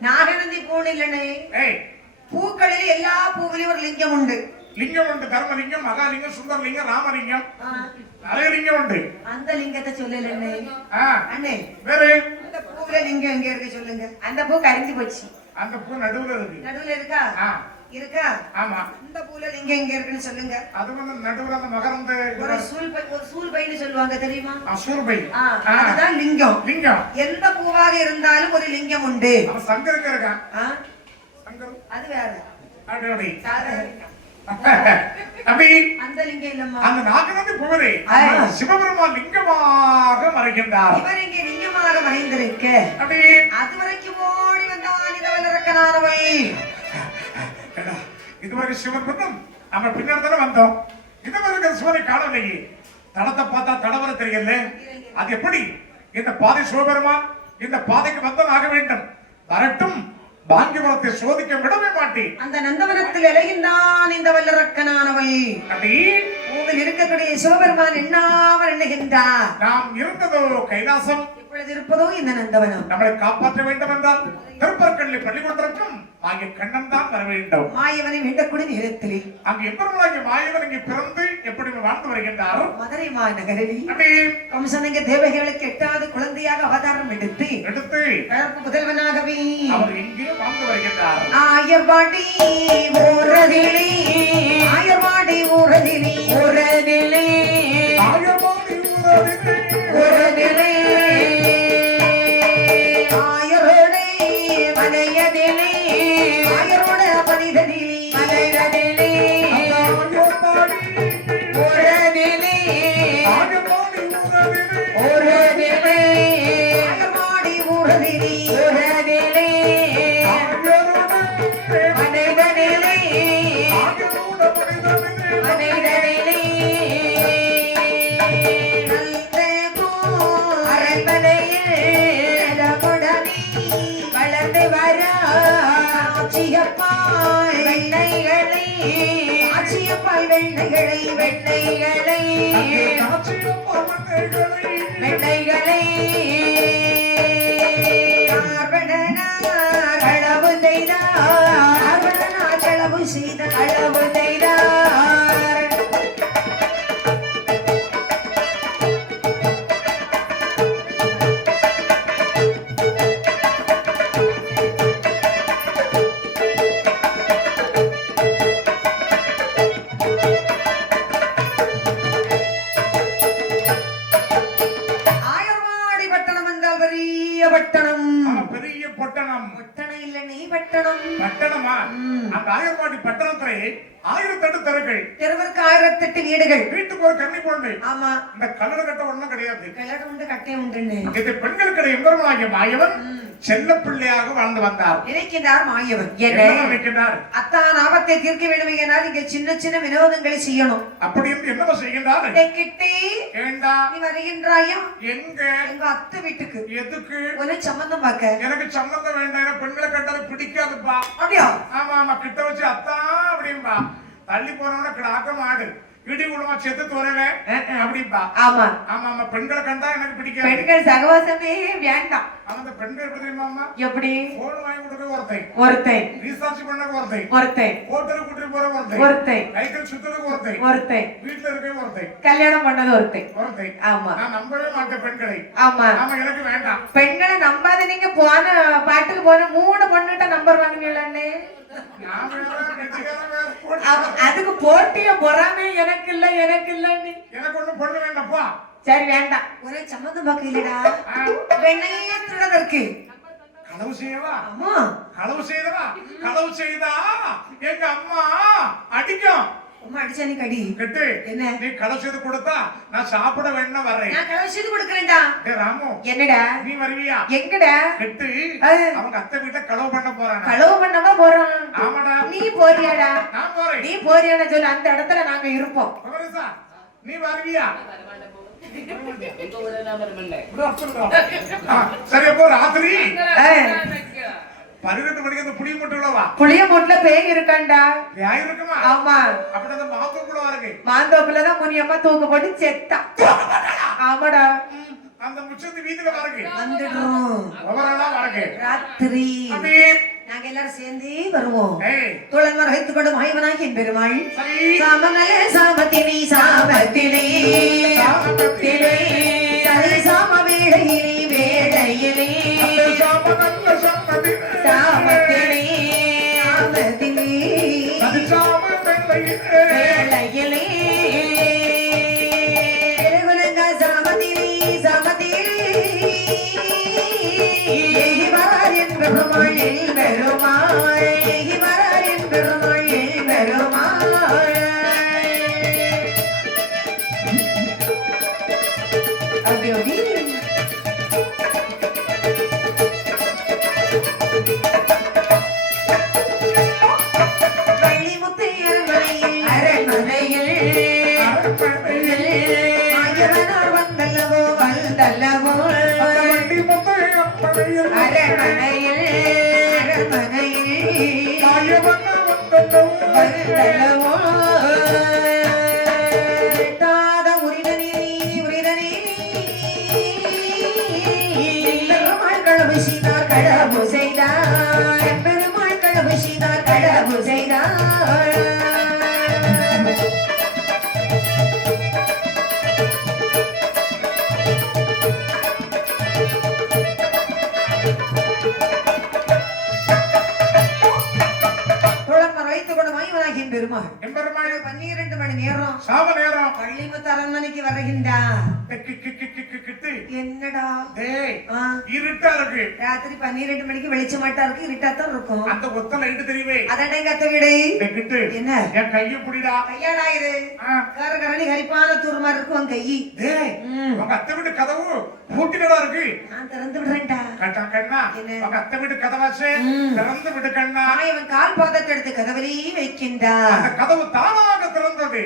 நாகநந்தி பூனில்லனே ஏய் பூக்களில் எல்லா பூவிலும் ஒரு லிங்கம் உண்டு லிங்கம் உண்டு தர்மலிங்கம் மகாலிங்கம் சுந்தரலிங்கம் ராமலிங்கம் நிறைய லிங்கம் உண்டு அந்த லிங்கத்தை சொல்லலண்ணே ஆ, அண்ணே வேறு அந்த பூவில லிங்கம் எங்க இருக்கு சொல்லுங்க அந்த பூ கரிஞ்சு போச்சு அந்த பூ நடுவுல இருக்கு நடுவுல இருக்கா ஆ, இருக்கா ஆமா இந்த பூல லிங்கம் எங்க இருக்குன்னு சொல்லுங்க அது வந்து நடுவுல அந்த மகரந்த ஒரு சூல் பைன்னு சொல்லுவாங்க தெரியுமா சூர்பை அதுதான் லிங்கம் லிங்கம் எந்த பூவாக இருந்தாலும் ஒரு லிங்கம் உண்டு அவன் சங்கருக்கு இருக்கான் ஆ, சங்கர் அது வேற அப்படி அப்படி சாதாரண. அப்படி அந்த லிங்கம் இல்லம்மா அந்த நாகநந்தி பூவிலே ஆ. சிவபெருமான் லிங்கமாக மறைகின்றார் இவர் இங்கே லிங்கமாக மறைந்திருக்க அப்படி அது வரைக்கும் ஓடி வந்தான் இந்த வல்லரக்கனானவை எடா, இதுவரை சிவன் பந்தம் நம்ம பின்னாடி தானே வந்தோம் இதுவரை சிவனை காணவில்லையே தடத்தை பார்த்தா தடவர தெரியல அது எப்படி இந்த பாதை சிவபெருமான் இந்த பாதைக்கு வந்தம் ஆக வேண்டும் வரட்டும் பாங்கியபுரத்தை சோதிக்க விடவே மாட்டேன் அந்த நந்தவனத்தில் இலைகின்றான் இந்த வல்லரக்கனானவை அப்படி பூவில் இருக்கக்கூடிய சிவபெருமான் எண்ணாமல் எண்ணுகின்றார் நாம் இருந்ததோ கைலாசம் இப்பொழுது இருப்பதோ இந்த நந்தவனம் நம்மளை காப்பாற்ற வேண்டும் என்றால் திருப்பற்களில் பள்ளி கொண்டிருக்கும் ஆகிய கண்ணன் தான் வர வேண்டும் மாயவனை வேண்டக்கூடிய நேரத்திலே அங்கு எப்பொருளாகிய மாயவன் இங்கே பிறந்து எப்படி வாழ்ந்து வருகின்றார் மதுரை மாநகரில் அப்படி கம்சனிங்க தேவகைகளுக்கு 8வது குழந்தையாக அவதாரம் எடுத்து எடுத்து வளர்ப்பு முதல்வனாகவே அவர் எங்கே வாழ்ந்து வருகின்றார் ஆயர்வாடி ஊரதிலே ஆயர்வாடி ஊரதிலே ஊரதிலே ஆயர்வாடி ஊரதிலே ஊரதிலே ஆயரோடே மலையதிலே ஆயரோட மனிதனிலே மலையதிலே ஆயர்வாடி ஊரதிலே ஆயர்வாடி ஊரதிலே ஊரதிலே ஆயர்வாடி ஊரதிலே ஊரதிலே ஆயரோடே மனிதனிலே ஆயரோட மனிதனிலே மனிதனிலே நல்தேகோ அரண்மனையில் நலமுடனே வளர்ந்து வர ஆட்சியப்பாய் வெண்ணைகளை ஆட்சியப்பாய் வெண்ணைகளை வெண்ணைகளை காட்சியப்பா மன்னைகளை வெண்ணைகளை ஆர்வலனார் களவு செய்தார் ஆர்வலனார் களவு செய்தார் களவு செய்தார் ஆயர்வாடி பட்டணம் பட்டணம். பட்டணமா? அந்த ஆயர்பாடி பட்டணத்திலே 1008 தெருக்கள், தெருவிற்கு 1008 வீடுகள். வீட்டுக்கு ஒரு கன்னி பொண்ணு. ஆமா, இந்த கல்லட கட்ட ஒண்ணும் கிடையாது. கல்லடம் உண்டு கட்டை உண்டுன்னு இது பெண்களுக்கு எம்பெருமானாகிய மாயவன் செல்ல பிள்ளையாக வாழ்ந்து வந்தார். நினைக்கின்றார் மாயவன். என்ன நினைக்கின்றார்? அத்தான் ஆபத்தை தீர்க்க வேண்டும் என்றால் இங்க சின்ன சின்ன வினோதங்களை செய்யணும். அப்படி என்று என்னவா செய்கின்றார்? கிட்டே ஏண்டா நீ வருகின்றாயா? எங்க? எங்க அத்தை வீட்டுக்கு. எதுக்கு? ஒரு சம்பந்தம் பார்க்க. எனக்கு சம்பந்தம் வேண்டாம், எனக்கு பெண்களை கண்டாலும் பிடிக்காதுப்பா. அப்படியா? ஆமா ஆமா, கிட்ட வச்சு அத்தா அப்படின்பா. தள்ளி போறவன கிடாக்க மாடு, இடி குடும்பம் செத்து தோறவே அப்படிப்பா. ஆமா ஆமா ஆமா, பெண்களை கண்டா எனக்கு பிடிக்காது. பெண்கள் சகவாசமே வேண்டாம். அந்த பெண்கள் எப்படி தெரியுமா? எப்படி? போன் வாங்கி கொடுக்க ஒருத்தன், ரீசார்ஜ் பண்ண ஒருத்தன், ஹோட்டலுக்கு கூட்டிட்டு போற ஒருத்தன், கைகள் சுத்தலுக்கு ஒருத்தன், வீட்டுல இருக்க ஒருத்தன், கல்யாணம் பண்ணது ஒருத்தன். ஆமா, நான் நம்பவே மாட்டேன் பெண்களை. ஆமா ஆமா, எனக்கு வேண்டாம். பெண்களை நம்பாத. நீங்க போன பாட்டுக்கு போன 3 பொண்ணுகிட்ட நம்பர் வாங்கினீங்களான்னு. நான் வேற, நெஞ்சுக்காரன் வேற, போட்டு அதுக்கு போட்டிய பொறாமே எனக்கு இல்லன்னு. எனக்கு ஒண்ணு பொண்ணு வேண்டாம்ப்பா. சரி வேண்டாம். ஒரே சம்பந்தம் பார்க்க இல்லடா. வெண்ணையே திருடதற்கு. களவு செய்யவா? ஆமா, களவு செய்தவா? களவு செய்தா எங்க அம்மா அடிக்கும். அம்மா அடிச்சா நீ கடி. கெட்டு என்ன? நீ களவு செய்து கொடுத்தா நான் சாப்பிட வேணா வர்றேன். நான் கலவை செய்து கொடுக்கறேன்டா. டேய் ராமு, என்னடா? நீ வருவியா? எங்கடா? கெட்டு அவங்க அத்தை வீட்டை களவு பண்ண போறாங்க. களவு பண்ணவா போறோம்? ஆமாடா. நீ போறியாடா? நான் போறேன். நீ போறியான்னு சொல்லு, அந்த இடத்துல நாங்க இருப்போம். பவரேசா, நீ வருவியா? சரி, அப்போ ராத்திரி 12 மணிக்கு அந்த புளிய மூட்டுலவா? புளிய மூட்டுல பேய் இருக்காண்டா. பேய் இருக்குமா? ஆமா, அப்படி அந்த மாத்தோப்புல இருக்கு. மாந்தோப்புலதான் முனியம்மா தூக்கு போட்டு செத்தா. ஆமாடா. அந்த முச்சத்து வீட்டுல வரக்கு வந்துடுறோம். ஒவ்வொருநாளா வரக்கு ராத்திரி அபி நாங்க எல்லாரும் சேர்ந்து வருவோம். ஏய், தோழன்மார் வைத்துக் கொண்டு மாயவனாகி என் பெருமாள் சரி. சாமமலே சாமத்தினி சாமத்திலே சாமத்திலே சரி சாம வேளையிலே வேளையிலே அந்த சாமனல்ல சம்மதிலே சாமத்திலே சாமத்திலே அது சாம வெள்ளையிலே வேளையிலே திருகுலங்க சாமத்திலே சாமத்திலே ஏகி வரார் என் பெருமாள் என் பெருமாள் ஏகி வரார் என் பெருமாள் என் பெருமாள். அப்படி அப்படி வள்ளிமுத்து அரண்மனையில் மாயவனார் வந்தல்லவோ வந்தல்லவோ வண்டி முத்தைய படையில் அரண்மனையில் அரண்மனையில் மாயவன வந்தல்லவோ வந்தல்லவோ தாத உரிதனி உரிதனி பெருமாள் களவு செய்தார் களவு செய்தார் பெருமாள் களவு செய்தார் களவு செய்தார். தோழன்மார் வைத்துக் கொண்டு மாயவனாகி என் பெருமாள் எம்பெருமாள் 12 மணி நேரம் சாம நேரம் பள்ளிமுத்து அரண்மனைக்கு வருகின்றார். கிட்டு என்னடா? டேய், ஆ, இருட்டா இருக்கு. ராத்திரி 12 மணிக்கு வெளிச்சமாட்டா இருக்கு, இருட்டாத்தான் இருக்கும். அந்த ஒத்த லைட் தெரியுமே. அதான்டா எங்க அத்தை வீடு. கிட்டு என்ன? என் கைய புடிடா. கையாடா இது? ஆ. கரகரணி ஹரிப்பான தூர் மாதிரி இருக்கும் உன் கை. டேய், உங்க அத்தை வீட்டு கதவு பூட்டினடா இருக்கு. நான் திறந்து விடுறேன்டா. கட்டா கண்ணா, என்ன? உங்க அத்தை வீட்டு கதவாச்சே திறந்து விடு கண்ணா. மாயவன் கால் பாதத்தை எடுத்து கதவிலேயே வைக்கின்றார். அந்த கதவு தானாக திறந்தது.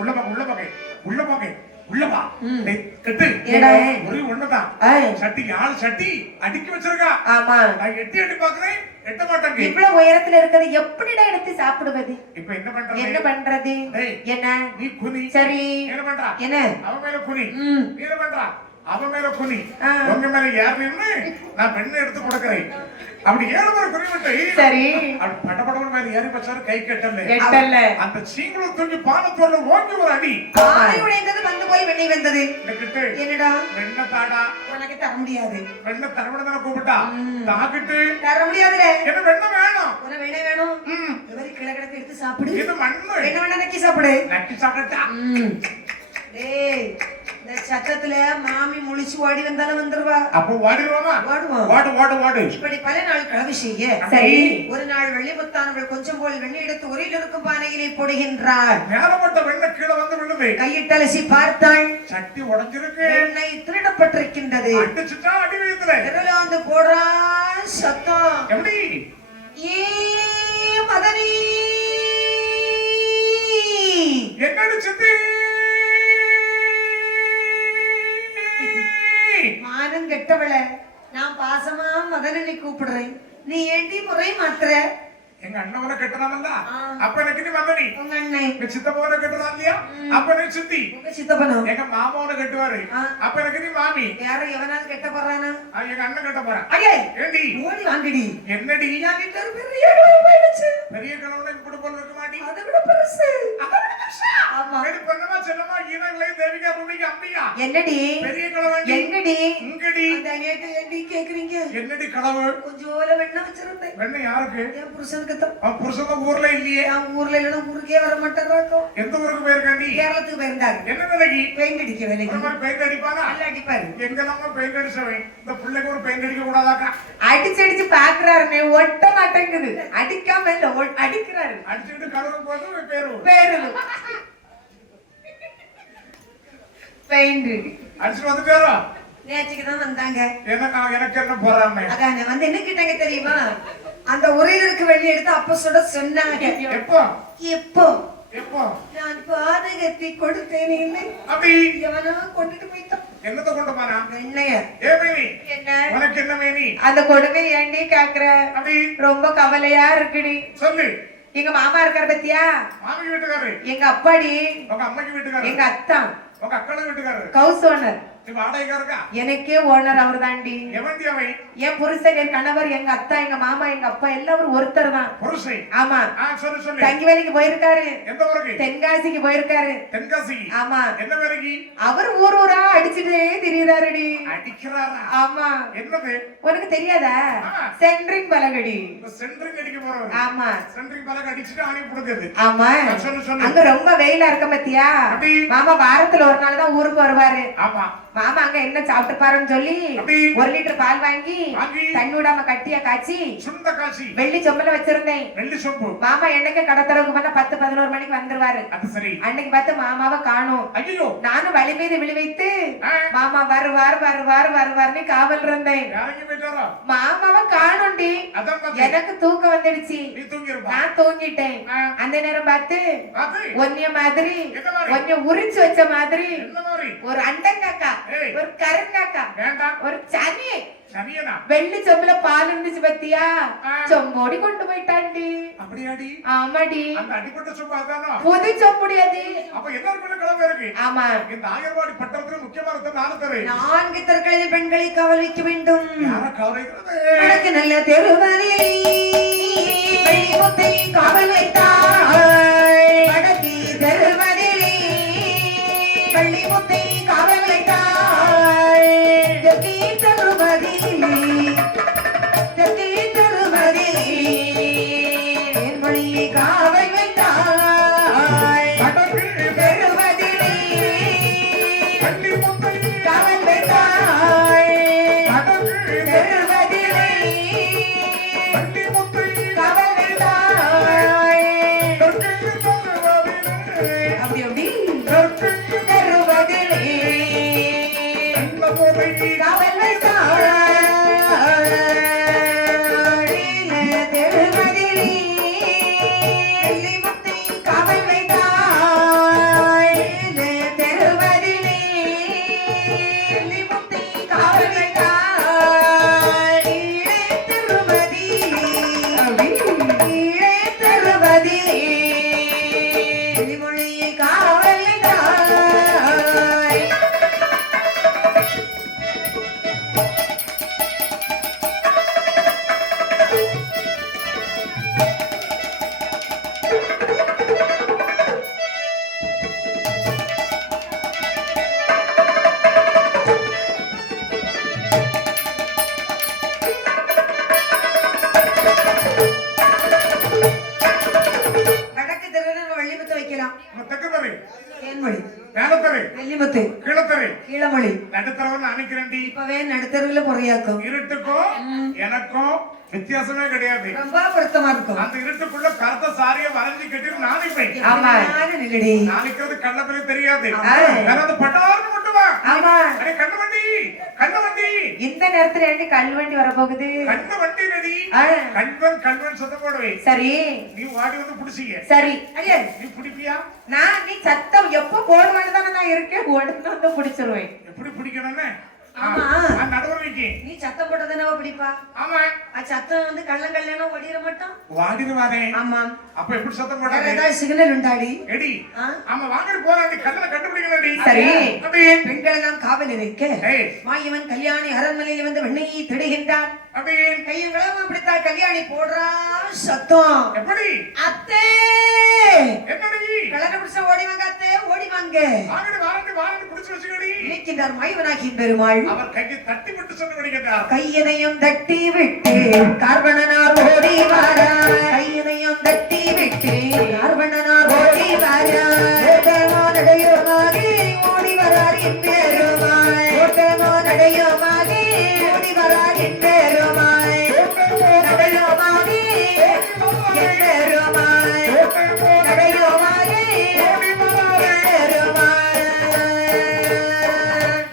உள்ள போங்க, உள்ள போங்க, உள்ள போங்க, உள்ள வா. டேய், கட்டு. என்னடா? ஒரே ஒண்ணுதான். ஏய். சட்டி, ஆளு சட்டி அடுக்கி வச்சிருக்கா. ஆமா, நான் எட்டி எட்டி பாக்குறேன், எட்ட மாட்டேங்க. இவ்வளவு உயரத்துல இருக்கிறது எப்படிடா எடுத்து சாப்பிடுவது? இப்ப என்ன பண்றது? என்ன பண்றது? டேய், என்ன? நீ குனி. சரி, என்ன பண்றா? என்ன? அவன் மேல குனி. ம். நீ என்ன பண்றா? அவன் மேல குனி. ஆ. உங்க மேல யார் நின்னு நான் பெண்ணை எடுத்து கொடுக்கிறேன். அப்படி 7 முறை குனி விட்டு சரி. அப்படி படபடன்னு மேல ஏறி வச்சாரு, கை கட்டல. எட்டல்ல. அந்த சீங்களும் தூக்கி பானத்தோட ஓங்கி ஒரு அடி. ஆனை உடைந்தது வந்து போய் வெண்ணெய் வந்தது. கிட்டு என்னடா? வெண்ண தாடா. உனக்கு தர முடியாது. வெண்ண தரவிட தானே கூப்பிட்டா. தாக்கிட்டு தர முடியாதுல. என்ன வெண்ண வேணும். உனக்கு வெண்ணெய் வேணும். ம். இவரு கிழக்கிழக்கு எடுத்து சாப்பிடு. இது மண்ணு. வெண்ணெய் வேணா நக்கி சாப்பிடு. நக்கி சாப்பிட்டா. டேய், இந்த இந்த சத்தத்துல மாமி முழிச்சு ஓடி வந்தாலும் வந்துருவா. அப்போ ஓடிடுவாமா? ஓடுவோம். ஓடு ஓடு ஓடு. இப்படி பல நாள் கலவு செய்ய சரி. ஒரு நாள் வெள்ளிமுத்தானவள் கொஞ்சம் போல் வெண்ணி எடுத்து உரையில் இருக்கும் பானையிலே போடுகின்றாள். நேரப்பட்ட வெண்ண கீழே வந்து விழுது. கையிட்டலசி பார்த்தாள். சட்டி உடைஞ்சிருக்கு. வெண்ணெய் திருடப்பட்டிருக்கின்றது. அடிச்சுட்டா அடி வயித்துல. விரல வந்து போடுறா சத்தம். எப்படி? ஏ மதனி என்னடி சித்தி? மானம் கெட்டவள, நான் பாசமா மதனனை கூப்பிடுறேன், நீ ஏண்டி முறை மாத்துற? எங்க அண்ணவனை கெட்டனாமல்ல, ஆ. அப்ப எனக்கு நீ மதனி. உங்க அண்ணன் எங்க சித்தப்பவனை கெட்டதா இல்லையா? அப்ப எனக்கு சித்தி. உங்க சித்தப்பனும் எங்க மாமாவனை கெட்டுவாரு. ஆ. அப்ப எனக்கு நீ மாமி. யாரும் எவனாவது கெட்ட போறானா? எங்க அண்ணன் கெட்ட போறான். அடே ஏண்டி? ஓடி வாங்கடி. என்னடி? என் வீட்டுல ஒரு பெரிய கனவு போயிடுச்சு. பெரிய கணவனை இப்படி போல இருக்க மாட்டி? அதை விட பெருசு. ஆமா. வேடி பண்ணமா செல்லமா ஈனங்களே தேவிகா ரூமிக்கு அம்பியா. என்னடி? பெரிய கணவன் என்னடி? இங்கடி. அந்த நேத்து ஏண்டி கேக்குறீங்க? என்னடி கனவு? கொஞ்சோல வெண்ணெய் வச்சிருந்தேன். வெண்ணெய் யாருக்கு? என் புருஷனுக்கு தான். அவன் புருஷன் ஊர்ல இல்லையே. என் ஊர்ல இல்லைன்னா ஊருக்கே வர மாட்டேறாக்கும். எந்த ஊருக்கு போயிருக்காண்டி? கேரளத்துக்கு போயிருந்தாரு. என்ன வேலைக்கு? பெயிண்ட் அடிக்க வேலைக்கு. இந்த மாதிரி பெயிண்ட் அடிப்பானா? நல்லா அடிப்பாரு. எங்க நம்ம பெயிண்ட் அடிச்சவன் இந்த பிள்ளைக்கு ஒரு பெயிண்ட் அடிக்க கூடாதாக்கா? அடிச்சு அடிச்சு பாக்குறாருனே ஒட்ட மாட்டேங்குது. அடிக்காம இல்ல அடிக்கிறாரு. அடிச்சுட்டு கலரும் போது பேரு பேரு பெயிண்ட் அடிச்சுட்டு வந்துட்டாரோ? நேற்றுக்கு தான் வந்தாங்க. எனக்கு என்ன போறாமே? அதானே வந்து என்ன கேட்டாங்க தெரியுமா? அந்த உரையிற்கு வெளியே எடுத்து அப்ப சொன்னாங்க. எப்போ? எப்போ? எப்போ? நான் பாதகத்தை கொடுத்தேன் இல்லை. அப்படி எவனா கொண்டுட்டு போயிட்டான். என்னத்தை கொண்டு போனா? வெண்ணைய. ஏ மேனி, என்ன? உனக்கு என்ன மேனி? அந்த கொடுமை ஏண்டி கேக்குற? அப்படி ரொம்ப கவலையா இருக்குடி. சொல்லு. எங்க மாமா இருக்காரு பத்தியா? மாமி வீட்டுக்காரு. எங்க அப்பாடி. உங்க அம்மாக்கு வீட்டுக்காரு. எங்க அத்தா உங்க அக்காளுக்கு வீட்டுக்காரு. House owner. நீ வாடகைக்காரக்கா? எனக்கே ஓனர் அவர் தாண்டி. எவன்டி அவன்? என் புருஷன், என் கணவர், எங்க அத்தா, எங்க மாமா, எங்க அப்பா எல்லாரும் ஒருத்தர் தான். புருஷன்? ஆமா. சொல்லு சொல்லு. தங்கி வேலைக்கு போயிருக்காரு. எந்த ஊருக்கு? தென்காசிக்கு போயிருக்காரு. தென்காசி? ஆமா. என்ன வேலைக்கு? அவர் ஊர் ஊரா அடிச்சுட்டே திரியுறாருடி. அடிக்கிறாரா? ஆமா. என்னது? உனக்கு தெரியாதா? சென்ட்ரிங் பலகடி. சென்ட்ரிங் அடிக்க போறவர். ஆமா. சென்ட்ரிங் பலக அடிச்சுட்டு ஆணி புடுங்குது. ஆமா. சொல்லு சொல்லு. அங்க ரொம்ப வெயிலா இருக்க பத்தியா? மாமா வாரத்துல ஒரு நாள் தான் ஊருக்கு வருவாரு. ஆமா. மாமா அங்க என்ன சாப்பிட்டு பாருன்னு சொல்லி 1 லிட்டர் பால் வாங்கி தண்ணி விடாம கட்டியா காய்ச்சி சுண்ட காய்ச்சி வெள்ளி சொம்பல வச்சிருந்தேன். வெள்ளி சொம்பு. மாமா என்னைக்கு கடத்தரவுக்கு பண்ண 10-11 மணிக்கு வந்துருவாரு. அது சரி. அன்னைக்கு பார்த்து மாமாவை காணோம். ஐயோ. நானும் வழி மீது விழி வைத்து மாமா வருவார்னு காவல் இருந்தேன். யாரையும் போயிட்டாரோ? மாமாவை காணோண்டி. எனக்கு தூக்கம் வந்துடுச்சு. நீ தூங்கிருப்பா. நான் தூங்கிட்டேன். அந்த நேரம் பார்த்து ஒன்னிய மாதிரி ஒன்னிய உரிச்சு வச்ச மாதிரி என்ன மாதிரி? ஒரு அண்டங்காக்கா, ஒரு கருங்காக்கா, ஒரு சனி சனியனா வெள்ளி சொம்புல பால் இருந்துச்சு பத்தியா? சொம்போடி கொண்டு போயிட்டாண்டி. அப்படியாடி? ஆமாடி. அந்த அடிப்பட்ட சொம்பு அதானோ? புது சொம்புடி அது. அப்ப எல்லாருக்கும் கிளம்ப இருக்கு. ஆமா. இந்த ஆயர்வாடி பட்டணத்துல முக்கியமான 4 தெரு. 4 தெருக்களில் பெண்களை காவல் வைக்க வேண்டும். யார காவல் வைக்கிறது? எனக்கு நல்ல தெருவரில் வெள்ளிமுத்தை காவல் வைத்தாய். வடக்கு தெருவரில் வெள்ளிமுத்தை காவல் வைத்தாய். தெற்கு தெருவரில் மொழியை காவல் வைத்தாய். தெருவரில் வெள்ளிமுத்தை காவல் வைத்தாய். தெருவரில் வெள்ளிமுத்தை காவல் வைத்தாய். அப்படி அப்படி தெருவரில் காவல் வைத்தாய். தெருவரில் வெள்ளிமுத்தை காவல் வைத்தாய். தெருவரில் வெள்ளிமுத்தை காவல் வைத்தாய். தெருவதில் மொழியை காவல் வைத்தாய். மேலத்தரு தேன்மொழி மேலத்தரு வெள்ளிமுத்து கீழத்தரு கீழமொழி நடுத்தரவன் அனுக்கிறேன்டி. இப்பவே நடுத்தருவில பொறையாக்கும் இருட்டுக்கும் எனக்கும் வித்தியாசமே கிடையாது. ரொம்ப பொருத்தமா இருக்கும். அந்த இருட்டுக்குள்ள கருத்த சாரிய வரைஞ்சி கட்டிட்டு நாளைப்பேன். ஆமா. நில்லடி. நாளைக்கு கண்ணப்பலே தெரியாது. ஆ. யாராவது பட்டார்னு மட்டுமா? ஆமா. அடே கண்ண வண்டி, கண்ண வண்டி. இந்த நேரத்துல ஏண்டி கல் வண்டி வரப்போகுது? கண்ண வண்டி ரெடி. ஆ. கண்வன் சத்தம் போடுவே. சரி நீ வாடி வந்து புடிச்சிக்க. சரி. ஐயா நீ புடிப்பியா? நான் நீ சத்தம் எப்ப போடுவேன்னு தானே நான் இருக்கேன். உடனே வந்து புடிச்சிருவேன். எப்படி பிடிக்கணும்னு? ஆமா. நான் நடுவரைக்கு. நீ சத்தம் போட்டதுனாவ பிடிப்பா? ஆமா. சத்தம் வந்து கள்ளங்கல்யாண ஓடிர மாட்டோம். வாடிடுவானே. ஆமா. அப்ப எப்படி சத்தம் வேற போடுறது? ஏதாவது சிக்னல் உண்டாடி? எடி. ஆ? ஆமா வாங்கடி போறாடி கண்ணல கண்டுபிடிக்கணும்டி. சரி. அப்படி. பெண்கள் எல்லாம் காவல் இருக்க ஏய். மாயவன் கல்யாணி அரண்மனையில் வந்து வெண்ணையை திடுகின்றான். அப்படி. கையும் களவும் பிடித்தால் கல்யாணி போடுறா சத்தம். எப்படி? அத்தே என்னடி? கலரை பிடிச்ச ஓடி வாங்க அத்தே, ஓடி வாங்க. வாங்கடி புடிச்சு வச்சுக்கடி. இணைக்கின்றார் மாயவனாகின் பெருமாள். அவர் கையை தட்டி விட்டு சொன்ன படிக்கிறார். கையனையும் தட்டி விட்டு கார்வணனார் ஓடி வாரா. கையனையும் தட்டி விட்டு கார்வணனார் ஓடி வாரா. ஓட்டமோ நடையுமாகி ஓடி வரார் என்பேருமாய். ஓட்டமோ நடையுமாகி ஓடி வரார் என்பேருமாய். நடையுமாகி என்பேருமாய். நடையுமாகி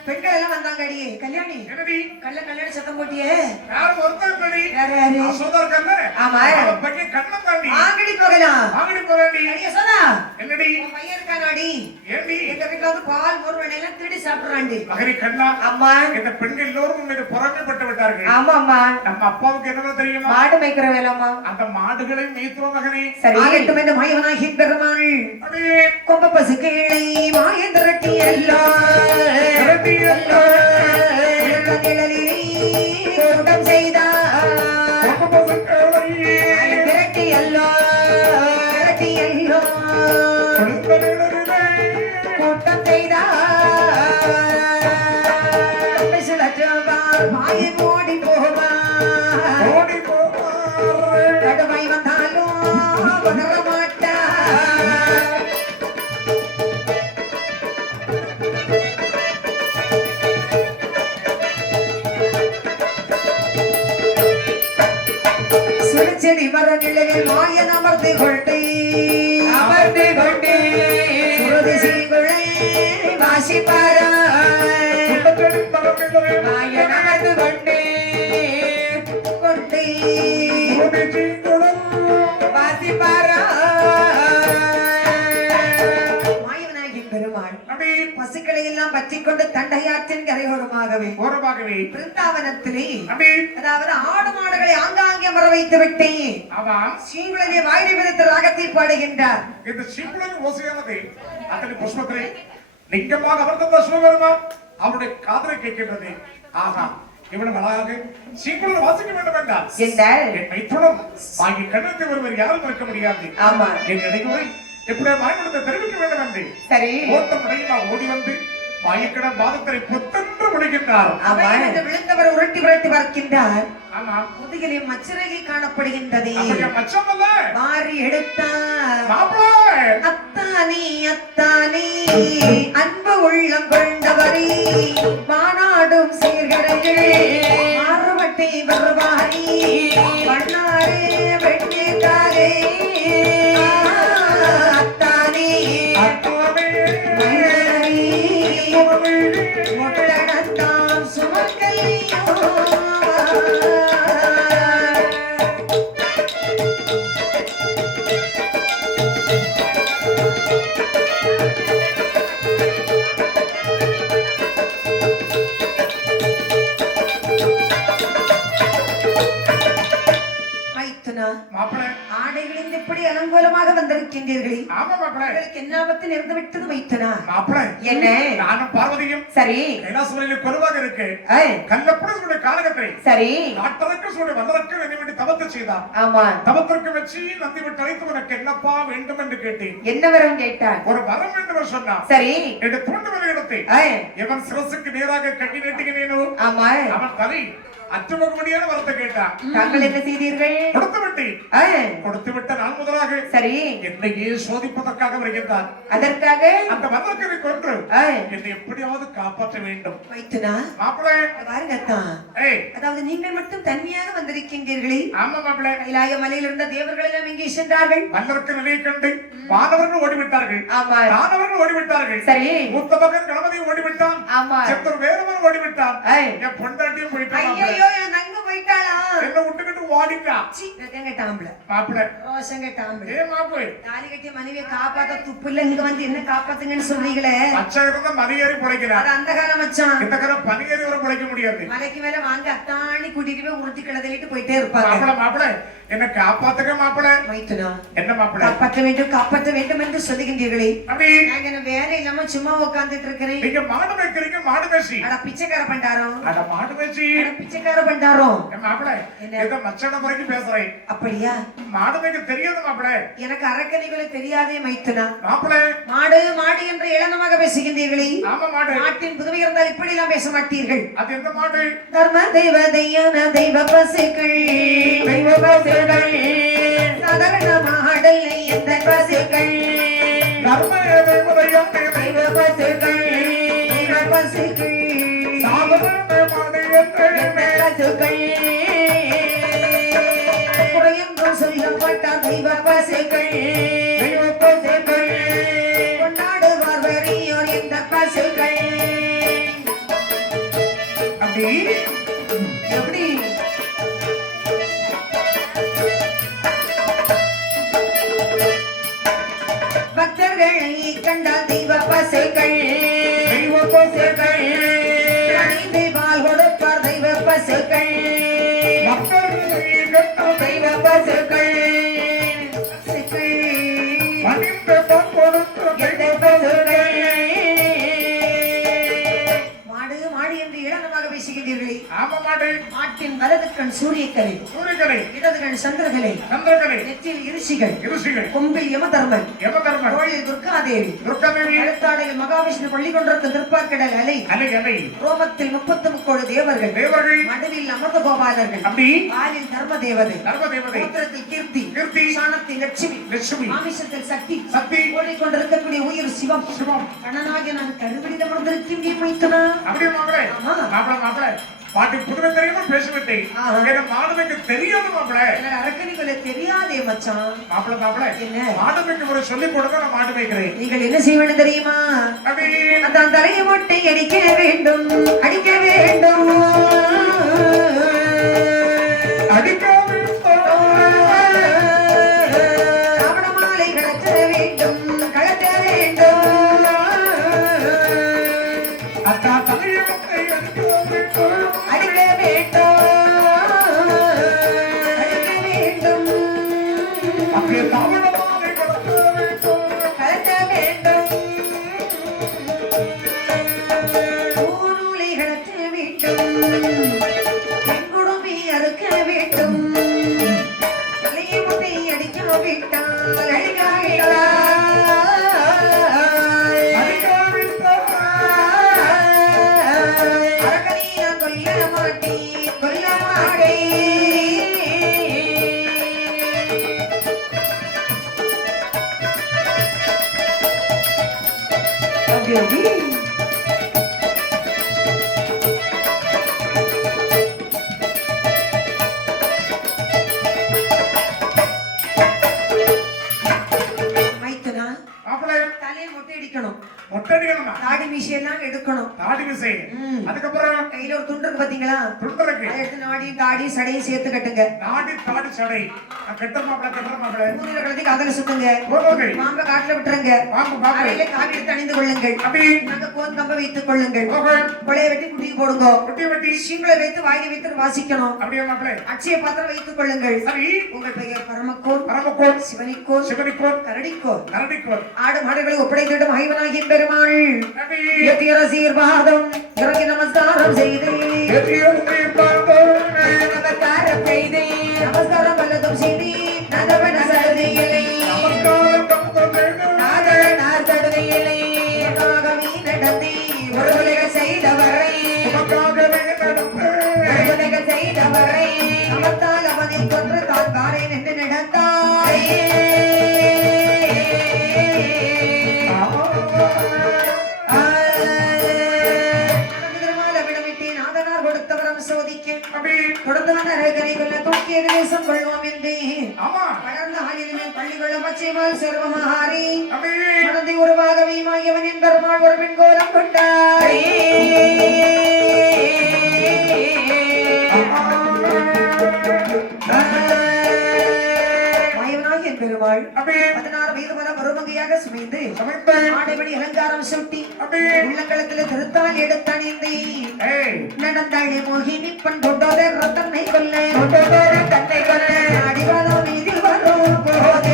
பெண்கள் எல்லாம் வந்தாங்க. அடியே கல்யாணி என்னடி? கல்யாணி சத்தம் போட்டியே. யார் ஒருத்தர் இல்லடி. யாரு யாரு? அசோதா இருக்காங்க. ஆமா. அவன் பையன் கண்ணன் தாண்டி. ஆங்கடி போகலாம். வாங்கடி போறாடி. அடியே சொன்னா என்னடி? உன் பையன் இருக்கானாடி? ஏண்டி? எங்க வீட்டுல வந்து பால் மோர் வெண்ணெயெல்லாம் திருடி சாப்பிடுறாண்டி. மகரி கண்ணா. அம்மா. இந்த பெண்கள் எல்லோரும் மீது பொறாமைப்பட்டு விட்டார்கள். ஆமாம்மா. நம்ம அப்பாவுக்கு என்ன தெரியுமா? மாடு மேய்க்கிற வேலைம்மா. அந்த மாடுகளை மேய்த்துவ மகனே. சரி. ஆகட்டும் என்று மாயவனாகி பெருமாள் அப்படியே கொம்ப பசு கீழை மாய திரட்டி திரட்டி நிழலில் கூட்டம் செய்தார். திரட்டி கூட்டம் செய்தார். மாயன் ஓடி போவார். கடுமை வந்தாலும் உணர மாட்டார். சுடுச்செடி மர நிழலில் மாயன் அமர்ந்து கொண்டே சுருதி சீங்குழை வாசிப்பாரா. மாயன் அமர்ந்து கொண்டே வாசிப்பாரா. மாயவனாகின் பெருமாள் பசுக்களை எல்லாம் பற்றிக் கொண்டு தண்டையாற்றின் கரையோரமாகவே பிருந்தாவனத்திலே அதாவது ஆடு மாடுகளை ஆங்காங்கே மர வைத்து விட்டேன். சீங்குழலிலே வாயிலை விடுத்த ராகத்தை பாடுகின்றார். இந்த சீங்குழலி ஓசையானது அத்தனை புஷ்பத்திலே லிங்கமாக அமர்ந்த சிவபெருமான் அவருடைய காதலை கேட்கின்றது. ஆகா இவ்வளவு அழகாக சீக்குழல் வாசிக்க வேண்டும் என்றால் என் மைத்துனம் ஆகிய கண்ணத்தை ஒருவர் யாரும் இருக்க முடியாது. ஆமா. என் நினைவுரை எப்படியா மாயமனத்தை தெரிவிக்க வேண்டும் என்று சரி. ஓட்டம் அடையுமா ஓடி வந்து மாயக்கடன் பாதத்தை புத்தென்று முடிக்கின்றார். அவையிலிருந்து விழுந்தவர் உருட்டி உருட்டி பார்க்கின்றார். ஆமா. முதுகிலே மச்சரகை காணப்படுகின்றது. அப்படியா மச்சம் அல்ல. மாறி எடுத்தார். மாப்பிள்ளை. அத்தானே அத்தானே அன்பு உள்ளம் கொண்டவரே மாநாடும் சீர்கரையே மாறுபட்டை வருவாரே பண்ணாரே வெட்டித்தாரே அத்தானே முட்டடத்தான் சுமக்கலையோ. மாப்பிள்ளை. ஆடைகளில் இப்படி அலங்கோலமாக வந்திருக்கின்றீர்களே. ஆமா மாப்பிள்ளை. உங்களுக்கு என்ன ஆபத்து நேர்ந்து விட்டது மைத்துனா? மாப்பிள்ளை. என்ன? நானும் பார்வதியும் சரி. கைலாசமலையில் கொலுவாக இருக்கு. கல்லப்புடைய காலகத்தை சரி. நாட்டதற்கு சொல்ல வந்ததற்கு வேண்டி தவத்தை செய்தார். ஆமா. தவத்திற்கு வச்சு நந்தி விட்டு அழைத்து உனக்கு என்னப்பா வேண்டும் என்று கேட்டேன். என்ன வரம் கேட்டான்? ஒரு வரம் வேண்டும் சொன்னான். சரி. என்று தூண்டு வர இடத்தை எவன் சிரசுக்கு நேராக கட்டி நீட்டுகிறேனோ ஆமா அவன் தலை அற்றுமுகமடியான வரத்தை கேட்டான். தாங்கள் என்ன செய்தீர்கள்? கொடுத்து விட்டேன். ஆ, கொடுத்து விட்ட நாள் முதலாக சரி. என்னையே சோதிப்பதற்காக வருகின்றான். அதற்காக அந்த மன்னர்களை கொன்று ஆ, என்னை எப்படியாவது காப்பாற்ற வேண்டும். மைத்துனா மாப்பிளை, பாருங்கத்தான், ஏய், அதாவது நீங்கள் மட்டும் தனியாக வந்திருக்கின்றீர்களே, ஆமா மாப்பிளை, கைலாய மலையில் இருந்த தேவர்கள் எல்லாம் எங்கே சென்றார்கள்? மன்னருக்கு நிலையை கண்டு வானவர்கள் ஓடிவிட்டார்கள். ஆமா, தானவர்கள் ஓடிவிட்டார்கள். சரி. மூத்த மகன் கணபதி ஓடிவிட்டான். ஆமா. செத்தர் வேறவன் ஓடிவிட்டான். ஆ, என் பொண்டாட்டியும் போயிட்டான். ஐயோ என் தங்க போயிட்டாளா? என்ன விட்டுக்கிட்டு ஓடிட்டான். சீ, எங்க டாம்பல மாப்பிளை, ரோஷங்க டாம்பல ஏ மாப்பிளை, தாலி கட்டிய மனைவியை காப்பாத்த துப்பு இல்ல, இங்க வந்து என்ன காப்பாத்துங்கன்னு சொல்றீங்களே? மச்சான் இருந்தா மதியேறி பிழைக்கிறார். அது அந்த காலம் மச்சான். இந்த கரை பனியேறி வர பிழைக்க முடியாது. மலைக்கு மேல வாங்க அத்தாணி கூட்டிட்டு போய் உருட்டி கிளதலிட்டு போயிட்டே இருப்பாங்க. மாப்பிளை, மாப்பிளை, என்ன காப்பாத்துக்க மாப்பிளை. மைத்துனா என்ன மாப்பிளை? காப்பாற்ற வேண்டும் என்று சொல்லுகின்றீர்களே, அப்படி நாங்க என்ன வேலை இல்லாம சும்மா உட்கார்ந்துட்டு இருக்கிறேன். நீங்க மாடு வைக்கிறீங்க, மாடு பேசி. அட பிச்சைக்கார பண்டாரம், அட மாடு பேசி. அட பிச்சைக்கார பண்டாரம். என் மாப்பிளை, என்ன? ஏதோ மச்சான முறைக்கு பேசுறேன். அப்படியா? மாடு வைக்க தெரியாது மாப்பிளை. எனக்கு அரக்கணிகளை தெரியாதே மைத்துனா. மாப்பிளை, மாடு மாடு என்று இளனமாக பேசுகின்றீர்களே, ஆமா மாடு. மாட்டின் புதுமை இருந்தால் இப்படி எல்லாம் பேச மாட்டீர்கள். அது எந்த மாடு? தர்ம தெய்வதையான தெய்வ பசுக்கள், தெய்வ பசுக்கள், சாதாரண மாடல்லை எந்த பசுக்கள், தர்ம தேவதையான தெய்வ பசுக்கள், தெய்வ பசுக்கள், சாதாரண மாடு என்று எந்த பசுக்கள், குறையென்றும் சொல்லப்பட்ட தெய்வ பசுக்கள், தெய்வ பசுக்கள், கொண்டாடுவார் வரியோர் எந்த பசுக்கள். அப்படி எப்படி? பக்தர்களை கண்டால் தெய்வ பசுக்கள், தெய்வ பசுக்கள், அணிந்து பால் கொடுப்பார் தெய்வ பசுக்கள், மக்கள்களை கட்ட தெய்வ பசுக்கள், பசுக்கள், பணிந்த பண் கொடுத்த எந்த தெய்வ பசுக்கள். மாடு மாடு என்று இளனமாக பேசுகின்றீர்களே, ஆமா மாடு. மாட்டின் வலது கண் சூரியக்கலை, சூரியகலை, இடது கண் சந்திரகலை, சந்திரகலை, நெற்றியில் இருஷிகள், ரிஷிகள், கொம்பில் யமதர்மன், யமதர்மன், தோளில் துர்காதேவி, துர்க்கதேவி, கழுத்தாடையில் மகாவிஷ்ணு பள்ளி கொண்டிருக்கும் திருப்பார்கடல் அலை, அலை அலை, ரோமத்தில் 33 தேவர்கள், தேவர்கள், மடுவில் அமர்ந்த கோபாலர்கள், அப்படி வாலில் தர்ம தேவதை, தர்ம தேவதை, சமுத்திரத்தில் கீர்த்தி, கீர்த்தி, சாணத்தில் லட்சுமி, லட்சுமி, மாமிசத்தில் சக்தி, சக்தி, ஓடிக்கொண்டிருக்கக்கூடிய உயிர் சிவம், சிவம். கண்ணனாகிய நான் கருவிடில் அமர்ந்திருக்கின்றேன் மைத்துனா. அப்படியே மாப்பிளை, ஆமா. மாப்பிளை, மாப்பிளை, பாட்டி புதுமை தெரியாம பேசிவிட்டேன். ஆஹா. எனக்கு மாடு வைக்க தெரியாது மாப்பிளை. எனக்கு அரக்கணிகளை தெரியாதே மச்சான். மாப்பிளை, மாப்பிளை, என்ன? மாடு வைக்க ஒரு சொல்லிக் கொடுங்க, நான் மாடு வைக்கிறேன். நீங்கள் என்ன செய்ய வேண்டும் தெரியுமா? அப்படி அதான் தலையை மொட்டை அடிக்க வேண்டும், அடிக்க வேண்டும், அடிக்காமல் ராவண மாலை கழற்ற வேண்டும், கழற்ற வேண்டும், அத்தா தலையத்தை அடிக்காமல் அடிக்க வேண்டும், அடிக்க வேண்டும், அப்படியே தாமதமாக கொடுக்க வேண்டும். கழற்ற வேண்டும், பூநூலை கழற்ற வேண்டும், பெண்குடுமி அறுக்க வேண்டும், தலையை மொட்டை அடிக்க விட்டால் அடிக்காவிட்டால் அரக்கனை நான் கொல்ல மாட்டேன், கொல்ல மாட்டேன். அப்படி அப்படி. மைத்துனா, மாப்பிளை, தலையை மொட்டை அடிக்கணும், மொட்டடிக்கணுமா? தாடி மீசையெல்லாம் எடுக்கணும். தாடி விசை. ம். அதுக்கப்புறம் கையில ஒரு துண்டு இருக்கு பாத்தீங்களா? துண்டலுக்கு அதை எடுத்து நாடியும் தாடியும் சடையும் சேர்த்து கட்டுங்க. தாடி தாடி சடை. கெட்ட மாப்பிளை, கெட்ட மாப்பிளை. ஊரில் கலந்து காதல சுத்துங்க. போதுங்க. மாம்ப காட்டுல விட்டுருங்க. வாங்க மாப்பிளை. அறையில காவி எடுத்து அணிந்து கொள்ளுங்கள். அப்படி நாங்க கோதுகம்ப வைத்துக் கொள்ளுங்கள். ஓகே. கொலையை வெட்டி குட்டிக்கு போடுங்க. வெட்டி வெட்டி. சிங்களை வைத்து வாயில வைத்து வாசிக்கணும். அப்படியே மாப்பிளை. அட்சய பாத்திரம் வைத்துக் கொள்ளுங்கள். சரி. உங்கள் பெயர் பரமக்கோர், பரமக்கோர், சிவனிக்கோர், சிவனிக்கோர், கரடிக்கோர், கரடிக்கோர். ஆடு மாடுகளை ஒப்படைத்திடும் ஐவனாகிய பெருமாள் அப்படி எத்திய ரசிகர்பாதம் இறங்கி நமஸ்காரம் செய்து எதியோடு பார்த்தோம். நமஸ்காரம் செய்து நமஸ்காரம் வல்லதும் செய்தி நதவன சரதியிலே நமஸ்காரம் தமது வேண்டும். நாதனார் தடுதியிலே நாகமீ நடத்தி ஒரு உலக செய்தவரை உமக்காகவே நடந்து ஒரு உலக செய்த ஆகிய தேசம் கொள்வோம் என்று ஆமா வளர்ந்த ஆகியமே பள்ளிக்குள்ள பச்சைமால் செல்வமாரி அபி குழந்தை உருவாகவே மாயவன் என் பெருமாள் ஒரு பெண் கோலம் கொண்டார் மாயவனாகிய என் பெருமாள் அபி 16 வயது வரை மருமகையாக சுமைந்து சமைத்த ஆடைமணி அலங்காரம் சூட்டி அபி உள்ளங்களத்தில் திருத்தால் எடுத்தணிந்து ஏய் நடந்தாளே மோகினி பண் கொண்டோதே ரத்தனை கொல்ல கொண்டோதே தன்னை கொல்ல அடிவாளம் மீதில் வரும் போது